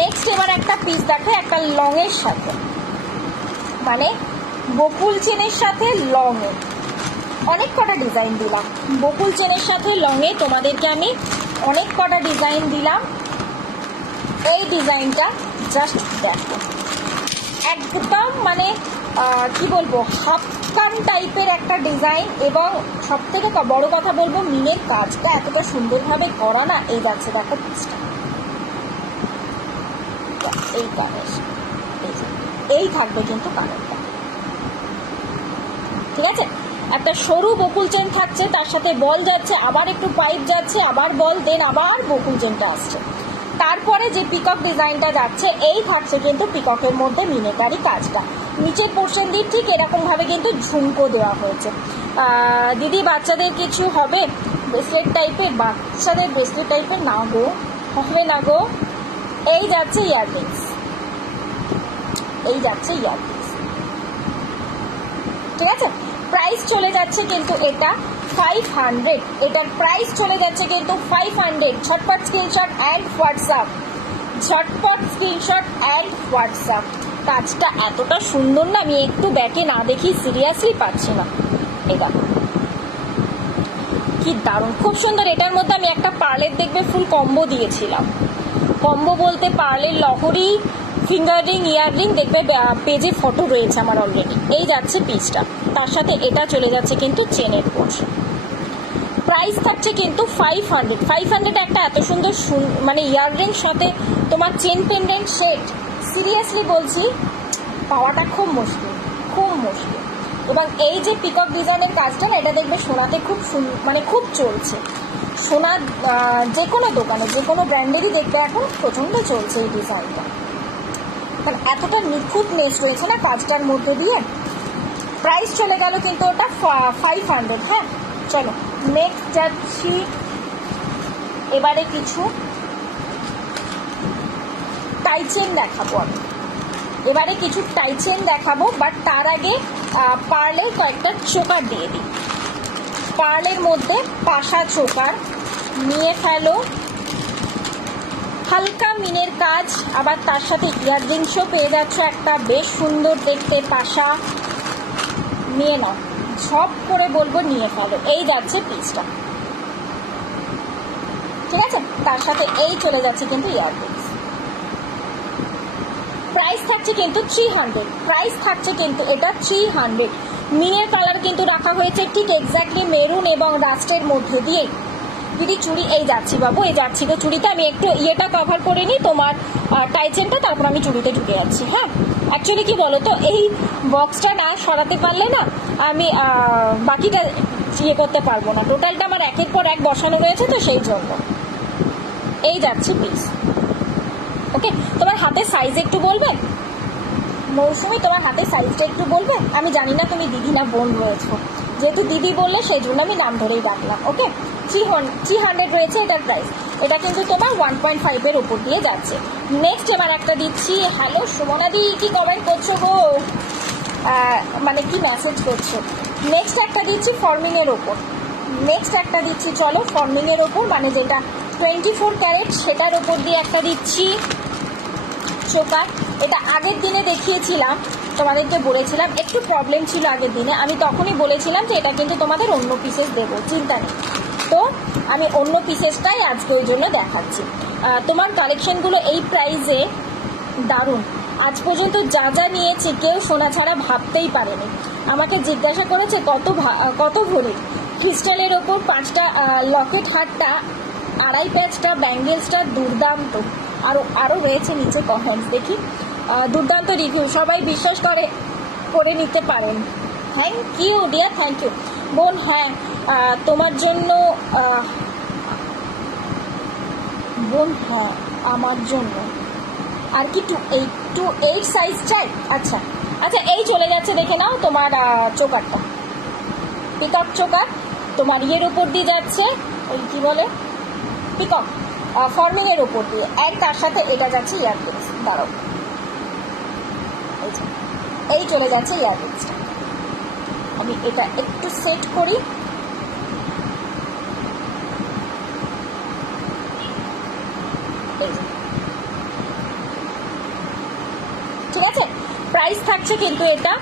নেক্সট এবার একটা পিস দেখো, একটা লং এর সাথে, মানে বকুল চেনের সাথে লং এ অনেক কটা ডিজাইন দিলাম, বকুল চেনের সাথে লং এ তোমাদেরকে আমি অনেক কটা ডিজাইন দিলাম। এই ডিজাইনটা জাস্ট দেখো, একদম মানে কি বলবো, হাফ কাম টাইপের একটা ডিজাইন, এবং সব থেকে বড় কথা বলবো মিনের কাজটা এতটা সুন্দরভাবে করা না। এই যাচ্ছে দেখো পিসটা, এই কালার, এই থাকবে কিন্তু কালারটা, ঠিক আছে। একটা সরু বকুল চেন থাকছে, তার সাথে বল যাচ্ছে, আবার একটু পাইপ যাচ্ছে, আবার বল, দেন আবার বকুল চেনটা আসছে। তারপরে যে পিকক ডিজাইনটা যাচ্ছে, এই থাকছে কিন্তু পিককের মধ্যে মিনেকারি কাজটা, নিচের পোর্শন দিয়ে ঠিক এরকম ভাবে কিন্তু ঝুমকো দেওয়া হয়েছে। দিদি বাচ্চাদের কিছু হবে ব্রেসলেট টাইপের? বাচ্চাদের ব্রেসলেট টাইপের না গো, হবে না গো। এই যাচ্ছে ইয়াররিংস, এই যাচ্ছে ইয়াররিংস, ঠিক আছে। প্রাইস চলে যাচ্ছে কিন্তু এটা 500, এটার প্রাইস চলে যাচ্ছে কিন্তু 500। ঝটপট স্ক্রিনশট অ্যান্ড হোয়াটসঅ্যাপ, ঝটপট স্ক্রিনশট অ্যান্ড হোয়াটসঅ্যাপ। কাজটা এতটা সুন্দর না, আমি একটু ব্যাকে না দেখি সিরিয়াসলি পাচ্ছি না। এটা কি দারুণ, খুব সুন্দর। এটার মধ্যে আমি একটা পার্লের দেখবে ফুল কম্বো দিয়েছিলাম, কম্বো বলতে পার্লের লহরি, ফিঙ্গার রিং, ইয়াররিং, দেখবে পেজে ফটো রয়েছে আমার অলরেডি। এই যাচ্ছে পিসটা, তার সাথে এটা চলে যাচ্ছে কিন্তু চেনের পোর্শন। প্রাইস থাকছে কিন্তু 500। 500 একটা এত সুন্দর মানে ইয়াররিং সাথে তোমার চেন পেন্ডেন্ট সেট, সিরিয়াসলি বলছি পাওয়াটা খুব মুশকিল, খুব মুশকিল। এবং এই যে পিকক ডিজাইনের কাজটা না, এটা দেখবে সোনাতে খুব মানে খুব চলছে। সোনা যে কোনো দোকানে, যে কোনো ব্র্যান্ডেরই দেখবে এখন প্রচণ্ড চলছে এই ডিজাইনটা, কারণ এতটা নিখুঁতনেস রয়েছে না কাজটার মধ্যে দিয়ে। প্রাইস চলে গেল কিন্তু ওটা 500। হ্যাঁ, চলো নেক্সট যাচ্ছি। এবারে কিছু টাইচেন দেখাবো আমি, এবারে কিছু টাইচেন দেখাবো, বাট তার আগে পার্লের কয়েকটা চোকার দিয়ে দিই। পার্লের মধ্যে পাশা চোকার নিয়ে ফেলো, হালকা মিনের কাজ, আবার তার সাথে ইয়াররিংসও পেয়ে যাচ্ছ একটা বেশ সুন্দর দেখতে পাশা। নিয়ে নাও, ঝপ করে বলবো নিয়ে ফেলো। এই যাচ্ছে পিসটা, ঠিক আছে। তার সাথে এই চলে যাচ্ছে কিন্তু ইয়াররিংস। প্রাইস থাকছে কিন্তু 300, প্রাইস থাকছে কিন্তু এটা 300। মিয়ের কালার কিন্তু রাখা হয়েছে ঠিক এক্স্যাক্টলি মেরুন এবং রাস্টের মধ্যে দিয়ে। দিদি চুড়ি এই যাচ্ছি বাবু, এই যাচ্ছি তো চুড়িতে, আমি একটু ইয়েটা কভার করে নিই তোমার টাইচেনটা, তারপর আমি চুড়িতে ঢুকে যাচ্ছি। হ্যাঁ, অ্যাকচুয়ালি কি বলো তো, এই বক্সটা না সরাতে পারলে না আমি বাকিটা ইয়ে করতে পারবো না, টোটালটা আমার একের পর এক বসানো রয়েছে, তো সেই জন্য এই যাচ্ছি প্লিজ। ওকে, তোমার হাতের সাইজ একটু বলবে মৌসুমি, তোমার হাতের সাইজটা একটু বলবে? আমি জানি না তুমি দিদি না বোন রয়েছো, যেহেতু দিদি বললে সেই জন্য আমি নাম ধরেই ডাকলাম। ওকে, 300 রয়েছে এটার প্রাইস। এটা কিন্তু তোমার 1.5 উপর দিয়ে যাচ্ছে। নেক্সট এবার একটা দিচ্ছি। হ্যালো সুমনাদি, কি কমেন্ট করছো গো, মানে কি মেসেজ করছো? নেক্সট একটা দিচ্ছি ফর্মিংয়ের ওপর, নেক্সট একটা দিচ্ছি চলো ফর্মিংয়ের ওপর, মানে যেটা 24 ক্যারেট সেটার ওপর দিয়ে একটা দিচ্ছি চোকার। এটা আগের দিনে দেখিয়েছিলাম, তোমাদেরকে বলেছিলাম একটু প্রবলেম ছিল আগের দিনে, আমি তখনই বলেছিলাম যে এটা কিন্তু তোমাদের অন্য পিসেস দেবো, চিন্তা নেই। তো আমি অন্য পিসেসটাই আজকে ওই জন্য দেখাচ্ছি। তোমার কালেকশনগুলো এই প্রাইসে দারুণ। আজ পর্যন্ত যা যা নিয়েছি কেউ সোনা ছাড়া ভাবতেই পারেনি। আমাকে জিজ্ঞাসা করেছে কত ভরি, ক্রিস্টালের ওপর 5টা লকেট হারটা, 2.5 প্যাচটা, ব্যাঙ্গেলসটা দুর্দান্ত। আরও রয়েছে নিচে কমেন্টস দেখি। দুর্দান্ত রিভিউ, সবাই বিশ্বাস করে নিতে পারেন। Thank you dear, thank you বোন। হ্যাঁ, তোমার জন্য বোন, হ্যাঁ আমার জন্য। আর কি 2.8 সাইজ চাই? আচ্ছা আচ্ছা, এই চলে যাচ্ছে, দেখে নাও তোমার চোকারটা, পিকক চোকার তোমার ইয়ের উপর দিয়ে যাচ্ছে, ওই কি বলে পিকক ফর্মিংয়ের উপর দিয়ে, এক তার সাথে এটা যাচ্ছে ইয়ারপিন্স। দাঁড়াও, এই চলে যাচ্ছে ইয়ারপিন্সটা। আমি এটা একটু সেট করি। ঠিক আছে, প্রাইস থাকছে কিন্তু এটা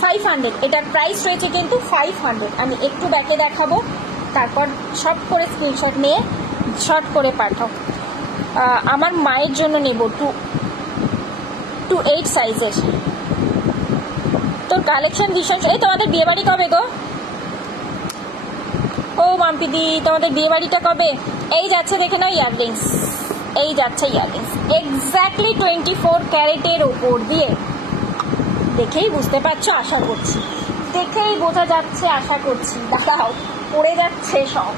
500, এটার প্রাইস রয়েছে কিন্তু 500। আমি একটু ব্যাকে দেখাবো, তারপর শর্ট করে স্ক্রিনশট নিয়ে শর্ট করে পাঠাও। আমার মায়ের জন্য নেব 2.8 সাইজের। তোর কালেকশন ভীষণ। এই তোমাদের বিয়ে বাড়ি কবে গো? ও মাম্পিদি, তোমাদের বিয়ে বাড়িটা কবে? এই যাচ্ছে, দেখে নাও ইয়াররিংস, এই যাচ্ছে ইয়াররিংস এক্স্যাক্টলি 24 ক্যারেটের ওপর দিয়ে। দেখেই বুঝতে পারছো আশা করছি, দেখেই বোঝা যাচ্ছে আশা করছি। দাঁড়াও, পড়ে যাচ্ছে সব,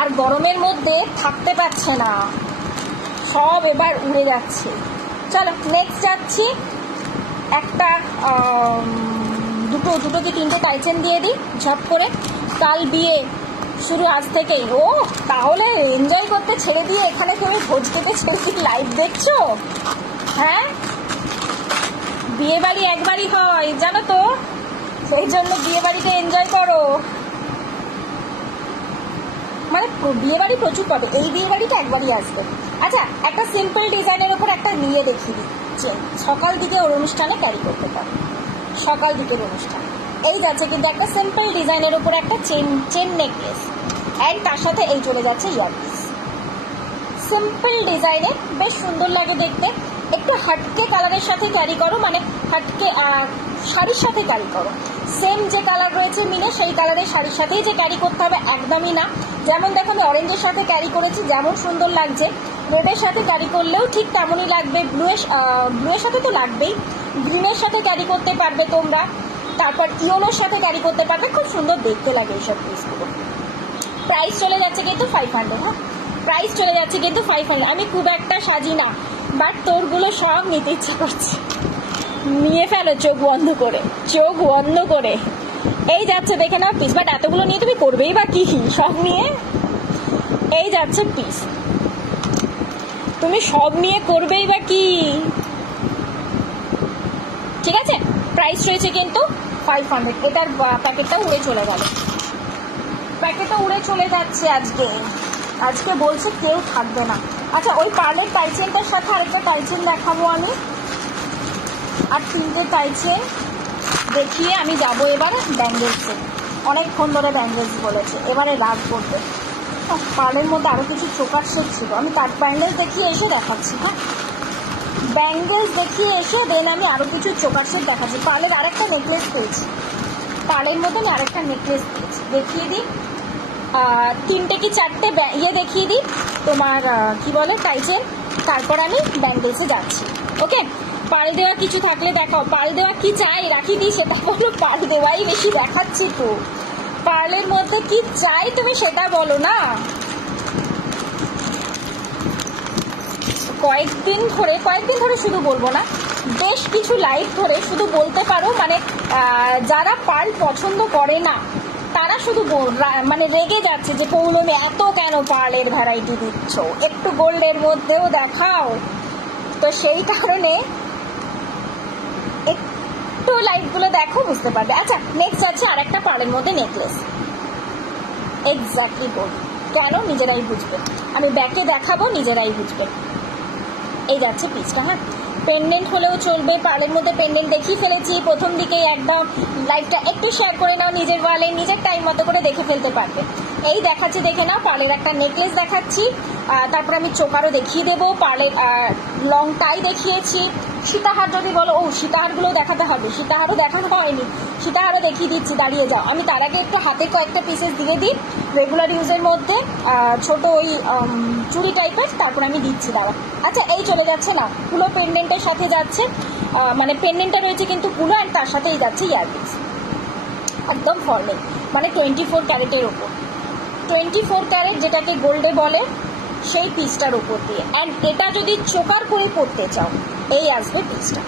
আর গরমের মধ্যে থাকতে পারছে না, সব এবার উড়ে যাচ্ছে। চলো নেক্সট যাচ্ছি, একটা দুটো কি 3টে টাইচেন দিয়ে দিই ঝপ করে। কাল বিয়ে শুরু আজ থেকেই। ও তাহলে এনজয় করতে ছেড়ে দিয়ে এখানে তুমি ভোজ খেতে ছেড়ে দিয়ে লাইভ দেখছো? হ্যাঁ, বিয়ে বাড়ি একবারই হয় জানো তো, সেই জন্য বিয়ে বাড়িতে এনজয় করো। মানে বিয়ে বাড়ি প্রচুর পাবে, এই বিয়ে বাড়িটা একবারই আসবে। আচ্ছা, একটা সিম্পল ডিজাইনের উপর একটা নিয়ে দেখিয়ে দিই, সকাল দিকে ওর অনুষ্ঠানে ক্যারি করতে পারো, সকাল দিকের অনুষ্ঠানে। এই যাচ্ছে কিন্তু একটা সিম্পল ডিজাইনের উপর একটা চেন নেকলেস, অ্যান্ড তার সাথে এই চলে যাচ্ছে ইয়ারপিস। সিম্পল ডিজাইনে বেশ সুন্দর লাগে দেখতে। একটু হাটকে কালারের সাথে ক্যারি করো, মানে হাটকে শাড়ির সাথে ক্যারি করো। সেম যে কালার রয়েছে মিলে সেই কালারের শাড়ির সাথেই যে ক্যারি করতে হবে একদমই না। যেমন দেখো আমি অরেঞ্জের সাথে ক্যারি করেছি, যেমন সুন্দর লাগছে, রেডের সাথে ক্যারি করলেও ঠিক তেমনই লাগবে। ব্লুয়ের সাথে তো লাগবেই, গ্রিনের সাথে ক্যারি করতে পারবে তোমরা, তারপর ইয়েলোর সাথে ক্যারি করতে পারবে, খুব সুন্দর দেখতে লাগে এইসব পিসগুলো। প্রাইস চলে যাচ্ছে কিন্তু 500। হ্যাঁ, প্রাইস চলে যাচ্ছে কিন্তু 500। আমি খুব একটা সাজি না, বাট তোরগুলো সব নিতে ইচ্ছা করছে, নিয়ে ফেলো চোখ বন্ধ করে, চোখ বন্ধ করে। এই যাচ্ছে, দেখে নাও পিস, বাট এতগুলো নিয়ে তুমি করবেই বা কি, সব নিয়ে এই যাচ্ছে পিস, তুমি সব নিয়ে করবেই বা কি। ঠিক আছে, প্রাইস রয়েছে কিন্তু 500। এটার প্যাকেটটা উড়ে চলে গেল, প্যাকেটটা উড়ে চলে যাচ্ছে আজকে বলছে কেউ থাকবে না। আচ্ছা, ওই পার্লের টাইচেনটার সাথে আরেকটা টাইচেন দেখাবো আমি, আর 3টে টাইচেন দেখিয়ে আমি যাবো এবারে ব্যাঙ্গেলসে। অনেকক্ষণ ধরে ব্যাঙ্গেলস বলেছে, এবারে রাগ করবে। পার্লের মধ্যে আরও কিছু চোকার সেট ছিল, আমি কাট ব্যাঙ্গেলস দেখিয়ে এসে দেখাচ্ছি। হ্যাঁ, ব্যাঙ্গেলস দেখিয়ে এসে দেন আমি আরো কিছু চোকার সেট দেখাচ্ছি। পার্লের আরেকটা নেকলেস পেয়েছি, পার্লের মতন আরেকটা নেকলেস পেয়েছি, দেখিয়ে দিই। তিনটে কি চারটে ইয়ে দেখিয়ে দিই তোমার কি বলে টাইচেন, তারপর আমি ব্যাঙ্গেলসে যাচ্ছি। ওকে, পাল দেওয়া কিছু থাকলে দেখাও। পাল দেওয়া কি চাই রাখি দিই সেটা বলো, পাল দেওয়াই বেশি দেখাচ্ছি তো। পার্লের মধ্যে কি চাই তুমি সেটা বলো না। কয়েকদিন ধরে শুধু বলবো না, বেশ কিছু লাইভ ধরে শুধু বলতে পারো, মানে যারা পার্ল পছন্দ করে না তারা শুধু মানে রেগে যাচ্ছে যে পৌলমী এত কেন পার্লের ভ্যারাইটি দিচ্ছ, একটু গোল্ডের মধ্যেও দেখাও। তো সেই কারণে একটু লাইভগুলো দেখো, বুঝতে পারবে। আচ্ছা, নেক্সট আছে আর একটা পার্লের মধ্যে নেকলেস, এক্স্যাক্টলি গোল্ড। কেন নিজেরাই বুঝবে, আমি ব্যাকে দেখাবো, নিজেরাই বুঝবে। এই যাচ্ছে পিসটা। হ্যাঁ, পেন্ডেন্ট হলেও চলবে, পার্লের মধ্যে পেন্ডেন্ট দেখিয়ে ফেলেছি প্রথম দিকেই, একদম লাইভটা একটু শেয়ার করে নাও নিজের ওয়ালে, নিজের টাইম মতো করে দেখে ফেলতে পারবে। এই দেখাচ্ছি, দেখে নাও। পার্লের একটা নেকলেস দেখাচ্ছি, তারপর আমি চোকারও দেখিয়ে দেবো, পার্লের লং টাই দেখিয়েছি। সীতাহার যদি বলো, ও সীতাহারগুলো দেখাতে হবে, সীতাহারও দেখানো হয়নি, সীতাহারও দেখিয়ে দিচ্ছি, দাঁড়িয়ে যাও। আমি তার আগে একটু হাতে কয়েকটা পিসেস দিয়ে দিই রেগুলার ইউজের মধ্যে, ছোট ওই চুড়ি টাইপের, তারপর আমি দিচ্ছি, দাঁড়া। আচ্ছা, এই চলে যাচ্ছে না, পুলো পেন্ডেন্টের সাথে যাচ্ছে, মানে পেন্ডেন্টটা রয়েছে কিন্তু পুলো, অ্যান্ড তার সাথেই যাচ্ছে ইয়াররিংস, একদম ফর্মাল, মানে 24 ক্যারেটের ওপর, 24 ক্যারেট যেটাকে গোল্ডে বলে সেই পিসটার উপর দিয়ে। অ্যান্ড এটা যদি চোকার করে পরতে চাও এই আসবে পিসটা,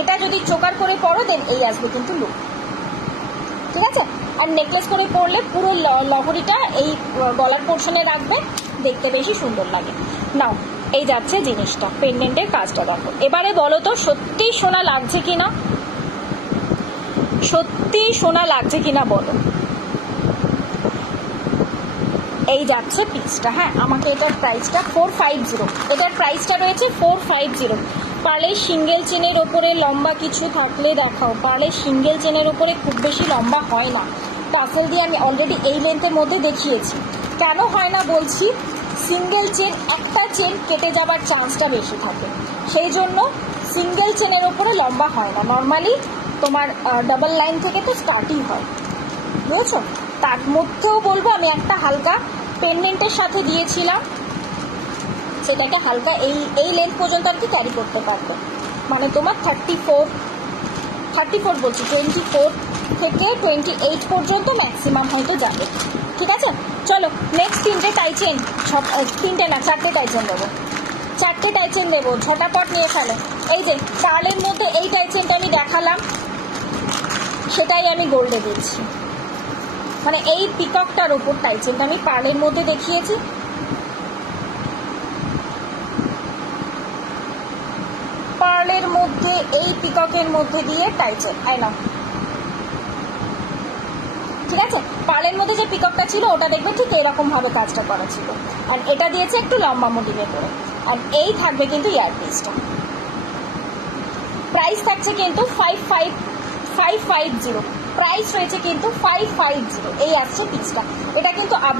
এটা যদি চোকার করে পরো দেন এই আসবে কিন্তু লুক, ঠিক আছে। আর নেকলেস করে পরলে পুরো লহরিটা এই গলার পোর্শনে রাখবে, দেখতে বেশি সুন্দর লাগে। নাও, এই যাচ্ছে জিনিসটা, পেন্ডেন্টের কাজটা দেখো। এবারে বলো তো সত্যি সোনা লাগছে কিনা, সত্যি সোনা লাগছে কিনা বলো। এই যাচ্ছে পিসটা। হ্যাঁ, আমাকে এটার প্রাইসটা 450, এটার প্রাইসটা রয়েছে 450। পার্লের সিঙ্গেল চেনের ওপরে লম্বা কিছু থাকলে দেখাও। পার্লের সিঙ্গেল চেনের ওপরে খুব বেশি লম্বা হয় না, টাসেল দিয়ে আমি অলরেডি এই লেন্থের মধ্যে দেখিয়েছি। কেন হয় না বলছি, সিঙ্গেল চেন একটা চেন কেটে যাবার চান্সটা বেশি থাকে, সেই জন্য সিঙ্গেল চেনের ওপরে লম্বা হয় না। নর্মালি তোমার ডাবল লাইন থেকে তো স্টার্টই হয়, বুঝেছো। তার মধ্যেও বলবো আমি একটা হালকা পেন্ডেন্টের সাথে দিয়েছিলাম, সেটাকে হালকা এই লেন্থ পর্যন্ত আর কি ক্যারি করতে পারবে, মানে তোমার 34 বলছি, 24 থেকে 28 পর্যন্ত ম্যাক্সিমাম হয়তো যাবে, ঠিক আছে। চলো নেক্সট তিনটে টাইচেন, তিনটে না চারটে টাইচেন দেবো, চারটে টাইচেন দেবো, ঝটাপট নিয়ে ফেলো। এই যে পার্লের মধ্যে এই টাইচেনটা আমি দেখালাম, সেটাই আমি গোল্ডে দিচ্ছি, মানে এই পিককটার উপর টাইচেনটা আমি পার্লের মধ্যে দেখিয়েছি, পার্লের মধ্যে এই পিককের মধ্যে দিয়ে টাইচেন, আই নাও, ঠিক আছে। পার্লের মধ্যে যে পিককটা ছিল ওটা দেখবে ঠিক এরকম ভাবে কাজটা করা ছিল, আর এটা দিয়েছে একটু লম্বা মোটিভে করে, আর এই থাকবে কিন্তু ইয়ারপিসটা। প্রাইস থাকছে কিন্তু 550, প্রাইস রয়েছে কিন্তু 550, এই আসছে পিসটা। এটা কিন্তু আপ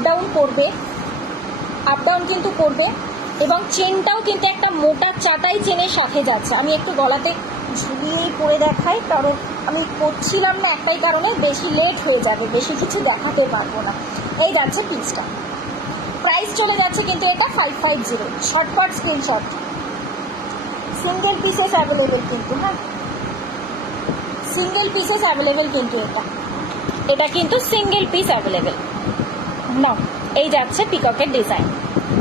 ডাউন কিন্তু করবে, এবং চেনটাও কিন্তু একটা মোটা চাটাই চেনের সাথে যাচ্ছে। আমি একটু গলাতে ঝুলিয়েই পরে দেখাই, কারণ আমি করছিলাম না একটাই কারণে, বেশি লেট হয়ে যাবে, বেশি কিছু দেখাতে পারবো না। এই যাচ্ছে পিসটা, প্রাইস চলে যাচ্ছে কিন্তু এটা 550, shortcut screenshot. Single pieces available কিন্তু, হ্যাঁ সিঙ্গেল পিসেস অ্যাভেলেবেল কিন্তু, এটা কিন্তু সিঙ্গেল পিস অ্যাভেলেবেল। নাও, এই যাচ্ছে পিককের ডিজাইন,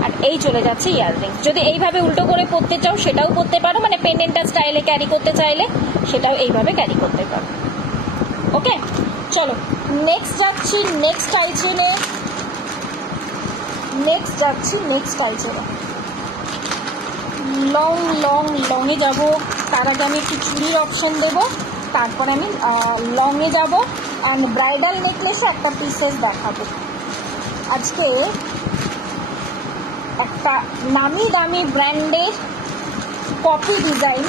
আর এই চলে যাচ্ছে ইয়াররিংস। যদি এইভাবে উল্টো করে পরতে চাও সেটাও করতে পারো, মানে পেন্ডেন্টটা স্টাইলে ক্যারি করতে চাইলে সেটাও এইভাবে ক্যারি করতে পারো। ওকে, চলো নেক্সট যাচ্ছি, নেক্সট টাইচেনে লংয়ে যাব। তার আগে আমি একটু চুড়ির অপশন দেবো, তারপরে আমি লংয়ে যাব, অ্যান্ড ব্রাইডাল নেকলেসও একটা পিসেস দেখাবো। আজকে একটা নামি দামি ব্র্যান্ডের কপি ডিজাইন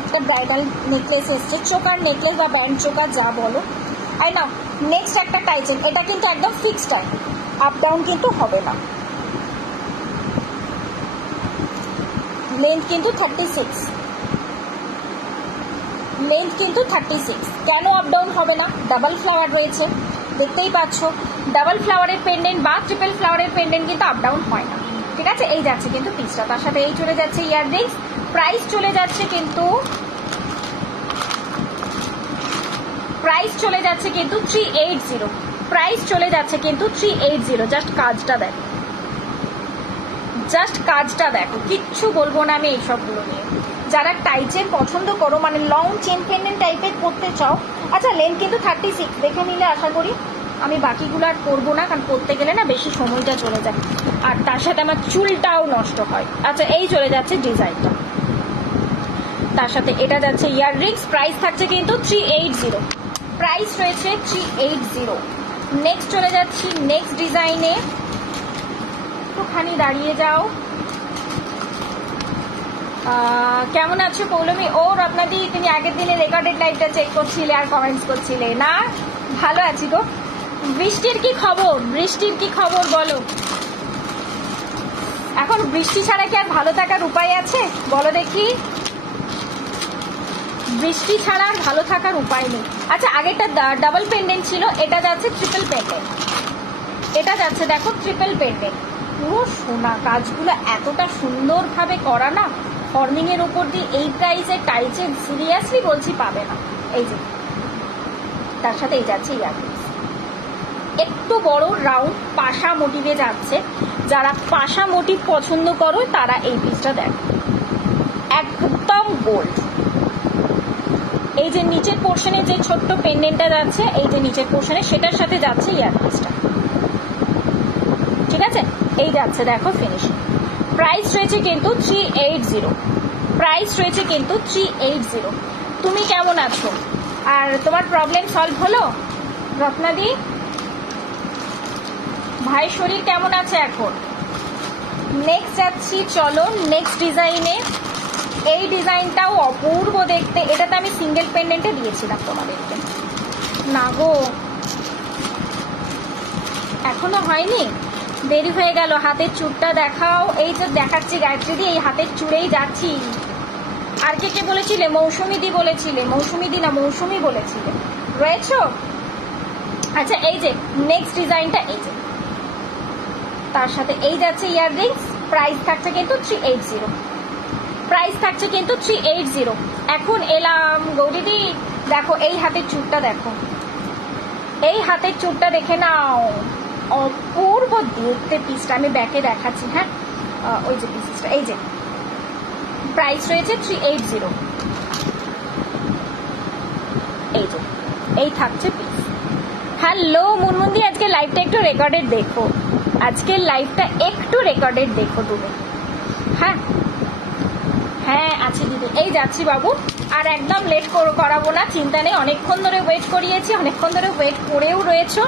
একটা ব্রাইডাল নেকলেস এসছে, চোকার নেকলেস বা ব্যান্ড চোকার যা বলো। আর না, নেক্সট একটা টাইচেন, এটা কিন্তু একদম ফিক্সড টাইম, আপ ডাউন কিন্তু হবে না। লেন্থ কিন্তু 36, লেন্থ কিন্তু 36। কেন আপ ডাউন হবে না? ডাবল ফ্লাওয়ার রয়েছে, দেখতেই পাচ্ছ। ডাবল ফ্লাওয়ারের পেন্ডেন্ট বা ট্রিপল ফ্লাওয়ারের পেন্ডেন্ট কিন্তু আপ ডাউন হয় না, ঠিক আছে। এই যাচ্ছে কিন্তু পিসটা, তার সাথে এই চলে যাচ্ছে ইয়াররিংস। প্রাইস চলে যাচ্ছে কিন্তু 380, প্রাইস চলে যাচ্ছে কিন্তু 380। জাস্ট কাজটা দেখো, জাস্ট কাজটা দেখো, কিচ্ছু বলবো না আমি এইসবগুলো নিয়ে। যারা টাইচের পছন্দ করো, মানে লং চেন পেন্ডেন্ট টাইপের করতে চাও, আচ্ছা লেন্থ কিন্তু 36 দেখে নিলে আশা করি। আমি বাকিগুলো আর করবো না, কারণ করতে গেলে না বেশি সময়টা চলে যায়, আর তার সাথে আমার চুলটাও নষ্ট হয়। আচ্ছা এই চলে যাচ্ছে ডিজাইনটা, তার সাথে এটা যাচ্ছে ইয়াররিংস। প্রাইস থাকছে কিন্তু 380, প্রাইস রয়েছে 380। নেক্সট চলে যাচ্ছি নেক্সট ডিজাইনে। একটুখানি দাঁড়িয়ে যাও। কেমন আছো পৌলমী? ও রত্নাদি, তুমি আগের দিনে রেকর্ডেড লাইভটা চেক করছিলে আর কমেন্টস করছিলে না? ভালো আছি গো। বৃষ্টির কি খবর? বৃষ্টির কি খবর বলো? এখন বৃষ্টি ছাড়া কি আর ভালো থাকার উপায় আছে বলো দেখি? বৃষ্টি ছাড়া আর ভালো থাকার উপায় নেই। আচ্ছা আগেরটা ডাবল পেন্ডেন্ট ছিল, এটা যাচ্ছে ট্রিপল পেন্ডেন্ট। এটা যাচ্ছে দেখো ট্রিপল পেন্ডেন্ট। পুরো সোনা, কাজগুলো এতটা সুন্দরভাবে করা না, ফর্মিং এর উপর দিয়ে এই প্রাইসে টাইচে সিরিয়াসলি বলছি পাবে না। এই যে তার সাথে এই যাচ্ছে ইয়াররিংস, একটু বড় রাউন্ড পাশা মোটিভে যাচ্ছে। যারা পাশা মোটিভ পছন্দ করো তারা এই পিসটা দেখো, একদম গোল্ড। এই যে নিচের পোর্শনে যে ছোট্ট পেন্ডেন্টটা যাচ্ছে, এই যে নিচের পোর্শনে, সেটার সাথে যাচ্ছে ইয়াররিংসটা, ঠিক আছে। এই যাচ্ছে দেখো ফিনিশিং। প্রাইস রয়েছে কিন্তু 380, প্রাইস রয়েছে কিন্তু 380। তুমি কেমন আছো? আর তোমার প্রবলেম সলভ হলো রত্নাদি? ভাই শরীর কেমন আছে এখন? নেক্সট যাচ্ছি, চলো নেক্সট ডিজাইনে। এই ডিজাইনটাও অপূর্ব দেখতে। এটাতে আমি সিঙ্গেল পেন্ডেন্টে দিয়েছিলাম তোমাদেরকে। না গো এখনো হয়নি, দেরি হয়ে গেল। হাতের চুড়টা দেখাও। এই যে দেখাচ্ছি গায়ত্রী দি, এই হাতের চুড়েই যাচ্ছি। আর কে কে বলেছিলে? মৌসুমি দি বলেছিলে, মৌসুমি দি না মৌসুমি বলেছিলে, রয়েছো? আচ্ছা এই যে নেক্সট ডিজাইনটা, এই যে তার সাথে এই যাচ্ছে ইয়াররিংস। প্রাইস থাকছে কিন্তু 380, প্রাইস থাকছে কিন্তু 380। এখন এলাম গৌরীদি, দেখো এই হাতের চুড়টা দেখো, এই হাতের চুড়টা দেখে নাও, অপূর্ব দেখতে পিসটা। আমি ব্যাকে দেখাচ্ছি, হ্যাঁ ওই যে পিসটা, এই যে প্রাইস রয়েছে 380। এই যে এই থাকছে পিস। হ্যালো মুনমুন্দি, আজকে লাইভটা একটু রেকর্ডেড দেখো, আজকের লাইভটা একটু রেকর্ডেড দেখো তুমি। হ্যাঁ হ্যাঁ আছি দিদি, এই যাচ্ছি বাবু। আর একদম লেট করাবো না, চিন্তা নেই। অনেকক্ষণ ধরে ওয়েট করিয়েছি, অনেকক্ষণ ধরে ওয়েট করেও রয়েছো,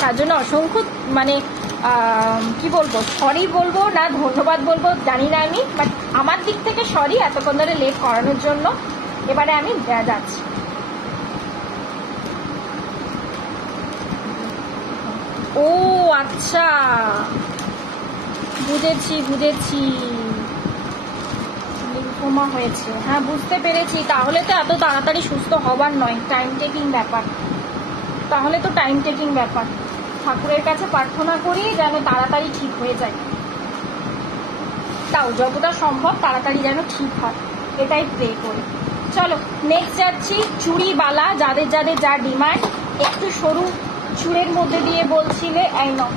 তার জন্য অসংখ্য মানে কি বলবো, সরি বলবো না ধন্যবাদ বলবো জানি না আমি, বাট আমার দিক থেকে সরি এতক্ষণ ধরে লেট করানোর জন্য। এবারে আমি যাচ্ছি। ও আচ্ছা বুঝেছি বুঝেছি, লিম্ফোমা হয়েছে, হ্যাঁ বুঝতে পেরেছি। তাহলে তো এত তাড়াতাড়ি সুস্থ হবার নয়, টাইম টেকিং ব্যাপার। তাহলে তো টাইম টেকিং ব্যাপার। ঠাকুরের কাছে প্রার্থনা করি যেন তাড়াতাড়ি ঠিক হয়ে যায়, তাও যতটা সম্ভব তাড়াতাড়ি যেন ঠিক হয়, এটাই প্রে করি। চলো নেক্সট যাচ্ছি চুড়ি বালা। যাদের যাদের যা ডিমান্ড, একটু সরু চুড়ের মধ্যে দিয়ে বলছিলে, এই নাও।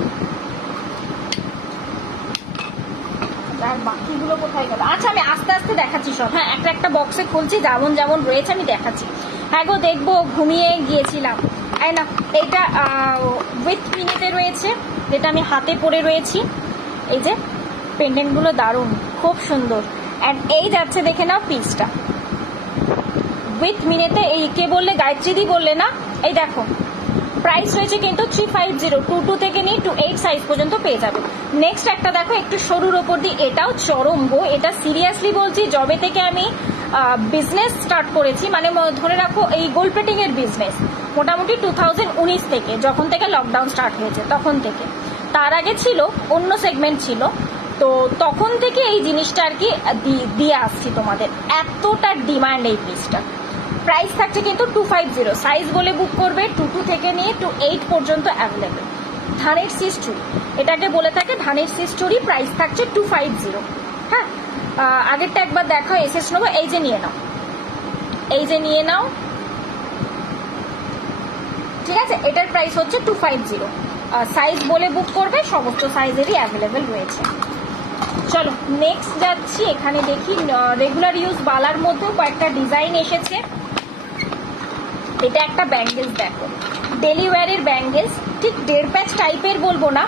আর বাকিগুলো কোথায় গেল? আচ্ছা আমি আস্তে আস্তে দেখাচ্ছি সব, হ্যাঁ একটা একটা বক্সে খুলছি, যেমন যেমন রয়েছে আমি দেখাচ্ছি। হ্যাঁ গো দেখবো, ঘুমিয়ে গিয়েছিলাম। এই না এটা উইথ মিনিতে রয়েছে, যেটা আমি হাতে পরে রয়েছি। এই যে পেন্ডেন্টগুলো দারুণ, খুব সুন্দর। অ্যান্ড এই যাচ্ছে দেখে নাও পিসটা উইথ মিনিতে। এই কে বললে? গায়ত্রীদি বললে না? এই দেখো প্রাইস রয়েছে কিন্তু 350, 22 থেকে নিয়ে 28 সাইজ পর্যন্ত পেয়ে যাবে। নেক্সট একটা দেখো একটু সরুর ওপর দিয়ে, এটাও চরম গো। এটা সিরিয়াসলি বলছি, জবে থেকে আমি বিজনেস স্টার্ট করেছি, মানে ধরে রাখো এই গোল্ড প্লেটিং এর বিজনেস মোটামুটি 2019 থেকে, যখন থেকে লকডাউন স্টার্ট হয়েছে তখন থেকে। তার আগে ছিল অন্য সেগমেন্ট ছিল, তো তখন থেকে এই জিনিসটা আর কি দিয়ে আসছি তোমাদের, এতটা ডিমান্ড এই পিসটা। প্রাইস থাকছে কিন্তু 250, সাইজ বলে বুক করবে 2 থেকে নিয়ে 8 পর্যন্ত অ্যাভেলেবেল। ধানের সিস চুড়ি, এটাকে বলে থাকে ধানের সিস চুড়ি, প্রাইস থাকছে 250। হ্যাঁ, আগেরটা একবার দেখাও, এসএস নেবো, এই যে নিয়ে নাও, এই যে নিয়ে নাও, ঠিক আছে। এটার প্রাইস হচ্ছে 250, সাইজ বলে বুক করবে, সমস্ত সাইজেরই অ্যাভেলেবেল রয়েছে। চলো নেক্সট যাচ্ছি, এখানে দেখি রেগুলার ইউজ বালার মধ্যেও কয়েকটা ডিজাইন এসেছে। এটা একটা ব্যাঙ্গেলস দেখো, ডেলি ওয়্যারের ব্যাঙ্গেলস, ঠিক 1.5 প্যাচ টাইপের বলবো না,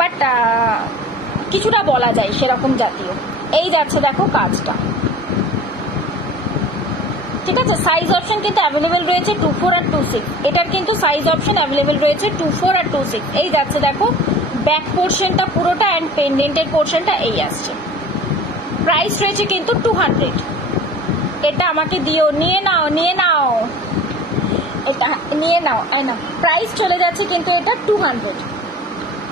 বাট কিছুটা বলা যায় সেরকম জাতীয়। এই যাচ্ছে দেখো কাজটা, ঠিক আছে। সাইজ অপশন কিন্তু অ্যাভেলেবেল রয়েছে 24 আর 26, এটার কিন্তু সাইজ অপশন অ্যাভেলেবেল রয়েছে 24 আর 26। এই যাচ্ছে দেখো ব্যাক পোর্শনটা পুরোটা অ্যান্ড পেন্ডেন্টের পোর্শনটা এই আসছে। প্রাইস রয়েছে কিন্তু 200। এটা আমাকে দিও, নিয়ে নাও, নিয়ে নাও, এটা নিয়ে নাও, না প্রাইস চলে যাচ্ছে কিন্তু এটা 200,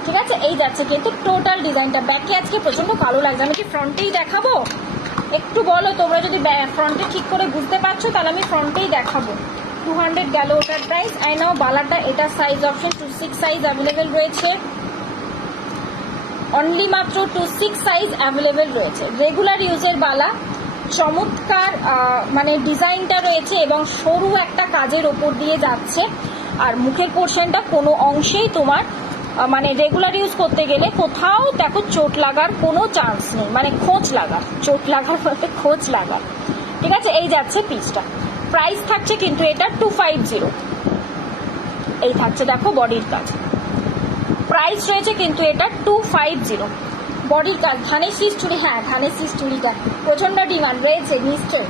ঠিক আছে। এই যাচ্ছে কিন্তু টোটাল ডিজাইনটা। ব্যাকে আজকে প্রচন্ড কালো লাগছে, আমি কি ফ্রন্টেই দেখাবো? একটু বলো তোমরা, যদি ফ্রন্টে ঠিক করে বুঝতে পারছো তাহলে আমি ফ্রন্টেই দেখাবো। 200 গেল ওটার প্রাইস। আই নাও বালাটা, এটা সাইজ অপশন 26 সাইজ অ্যাভেলেবেল রয়েছে, অনলি মাত্র 26 সাইজ অ্যাভেলেবেল রয়েছে। রেগুলার ইউজের বালা, চমৎকার মানে ডিজাইনটা রয়েছে এবং সরু একটা কাজের ওপর দিয়ে যাচ্ছে। আর মুখের পোর্শনটা কোনো অংশেই তোমার মানে রেগুলার ইউজ করতে গেলে কোথাও দেখো চোট লাগার কোনো চান্স নেই, মানে খোঁচ লাগার, চোট লাগার বলতে খোঁচ লাগার, ঠিক আছে। এই যাচ্ছে পিসটা, প্রাইস থাকছে কিন্তু এটা 250। এই থাকছে দেখো বডির কাজ, প্রাইস রয়েছে কিন্তু এটা 250। বডির কাজ, ধানের শীষ চুড়ি, হ্যাঁ ধানের শীষ চুড়িটা প্রচন্ড ডিমান্ড রয়েছে নিশ্চয়ই।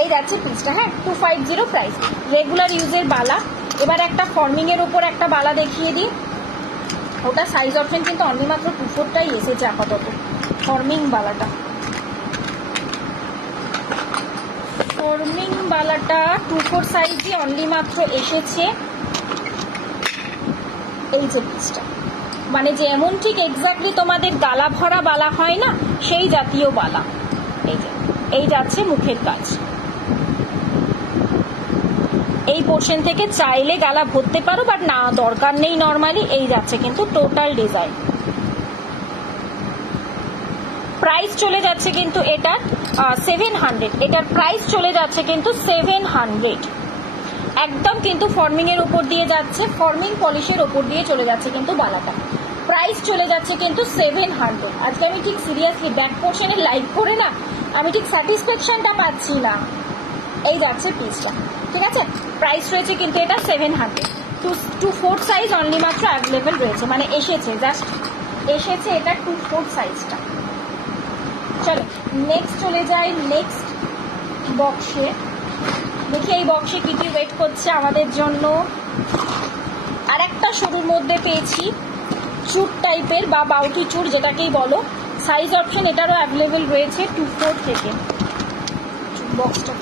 এই যাচ্ছে পিসটা, হ্যাঁ 250 প্রাইস। রেগুলার ইউজের বালা। এবার একটা ফর্মিং এর উপর একটা বালা দেখিয়ে দিই, ওটা সাইজ অপশন কিন্তু অনলি মাত্র 24টাই এসেছে আপাতত। ফর্মিং বালাটা, ফর্মিং বালাটা 24 সাইজই অনলি মাত্র এসেছে। এই যে পিসটা, মানে যে এমন ঠিক এক্স্যাক্টলি তোমাদের গালা ভরা বালা হয় না, সেই জাতীয় বালা। এই যে এই যাচ্ছে মুখের কাজ, এই পোর্শন থেকে চাইলে গালা ভরতে পারো, বাট না দরকার নেই নর্মালি। এই যাচ্ছে কিন্তু টোটাল ডিজাইন। প্রাইস চলে যাচ্ছে কিন্তু এটার 700, এটার প্রাইস চলে যাচ্ছে কিন্তু 700, একদম কিন্তু ফর্মিং এর উপর দিয়ে যাচ্ছে, ফর্মিং পলিশের উপর দিয়ে চলে যাচ্ছে কিন্তু বালাটা। প্রাইস চলে যাচ্ছে কিন্তু 700। আজকে আমি ঠিক সিরিয়াসলি ব্যাক পোর্শনের লাইভ করে না আমি ঠিক স্যাটিসফ্যাকশনটা পাচ্ছি না। এই যাচ্ছে পিসটা, ঠিক আছে। প্রাইস রয়েছে কিন্তু এটা 700। 24 সাইজ অনলি মাত্র অ্যাভেলেবেল রয়েছে, মানে এসেছে, জাস্ট এসেছে এটা 24 সাইজটা। চলো নেক্সট চলে যাই, নেক্সট বক্সে দেখি এই বক্সে কি কি ওয়েট করছে আমাদের জন্য। আর একটা সরুর মধ্যে পেয়েছি চুর টাইপের বা বাউটি চুর যেটাকেই বলো, সাইজ অপশন এটারও অ্যাভেলেবেল রয়েছে 24 থেকে। বক্সটা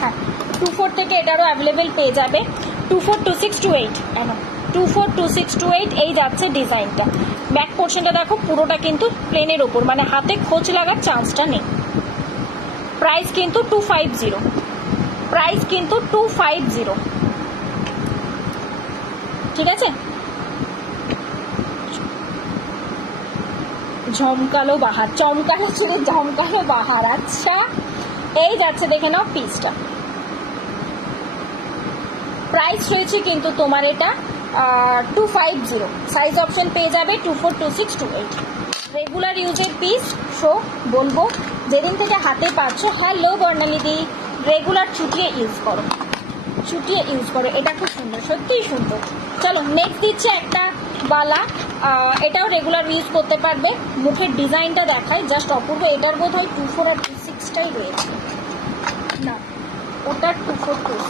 হ্যাঁ 24 থেকে এটারও অ্যাভেলেবেল পেয়ে যাবে। 24, 26, 28, 24, 26, 28 এই যাচ্ছে ডিজাইনটা। ব্যাক পোর্শনটা দেখো পুরোটা কিন্তু প্লেনের ওপর, মানে হাতে খোঁচ লাগার চান্সটা নেই। প্রাইস কিন্তু 250, প্রাইস কিন্তু 250, ঠিক আছে। ঝমকালো বাহার, চমকালো চুড়ে ঝমকালো বাহার। আচ্ছা এই যাচ্ছে, দেখে নাও পিসটা। প্রাইস রয়েছে কিন্তু তোমার এটা 250, সাইজ অপশন পেয়ে যাবে 24, 26, 28। রেগুলার ইউজের পিস। সো বলবো যেদিন থেকে হাতে পাচ্ছ, হ্যালো বর্ণালীদি, রেগুলার চুটিয়ে ইউজ করো, চুটিয়ে ইউজ করো, এটা খুব সুন্দর, সত্যিই সুন্দর। চলো নেক্সট দিচ্ছে একটা বালা, এটাও রেগুলার ইউজ করতে পারবে। মুখের ডিজাইনটা দেখায়, জাস্ট অপূর্ব। এটার বোধ হয় 24 আর 26টাই রয়েছে, না ওটার 24, 26।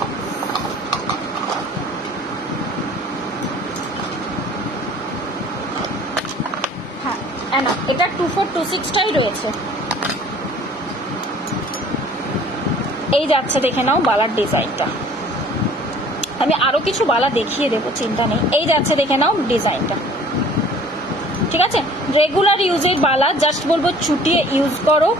হ্যাঁ না এটা 24, 26টাই রয়েছে। এই যাচ্ছে, দেখে নাও বালার ডিজাইনটা। আমি আরো কিছু বালা দেখিয়ে দেবো, চিন্তা নেই। এই যাচ্ছে, দেখে নাও ডিজাইনটা, ঠিক আছে। রেগুলার ইউজের বালা, জাস্ট বলবো চুটিয়ে ইউজ করো,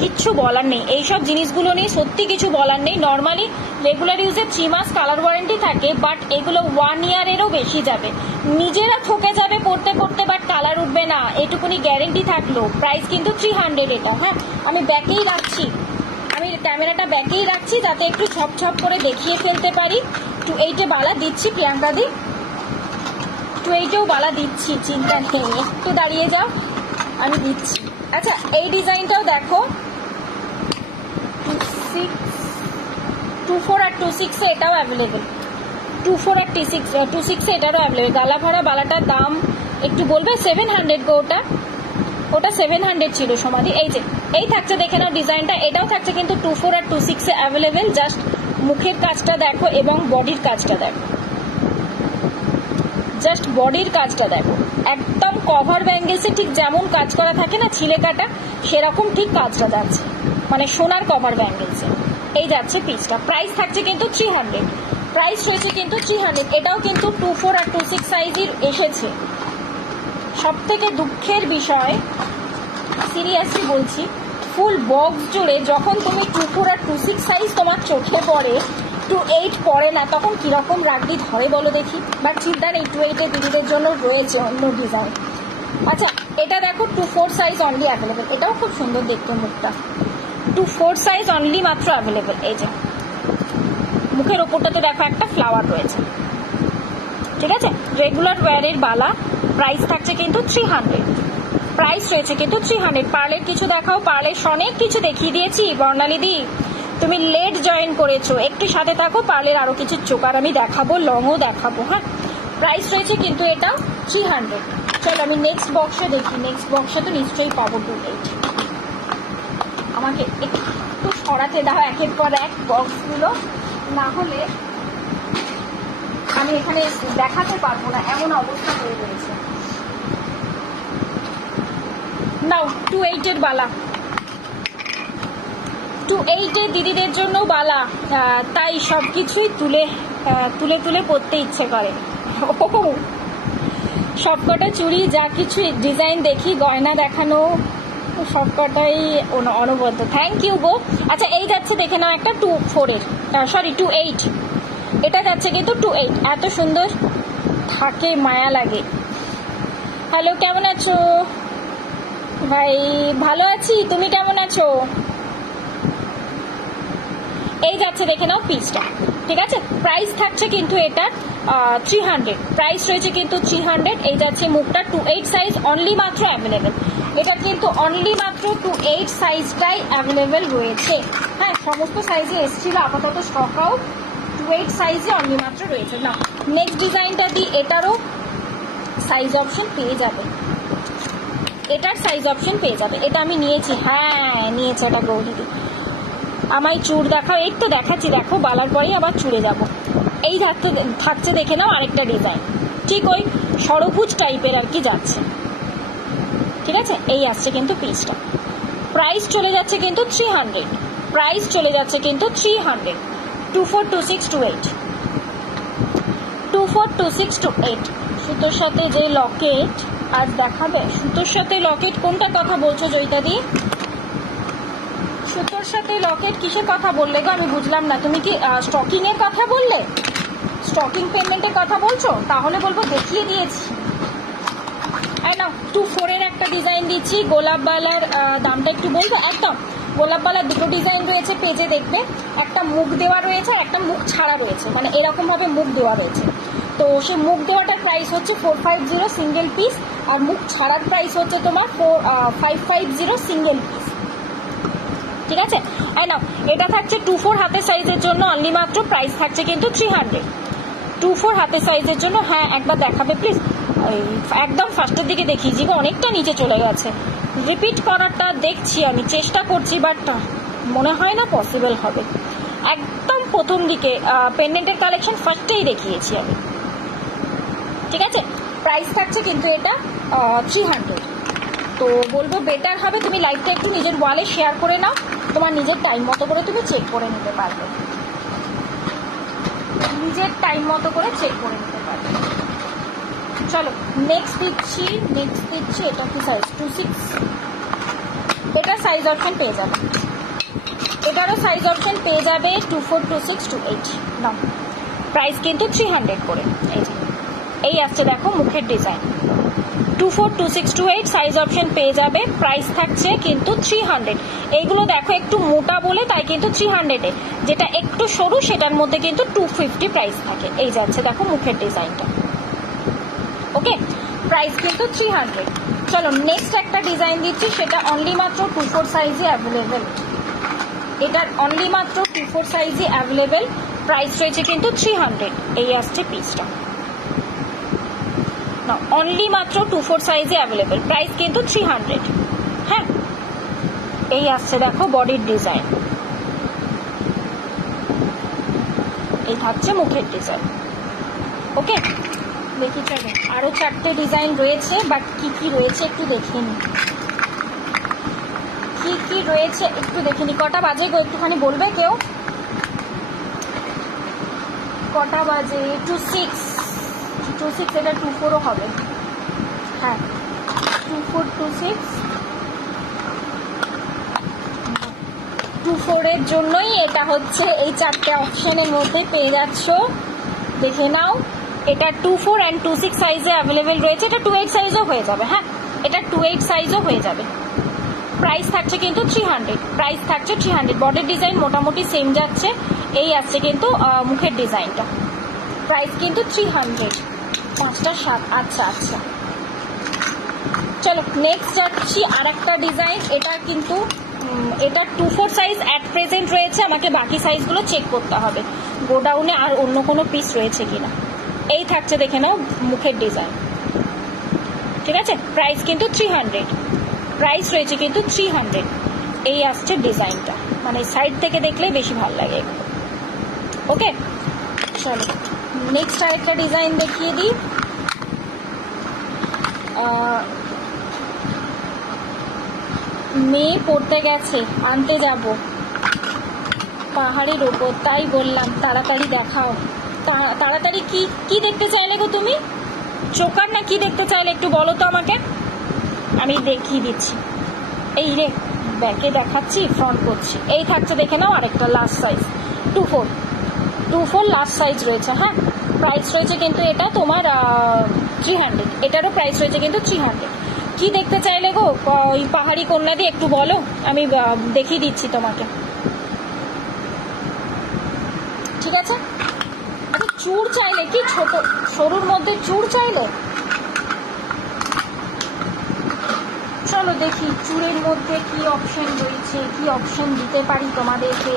কিচ্ছু বলার নেই। এইসব জিনিসগুলো নিয়ে সত্যি কিছু বলার নেই। নর্মালি রেগুলার ইউজে 3 মাস কালার ওয়ারেন্টি থাকে, বাট এগুলো 1 ইয়ারেরও বেশি যাবে। নিজেরা ঠকে যাবে পড়তে পড়তে, বাট কালার উঠবে না, এটুকুনি গ্যারেন্টি থাকলো। প্রাইস কিন্তু 300 এটা। হ্যাঁ, আমি ব্যাকেই রাখছি, আমি ক্যামেরাটা ব্যাকেই রাখছি যাতে একটু ছপ ছপ করে দেখিয়ে ফেলতে পারি। 280 বালা দিচ্ছি প্রিয়াঙ্কা দি, 280ও বালা দিচ্ছি, চিন্তা নেই, একটু দাঁড়িয়ে যাও, আমি দিচ্ছি। আচ্ছা, এই ডিজাইনটাও দেখো, 24 আর 26 এটাও অ্যাভেলেবেল, 24 আর 26 এটারও অ্যাভেলেবেল। গালা ভরা বালাটার দাম একটু বলবে, 700 গো, ওটা 700 ছিল সমাধি। এই যে এই থাকছে, দেখে নাও ডিজাইনটা, এটাও থাকছে কিন্তু 24 আর 26 এ অ্যাভেলেবেল। জাস্ট মুখের কাজটা দেখো এবং বডির কাজটা দেখো, জাস্ট বডির কাজটা দেখো, একদম কভার ব্যাঙ্গেলসে ঠিক যেমন কাজ করা থাকে না ছিলে কাটা, সেরকম ঠিক কাজটা যাচ্ছে, মানে সোনার কভার ব্যাঙ্গেলসে এই যাচ্ছে পিসটা। প্রাইস থাকছে কিন্তু 300, প্রাইস রয়েছে কিন্তু 300। এটাও কিন্তু 24 আর 26 সাইজের এসেছে। সব থেকে দুঃখের বিষয়, সিরিয়াসলি বলছি, ফুল বক্স জুড়ে যখন তুমি 24 আর 26 সাইজ তোমার চোখে পড়ে, 28 পড়ে না, তখন কিরকম রাগি ধরে বলো দেখি। বাট চিন্তা নেই, 28 দিদিদের জন্য রয়েছে অন্য ডিজাইন। আচ্ছা, এটা দেখো 24 সাইজ অনলি অ্যাভেলেবেল, এটাও খুব সুন্দর দেখতে মুখটা, 24 সাইজ অনলি মাত্র অ্যাভেলেবেল। এই যে মুখের ওপরটাতে দেখো একটা ফ্লাওয়ার রয়েছে, ঠিক আছে। রেগুলার ওয়্যারের বালা, প্রাইস থাকছে কিন্তু 300, প্রাইস রয়েছে কিন্তু 300। পার্লের কিছু দেখাও, পার্লের অনেক কিছু দেখিয়ে দিয়েছি বর্ণালী দি, তুমি লেট জয়েন করেছো, একটু সাথে থাকো, পার্লের আরো কিছু চোকার আমি দেখাবো, লংও দেখাবো। হ্যাঁ, প্রাইস রয়েছে কিন্তু এটা 300। চলো আমি নেক্সট বক্সে দেখি, নেক্সট বক্সে তো নিশ্চয়ই পাবো 28। আমাকে একটু সরাতে দাও একের পর এক বক্সগুলো, না হলে আমি এখানে দেখাতে পারবো না, এমন অবস্থা হয়ে রয়েছে। নাও 28 এর বালা, 28 দিদিদের জন্য বালা, তাই সব কিছুই তুলে তুলে তুলে পরতে ইচ্ছে করে। সবকটা চুড়ি যা কিছু ডিজাইন দেখি, গয়না দেখানো সবকটাই অনবদ্য। থ্যাংক ইউ গো। আচ্ছা, এই যাচ্ছে দেখে নাও একটা 28, এটা যাচ্ছে কিন্তু 28। এত সুন্দর থাকে, মায়া লাগে। হ্যালো, কেমন আছো ভাই? ভালো আছি, তুমি কেমন আছো? এই যাচ্ছে দেখে নাও পিসটা, ঠিক আছে। প্রাইস থাকছে কিন্তু এটা 300, প্রাইস রয়েছে কিন্তু 300। এই যাচ্ছে মুখটা 28 সাইজ অনলি মাত্র অ্যাভেলেবেল, এটা কিন্তু অনলি মাত্র 28 সাইজটাই অ্যাভেলেবেল রয়েছে। হ্যাঁ, সমস্ত সাইজে এসেছিল, আপাতত স্টক আউট, 28 সাইজে অনলি মাত্র রয়েছে। না, নেক্সট ডিজাইনটা দিই, এটারও সাইজ অপশন পেয়ে যাবে, এটার সাইজ অপশন পেয়ে যাবে। এটা আমি নিয়েছি, হ্যাঁ নিয়েছি, এটা গৌরীদি। আমায় চুড় দেখাও, এই তো দেখাচ্ছি, দেখো বালার পরেই আবার চুড়ে যাব। এই থাকছে দেখে নাও আরেকটা ডিজাইন, ঠিক ওই সরভুজ টাইপের আর কি যাচ্ছে, ঠিক আছে। এই আসছে কিন্তু পিসটা, প্রাইস চলে যাচ্ছে কিন্তু 300, প্রাইস চলে যাচ্ছে কিন্তু 300। 24, 26, 28, 24, 26, 28। সুতোর সাথে যে লকেট আজ দেখাবে, সুতোর সাথে লকেট কোনটা কথা বলছো জয়িতাদি? সুতোর সাথে লকেট কিসের কথা বললে গো? আমি বুঝলাম না, তুমি কি স্টকিং এর কথা বললে? স্টকিং পেমেন্টের কথা বলছো? তাহলে বলবো দেখিয়ে দিয়েছি। না, 24 এর একটা ডিজাইন দিচ্ছি, গোলাপ বালার দামটা একটু বলবো। একদম গোলাপ বালার দুটো ডিজাইন রয়েছে, পেজে দেখবে, একটা মুখ দেওয়া রয়েছে আর একটা মুখ ছাড়া রয়েছে, মানে এরকম ভাবে মুখ দেওয়া রয়েছে। তো সেই মুখ দেওয়াটার প্রাইস হচ্ছে 450 সিঙ্গেল পিস, আর মুখ ছাড়ার প্রাইস হচ্ছে তোমার 550 সিঙ্গেল পিস, ঠিক আছে। আর নাও, এটা থাকছে 24 হাতের সাইজের জন্য অনলি মাত্র, প্রাইস থাকছে কিন্তু 300। 24 হাতের সাইজের জন্য, হ্যাঁ একবার দেখাবে প্লিজ। একদম ফার্স্টের দিকে দেখিয়ে যাবে, অনেকটা নিচে চলে গেছে। রিপিট করাটা দেখছি, আমি চেষ্টা করছি, বাট মনে হয় না পসিবল হবে। একদম প্রথম দিকে পেন্ডেন্টের কালেকশন ফার্স্টেই দেখিয়েছি আমি, ঠিক আছে। প্রাইস থাকছে কিন্তু এটা 300। তো বলবো বেটার হবে তুমি লাইভটা একটু নিজের ওয়ালে শেয়ার করে নাও, তোমার নিজের টাইম মতো করে তুমি চেক করে নিতে পারবে, নিজের টাইম মতো করে চেক করে নিতে পারবে। চলো নেক্সট দিচ্ছি এটা কি সাইজ 26, এটা সাইজ অপশন পেয়ে যাবে, এটারও সাইজ অপশন পেয়ে যাবে 24, 26, 28। নাও প্রাইস কিন্তু 300 করে। এই আসছে দেখো মুখের ডিজাইন 24, 26, 28 সাইজ অপশন পেয়ে যাবে, প্রাইস থাকছে কিন্তু 300। এইগুলো দেখো একটু মোটা বলে তাই কিন্তু 300-এ, যেটা একটু সরু সেটার মধ্যে কিন্তু 250 প্রাইস থাকে। এই যাচ্ছে দেখো মুখের ডিজাইনটা, ওকে প্রাইস কিন্তু 300। চলো নেক্সট একটা ডিজাইন দিচ্ছি, সেটা অনলি মাত্র 24 সাইজে অ্যাভেলেবেল, এটার অনলি মাত্র 24 সাইজে অ্যাভেলেবেল, প্রাইস রয়েছে কিন্তু 300। এই আসছে পিসটা, না অনলি মাত্র 24 সাইজে অ্যাভেলেবেল, প্রাইস কিন্তু 300। হ্যাঁ এই আসছে দেখো বডির ডিজাইন, এই থাকছে মুখের ডিজাইন, ওকে দেখি চলো আরো 4টে ডিজাইন রয়েছে, বাট কি রয়েছে একটু দেখে নি, কি রয়েছে একটু দেখে নি। কটা বাজে গো একটুখানি বলবে কেউ, কটা বাজে? 26, এটা 24ও হবে, হ্যাঁ 24, 26, 24-এর জন্যই এটা হচ্ছে এই 4টে অপশনের মধ্যে পেয়ে যাচ্ছ, দেখে নাও। এটা 24 অ্যান্ড 26 সাইজে অ্যাভেলেবেল রয়েছে, এটা 28 সাইজও হয়ে যাবে, হ্যাঁ এটা 28 সাইজও হয়ে যাবে। প্রাইস থাকছে কিন্তু 300, প্রাইস থাকছে 300। বডির ডিজাইন মোটামুটি সেম যাচ্ছে, এই আসছে কিন্তু মুখের ডিজাইনটা, প্রাইস কিন্তু 300। 5টা 7, আচ্ছা আচ্ছা। চলো নেক্সট যাচ্ছি আর একটা ডিজাইন, এটা কিন্তু এটা 24 সাইজ অ্যাট প্রেজেন্ট রয়েছে, আমাকে বাকি সাইজগুলো চেক করতে হবে গোডাউনে আর অন্য কোনো পিস রয়েছে কিনা। এই থাকছে দেখে নাও মুখের ডিজাইন, ঠিক আছে প্রাইস কিন্তু 300, প্রাইস রয়েছে কিন্তু 300। এই আসছে ডিজাইনটা, মানে সাইড থেকে দেখলে বেশি ভালো লাগে এগুলো, ওকে চলো নেক্সট আরেকটা ডিজাইন দেখিয়ে দিই। মেয়ে পড়তে গেছে, আনতে যাব পাহাড়ের ওপর, তাই বললাম তাড়াতাড়ি দেখাও। তাড়াতাড়ি কি দেখতে চাইলে গো তুমি? চোকার না কি দেখতে চাইলে একটু বলো তো আমাকে, আমি দেখিয়ে দিচ্ছি। এই রে ব্যাকে দেখাচ্ছি, ফ্রন্ট করছি। এই থাকছে দেখে নাও আরেকটা লাস্ট সাইজ 24 লাস্ট সাইজ রয়েছে, হ্যাঁ প্রাইস রয়েছে কিন্তু এটা তোমার 300, এটারও প্রাইস রয়েছে কিন্তু 300। কি দেখতে চাইলে গো ওই পাহাড়ি কন্যা দিয়ে একটু বলো, আমি দেখিয়ে দিচ্ছি তোমাকে, ঠিক আছে। আচ্ছা চূড় চাইলে কি, ছোট সরুর মধ্যে চূড় চাইলে, চলো দেখি চূড়ের মধ্যে কি অপশন রয়েছে, কি অপশন দিতে পারি তোমাদেরকে।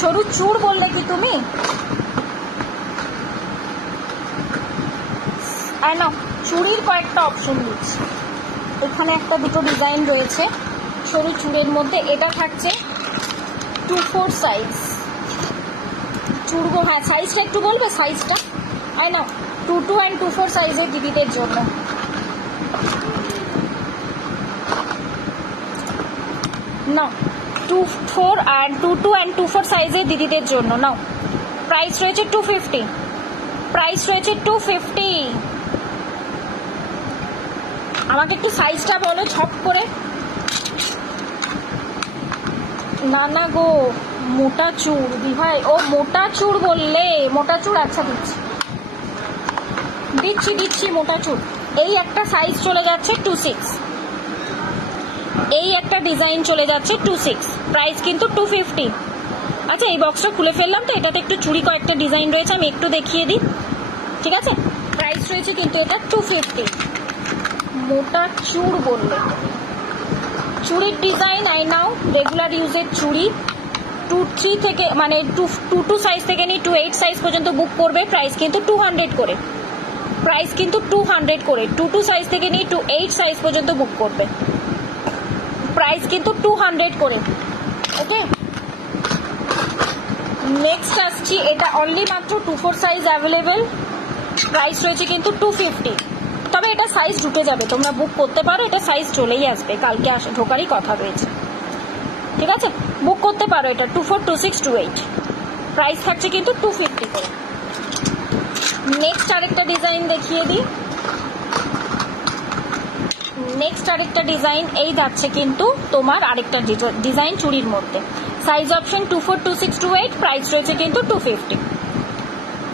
সরু চূড় বললে কি তুমি? না চুড়ির কয়েকটা অপশন দিচ্ছি, এখানে একটা দুটো ডিজাইন রয়েছে সরু চূড়ের মধ্যে। এটা থাকছে 24 সাইজ চূড়গো, হ্যাঁ সাইজটা একটু বলবে সাইজটা, আই না 22 অ্যান্ড 24 সাইজের দিদিদের জন্য। নাও 22 অ্যান্ড 24 সাইজের দিদিদের জন্য নাও, প্রাইস রয়েছে 250, প্রাইস রয়েছে 250। আমাকে একটু সাইজটা বলো ঝপ করে। না গো মোটা চূড় দিভাই, ও মোটা চূড় বললে, মোটা চূড় আচ্ছা দিচ্ছি মোটা চূড়। এই একটা সাইজ চলে যাচ্ছে 26, এই একটা ডিজাইন চলে যাচ্ছে 26, প্রাইস কিন্তু 250। আচ্ছা এই বক্সটা খুলে ফেললাম তো, এটাতে একটু চুড়ি কয়েকটা ডিজাইন রয়েছে, আমি একটু দেখিয়ে দিই, ঠিক আছে। প্রাইস রয়েছে কিন্তু এটা 250। মোটা চূড় বললে, চুড়ির ডিজাইন আই নাও রেগুলার ইউজের চুড়ি 23 থেকে মানে 22 সাইজ থেকে নিয়ে 28 সাইজ পর্যন্ত বুক করবে, প্রাইস কিন্তু 200 করে, প্রাইস কিন্তু 200 করে। 22 সাইজ থেকে নিয়ে 28 সাইজ পর্যন্ত বুক করবে, প্রাইস কিন্তু 200 করে, ওকে। নেক্সট আসছি, এটা অনলি মাত্র 24 সাইজ অ্যাভেলেবেল, প্রাইস রয়েছে কিন্তু 250। তবে এটা সাইজ ঢুকে যাবে, তোমরা বুক করতে পারো, এটা সাইজ চলেই আসবে, কালকে ঢোকারই কথা রয়েছে, ঠিক আছে বুক করতে পারো। এটা 24, 26, 28 প্রাইস থাকছে কিন্তু 250 করে। নেক্সট আরেকটা ডিজাইন দেখিয়ে দিই। নেক্সট আরেকটা ডিজাইন এই যাচ্ছে কিন্তু তোমার আরেকটা ডিজাইন চুড়ির মধ্যে। সাইজ অপশন 24, 26, 28, প্রাইস রয়েছে কিন্তু 250,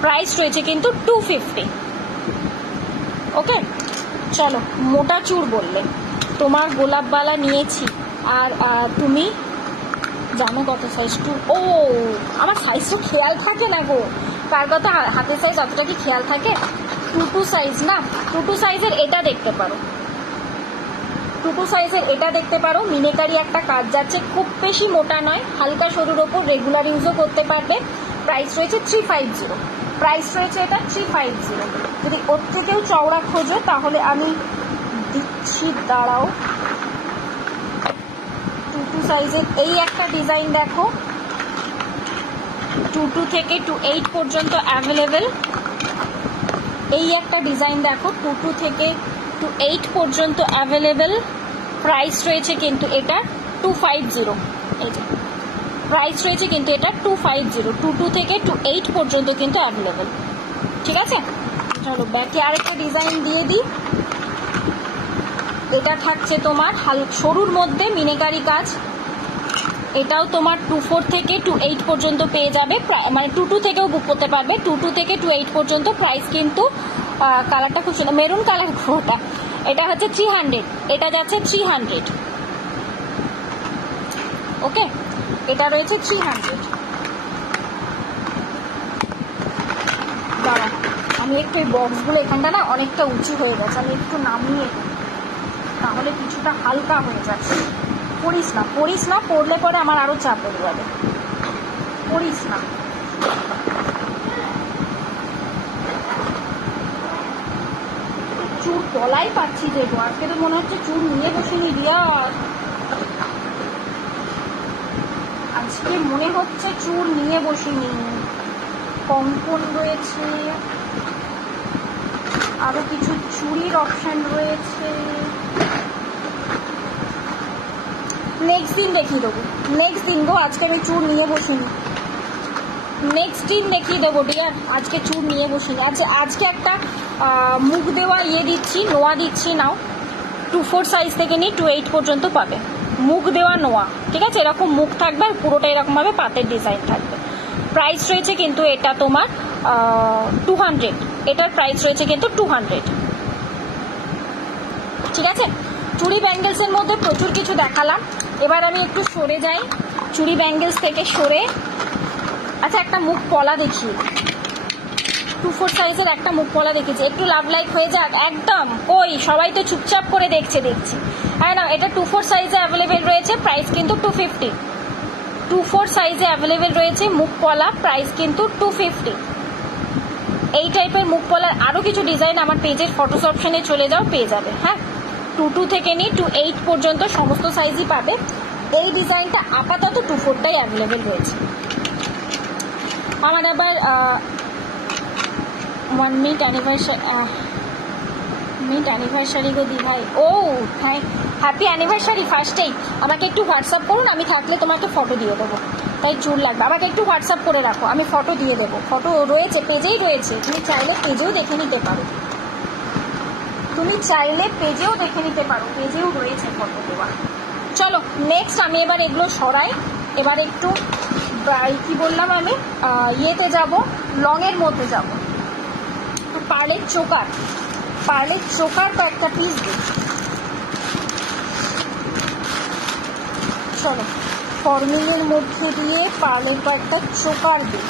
প্রাইস রয়েছে কিন্তু 250। ওকে, চলো মোটা চুড় বললে তোমার গোলাপবালা নিয়েছি, আর তুমি জানো কত সাইজ? ও আমার সাইজ তো খেয়াল থাকে না গো, কার কথা হাতের সাইজ অতটা কি খেয়াল থাকে? 22 সাইজ না, 22 সাইজের এটা দেখতে পারো, 22 সাইজের এটা দেখতে পারো। মিনেকারি একটা কাজ যাচ্ছে, খুব বেশি মোটা নয়, হালকা সরুর ওপর রেগুলার ইউজও করতে পারবে। প্রাইস রয়েছে 350, প্রাইস রয়েছে এটা 350। যদি ওর থেকেও চওড়া খোঁজো তাহলে আমি দিচ্ছি, দাঁড়াও। 22 সাইজের এই একটা ডিজাইন দেখো, 22 থেকে 28 পর্যন্ত অ্যাভেলেবেল। এই একটা ডিজাইন দেখো, 22 থেকে 28 পর্যন্ত অ্যাভেলেবেল। প্রাইস রয়েছে কিন্তু এটা 250। এই যে প্রাইস রয়েছে কিন্তু এটা 250, 22 থেকে 28 পর্যন্ত কিন্তু অ্যাভেলেবেল। ঠিক আছে, চলো ব্যাকে আরেকটা ডিজাইন দিয়ে দিই। এটা থাকছে তোমার সরুর মধ্যে মিনেকারি কাজ, এটাও তোমার 24 থেকে 28 পর্যন্ত পেয়ে যাবে, মানে 22 থেকেও বুক করতে পারবে, 22 থেকে 28 পর্যন্ত। প্রাইস কিন্তু কালারটা খুব সুন্দর, মেরুন কালার ওটা, এটা হচ্ছে 300, এটা যাচ্ছে 300। ওকে, এটা রয়েছে 300। দাঁড়া, আমি একটু এই বক্সগুলো এখানটা না অনেকটা উঁচু হয়ে গেছে, আমি একটু নামিয়ে, তাহলে কিছুটা হালকা হয়ে যাচ্ছে। পড়িস না, পড়িস না, পড়লে পরে আমার আরো চাপ পড়ে যাবে, পড়িস না। চুর তলাই পাচ্ছি যে গো, আজকে তো মনে হচ্ছে চুর নিয়ে বসিনি রিয়া, আজকে মনে হচ্ছে চুর নিয়ে বসিনি। কঙ্কন রয়েছে, আরো কিছু চুড়ির অপশন রয়েছে। নেক্সট দিন দেখিয়ে দেবো, নেক্সট দিন গো, আজকে আমি চুর নিয়ে বসিনি, নেক্সট দিন দেখিয়ে দেবো ডিয়ার, আজকে চুর নিয়ে বসিনি। আচ্ছা, আজকে একটা মুখ দেওয়া দিচ্ছি, নোয়া দিচ্ছি, নাও 24 সাইজ থেকে নিয়ে 28 পর্যন্ত পাবে মুখ দেওয়া নোয়া। ঠিক আছে, এরকম মুখ থাকবে আর পুরোটা এরকম ভাবে পাতের ডিজাইন থাকবে। প্রাইস রয়েছে কিন্তু এটা তোমার 200, এটার প্রাইস রয়েছে কিন্তু 200। ঠিক আছে, চুড়ি ব্যাঙ্গেলসের মধ্যে প্রচুর কিছু দেখালাম, এবার আমি একটু সরে যাই চুড়ি ব্যাঙ্গেলস থেকে সরে। আচ্ছা, একটা মুখ পলা দেখি, 24 সাইজের একটা মুখ পলা দেখেছি, একটু লাভ লাইক হয়ে যাক একদম। ওই সবাই তো চুপচাপ করে দেখছি। হ্যাঁ না, এটা 24 সাইজে অ্যাভেলেবেল রয়েছে, প্রাইস কিন্তু 250। 24 সাইজে অ্যাভেলেবেল রয়েছে মুখ পলা, প্রাইস কিন্তু 250। এই টাইপের মুখ পলার আরো কিছু ডিজাইন আমার পেজের ফটোস অপশনে চলে যাও, পেয়ে যাবে। হ্যাঁ, 22 থেকে নিয়ে 28 পর্যন্ত সমস্ত সাইজই পাবে। এই ডিজাইনটা আপাতত 24টাই অ্যাভেলেবেল রয়েছে। আমার আবার 1 মিনিট অ্যানিভার্সারি গো দি ভাই। ও হ্যাঁ, হ্যাপি অ্যানিভার্সারি ফার্স্টেই। আমাকে একটু হোয়াটসঅ্যাপ করুন, আমি থাকলে তোমাকে ফটো দিয়ে দেবো। তাই চুল লাগবে, আমাকে একটু হোয়াটসঅ্যাপ করে রাখো, আমি ফটো দিয়ে দেবো। ফটো রয়েছে, পেজেই রয়েছে, তুমি চাইলে পেজেও দেখে নিতে পারো, তুমি চাইলে পেজেও দেখে নিতে পারো, পেজেও রয়েছে ফটো দেওয়া। চলো নেক্সট আমি এবার এগুলো সরাই, এবার একটু কি বললাম আমি, ইয়েতে যাব, লংয়ের মধ্যে যাব। পার্লের চোকার, পার্লের চোকার কয়েকটা পিস দিই। চলো ফর্মিংয়ের মধ্যে দিয়ে পার্লের কয়েকটা চোকার দিই।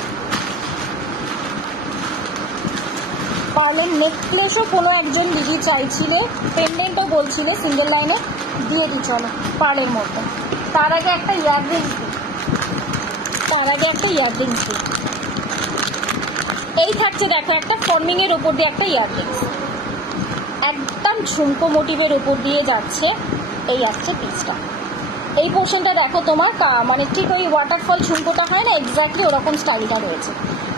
পার্লের নেকলেসও কোনো একজন দিদি চাইছিলে, পেন্ডেন্টও বলছিলে, সিঙ্গেল লাইনে দিয়ে দিই। চলো পার্লের মধ্যে, তার আগে একটা ইয়াররিংস দিই, এই থাকছে দেখো একটা ফর্মিংয়ের ওপর দিয়ে একটা ইয়াররিংস, একদম ঝুমকো মোটিভের ওপর দিয়ে যাচ্ছে। এই আসছে পিসটা, এই পোর্শনটা দেখো তোমার মানে ঠিক ওই ওয়াটারফল ঝুমকোটা হয় না, এক্স্যাক্টলি ওরকম স্টাইলটা রয়েছে।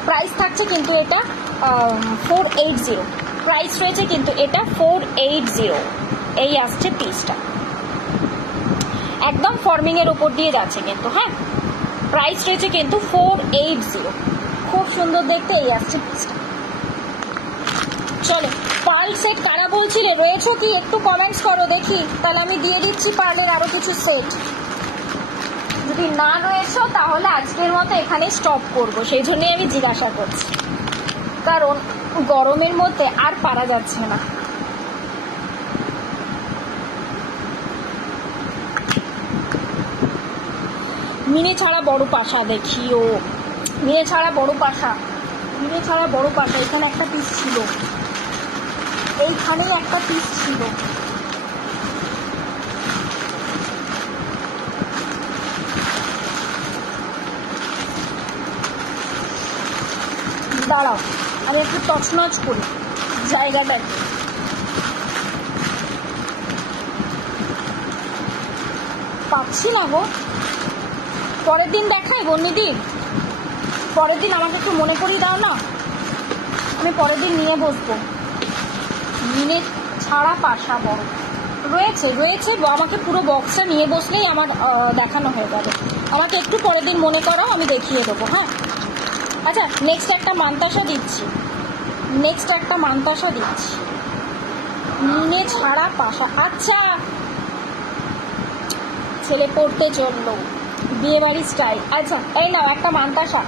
প্রাইস থাকছে কিন্তু এটা 480, প্রাইস রয়েছে কিন্তু এটা 480। এই আসছে পিসটা, একদম ফর্মিংয়ের ওপর দিয়ে যাচ্ছে কিন্তু। হ্যাঁ, প্রাইস রয়েছে কিন্তু 480, খুব সুন্দর দেখতে। এই আসছে পিসটা, চলো, পার্ল সেট কারা বলছিলে রয়েছো কি একটু কমেন্টস করো দেখি, তাহলে আমি দিয়ে দিচ্ছি পার্লের আরো কিছু সেট। যদি না রয়েছো তাহলে আজকের মতো এখানে স্টপ করব, সেই জন্যই আমি জিজ্ঞাসা করছি, কারণ গরমের মধ্যে আর পারা যাচ্ছে না। মিনে ছাড়া বড় পাশা দেখিও, মিনে ছাড়া বড় পাশা, মিনে ছাড়া বড় পাশা। এখানে একটা পিস ছিল, এইখানেই একটা পিস ছিল। দাঁড়াও আমি একটু তছনছ করি জায়গাটায়। পাচ্ছি না গো, পরের দিন দেখাই বন্যিদি, পরের দিন আমাকে একটু মনে করিয়ে দাও না, আমি পরের দিন নিয়ে বসবো। মিনে ছাড়া পাশা বড় রয়েছে রয়েছে, আমাকে পুরো বক্সটা নিয়ে বসলেই আমার দেখানো হয়ে যাবে। আমাকে একটু পরের দিন মনে করো, আমি দেখিয়ে দেবো। হ্যাঁ আচ্ছা, নেক্সট একটা মান্তাসা দিচ্ছি, নেক্সট একটা মান্তাসা দিচ্ছি, মিনে ছাড়া পাশা। আচ্ছা, ছেলে পড়তে চললো, বিয়ে বাড়ি স্টাইল। আচ্ছা এই নাও একটা মান্তাসা,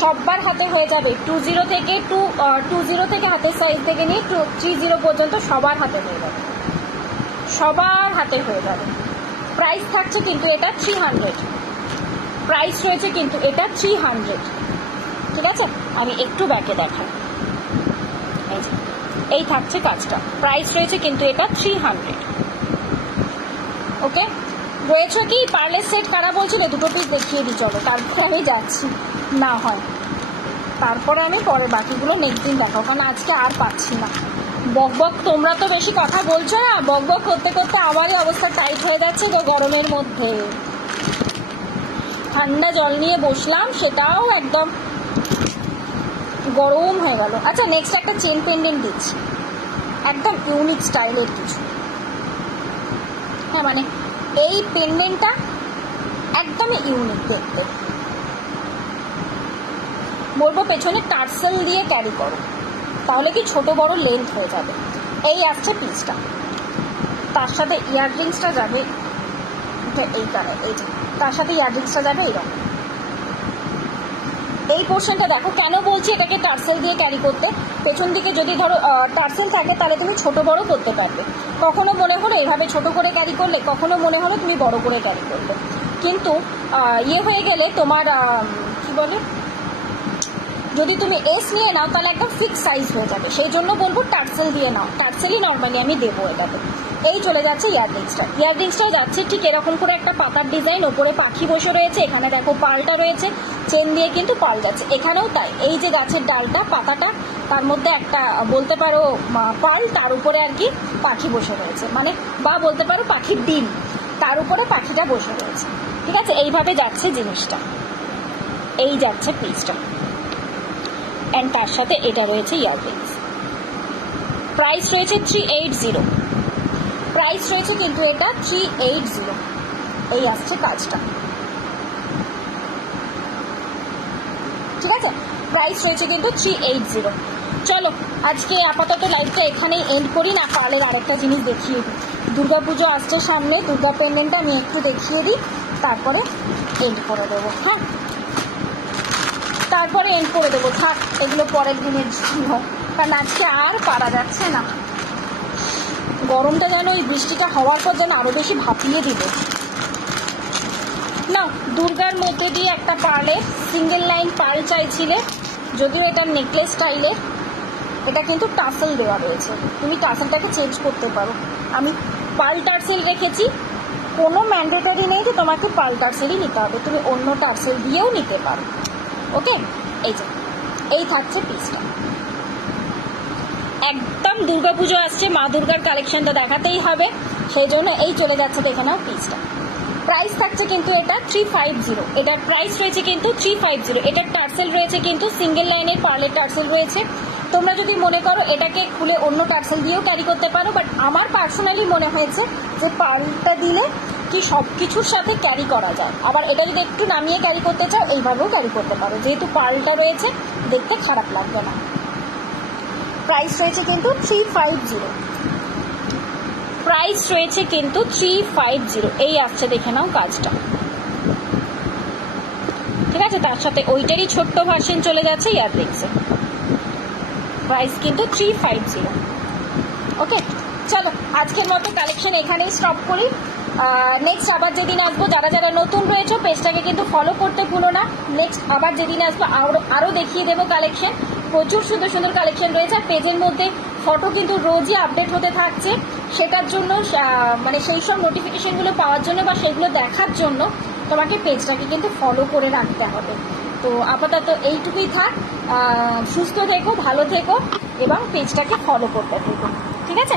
সবার হাতে হয়ে যাবে। 20 থেকে 20 থেকে হাতের সাইজ থেকে নিয়ে 30 পর্যন্ত সবার হাতে হয়ে যাবে, সবার হাতে হয়ে যাবে। প্রাইস থাকছে কিন্তু এটা 300, প্রাইস রয়েছে কিন্তু এটা 300। ঠিক আছে, আমি একটু ব্যাকে দেখাই, এই থাকছে কাজটা, প্রাইস রয়েছে কিন্তু এটা 300। ওকে, রয়েছে কি পার্লের সেট কারা বলছিল, দুটো পিস দেখিয়ে দিই চলো, তারপরে আমি যাচ্ছি, না হয় তারপরে আমি পরে বাকিগুলো নেক্সট দিন দেখাবো, কারণ আজকে আর পাচ্ছি না। বক বক তোমরা তো বেশি কথা বলছো না, বক বক করতে করতে আমারই অবস্থা টাইট হয়ে যাচ্ছে গো গরমের মধ্যে। ঠান্ডা জল নিয়ে বসলাম, সেটাও একদম গরম হয়ে গেল। আচ্ছা নেক্সট একটা চেন পেন্ডেন্ট দিচ্ছি, একদম ইউনিক স্টাইলের কিছু। হ্যাঁ মানে এই পেন্ডেন্টটা একদমই ইউনিক দেখতে, বলবো পেছনে টার্সেল দিয়ে ক্যারি করো, তাহলে কি ছোট বড় লেন্থ হয়ে যাবে। এই আসছে পিসটা, তার সাথে ইয়াররিংসটা যাবে এইটা, এই যে তার সাথে ইয়াররিংসটা যাবে এইরকম। এই পোর্শনটা দেখো, কেন বলছি এটাকে টার্সেল দিয়ে ক্যারি করতে, পেছন দিকে যদি ধরো টার্সেল থাকে তাহলে তুমি ছোট বড় করতে পারবে। কখনো মনে হলো এইভাবে ছোট করে ক্যারি করলে, কখনো মনে হলো তুমি বড় করে ক্যারি করলে, কিন্তু ইয়ে হয়ে গেলে তোমার কি বলে, যদি তুমি এস নিয়ে নাও তাহলে একদম ফিক্স সাইজ হয়ে যাবে। সেই জন্য বলবো টার্সেল দিয়ে নাও, টার্সেলই নর্মালি আমি দেবো এটাতে। এই চলে যাচ্ছে ইয়াররিংসটা, ইয়াররিংসটাও যাচ্ছে ঠিক এরকম করে একটা পাতার ডিজাইন, ওপরে পাখি বসে রয়েছে, এখানে দেখো পালটা রয়েছে, চেন দিয়ে কিন্তু পাল যাচ্ছে, এখানেও তাই। এই যে গাছের ডালটা পাতাটা, তার মধ্যে একটা বলতে পারো পাল, তার উপরে আর কি পাখি বসে রয়েছে, মানে বা বলতে পারো পাখির ডিম, তার উপরে পাখিটা বসে রয়েছে। ঠিক আছে, এইভাবে যাচ্ছে জিনিসটা, এই যাচ্ছে পিসটা, অ্যান্ড তার সাথে এটা রয়েছে ইয়াররিংস। প্রাইস রয়েছে 380, প্রাইস রয়েছে কিন্তু এটা 380। এই আসছে কাজটা, ঠিক আছে, প্রাইস রয়েছে কিন্তু 380। চলো আজকে আপাতত লাইভটা এখানেই এন্ড করি না, পার্লের আরেকটা জিনিস দেখিয়ে দিই। দুর্গাপুজো আসছে সামনে, দুর্গা পেন্ডেন্টটা আমি একটু দেখিয়ে দিই, তারপরে এন্ড করে দেবো। হ্যাঁ তারপরে এন্ড করে দেবো, থাক এগুলো পরের দিনের জন্য, কারণ আজকে আর পারা যাচ্ছে না। গরমটা যেন ওই বৃষ্টিটা হওয়ার পর যেন আরো বেশি ভাপিয়ে দিবে। না, দুর্গার মধ্যে দিয়ে একটা পার্লের সিঙ্গেল লাইন পার্ল চাইছিলে, যদিও এটা নেকলেস স্টাইলের, এটা কিন্তু টাসেল দেওয়া রয়েছে, তুমি টাসেলটাকে চেঞ্জ করতে পারো। আমি পার্ল টার্সেল রেখেছি, কোনো ম্যান্ডেটারি নেই যে তোমাকে পার্ল টার্সেলই নিতে হবে, তুমি অন্য টার্সেল দিয়েও নিতে পারো। ওকে, এই যে এই থাকছে পিসটা, একদম দুর্গাপুজো আসছে, মা দুর্গার কালেকশনটা দেখাতেই হবে, সেই জন্য এই চলে যাচ্ছে দেখে নাও পিসটা। প্রাইস থাকছে কিন্তু এটা 350, এটার প্রাইস রয়েছে কিন্তু 350। এটার টার্সেল রয়েছে কিন্তু সিঙ্গেল লাইনের পার্লের টার্সেল রয়েছে। তোমরা যদি মনে করো এটাকে খুলে অন্য টার্সেল দিয়েও ক্যারি করতে পারো, বাট আমার পার্সোনালি মনে হয়েছে যে পার্লটা দিলে কি সব কিছুর সাথে ক্যারি করা যায়। আবার এটা যদি একটু নামিয়ে ক্যারি করতে চাও এইভাবেও ক্যারি করতে পারো, যেহেতু পার্লটা রয়েছে দেখতে খারাপ লাগবে না। প্রাইস রয়েছে কিন্তু 350, প্রাইস রয়েছে কিন্তু 350। এই আসছে, দেখে নাও কাজটা, ঠিক আছে। তার সাথে ওইটারই ছোট্ট ভার্সন চলে যাচ্ছে ইয়াররিংসে, প্রাইস কিন্তু 350। ওকে, চলো আজকের মতো কালেকশন এখানেই স্টপ করি। নেক্সট আবার যেদিন আসবো, যারা যারা নতুন রয়েছে পেজটাকে কিন্তু ফলো করতে ভুলো না। নেক্সট আবার যেদিন আসবো আরও দেখিয়ে দেবো কালেকশন, প্রচুর সুন্দর সুন্দর কালেকশন রয়েছে। আর পেজের মধ্যে ফটো কিন্তু রোজই আপডেট হতে থাকছে, সেটার জন্য মানে সেই সব নোটিফিকেশনগুলো পাওয়ার জন্য বা সেগুলো দেখার জন্য তোমাকে পেজটাকে কিন্তু ফলো করে রাখতে হবে। তো আপাতত এইটুকুই থাক, সুস্থ থেকো, ভালো থেকো এবং পেজটাকে ফলো করতে থেকো, ঠিক আছে।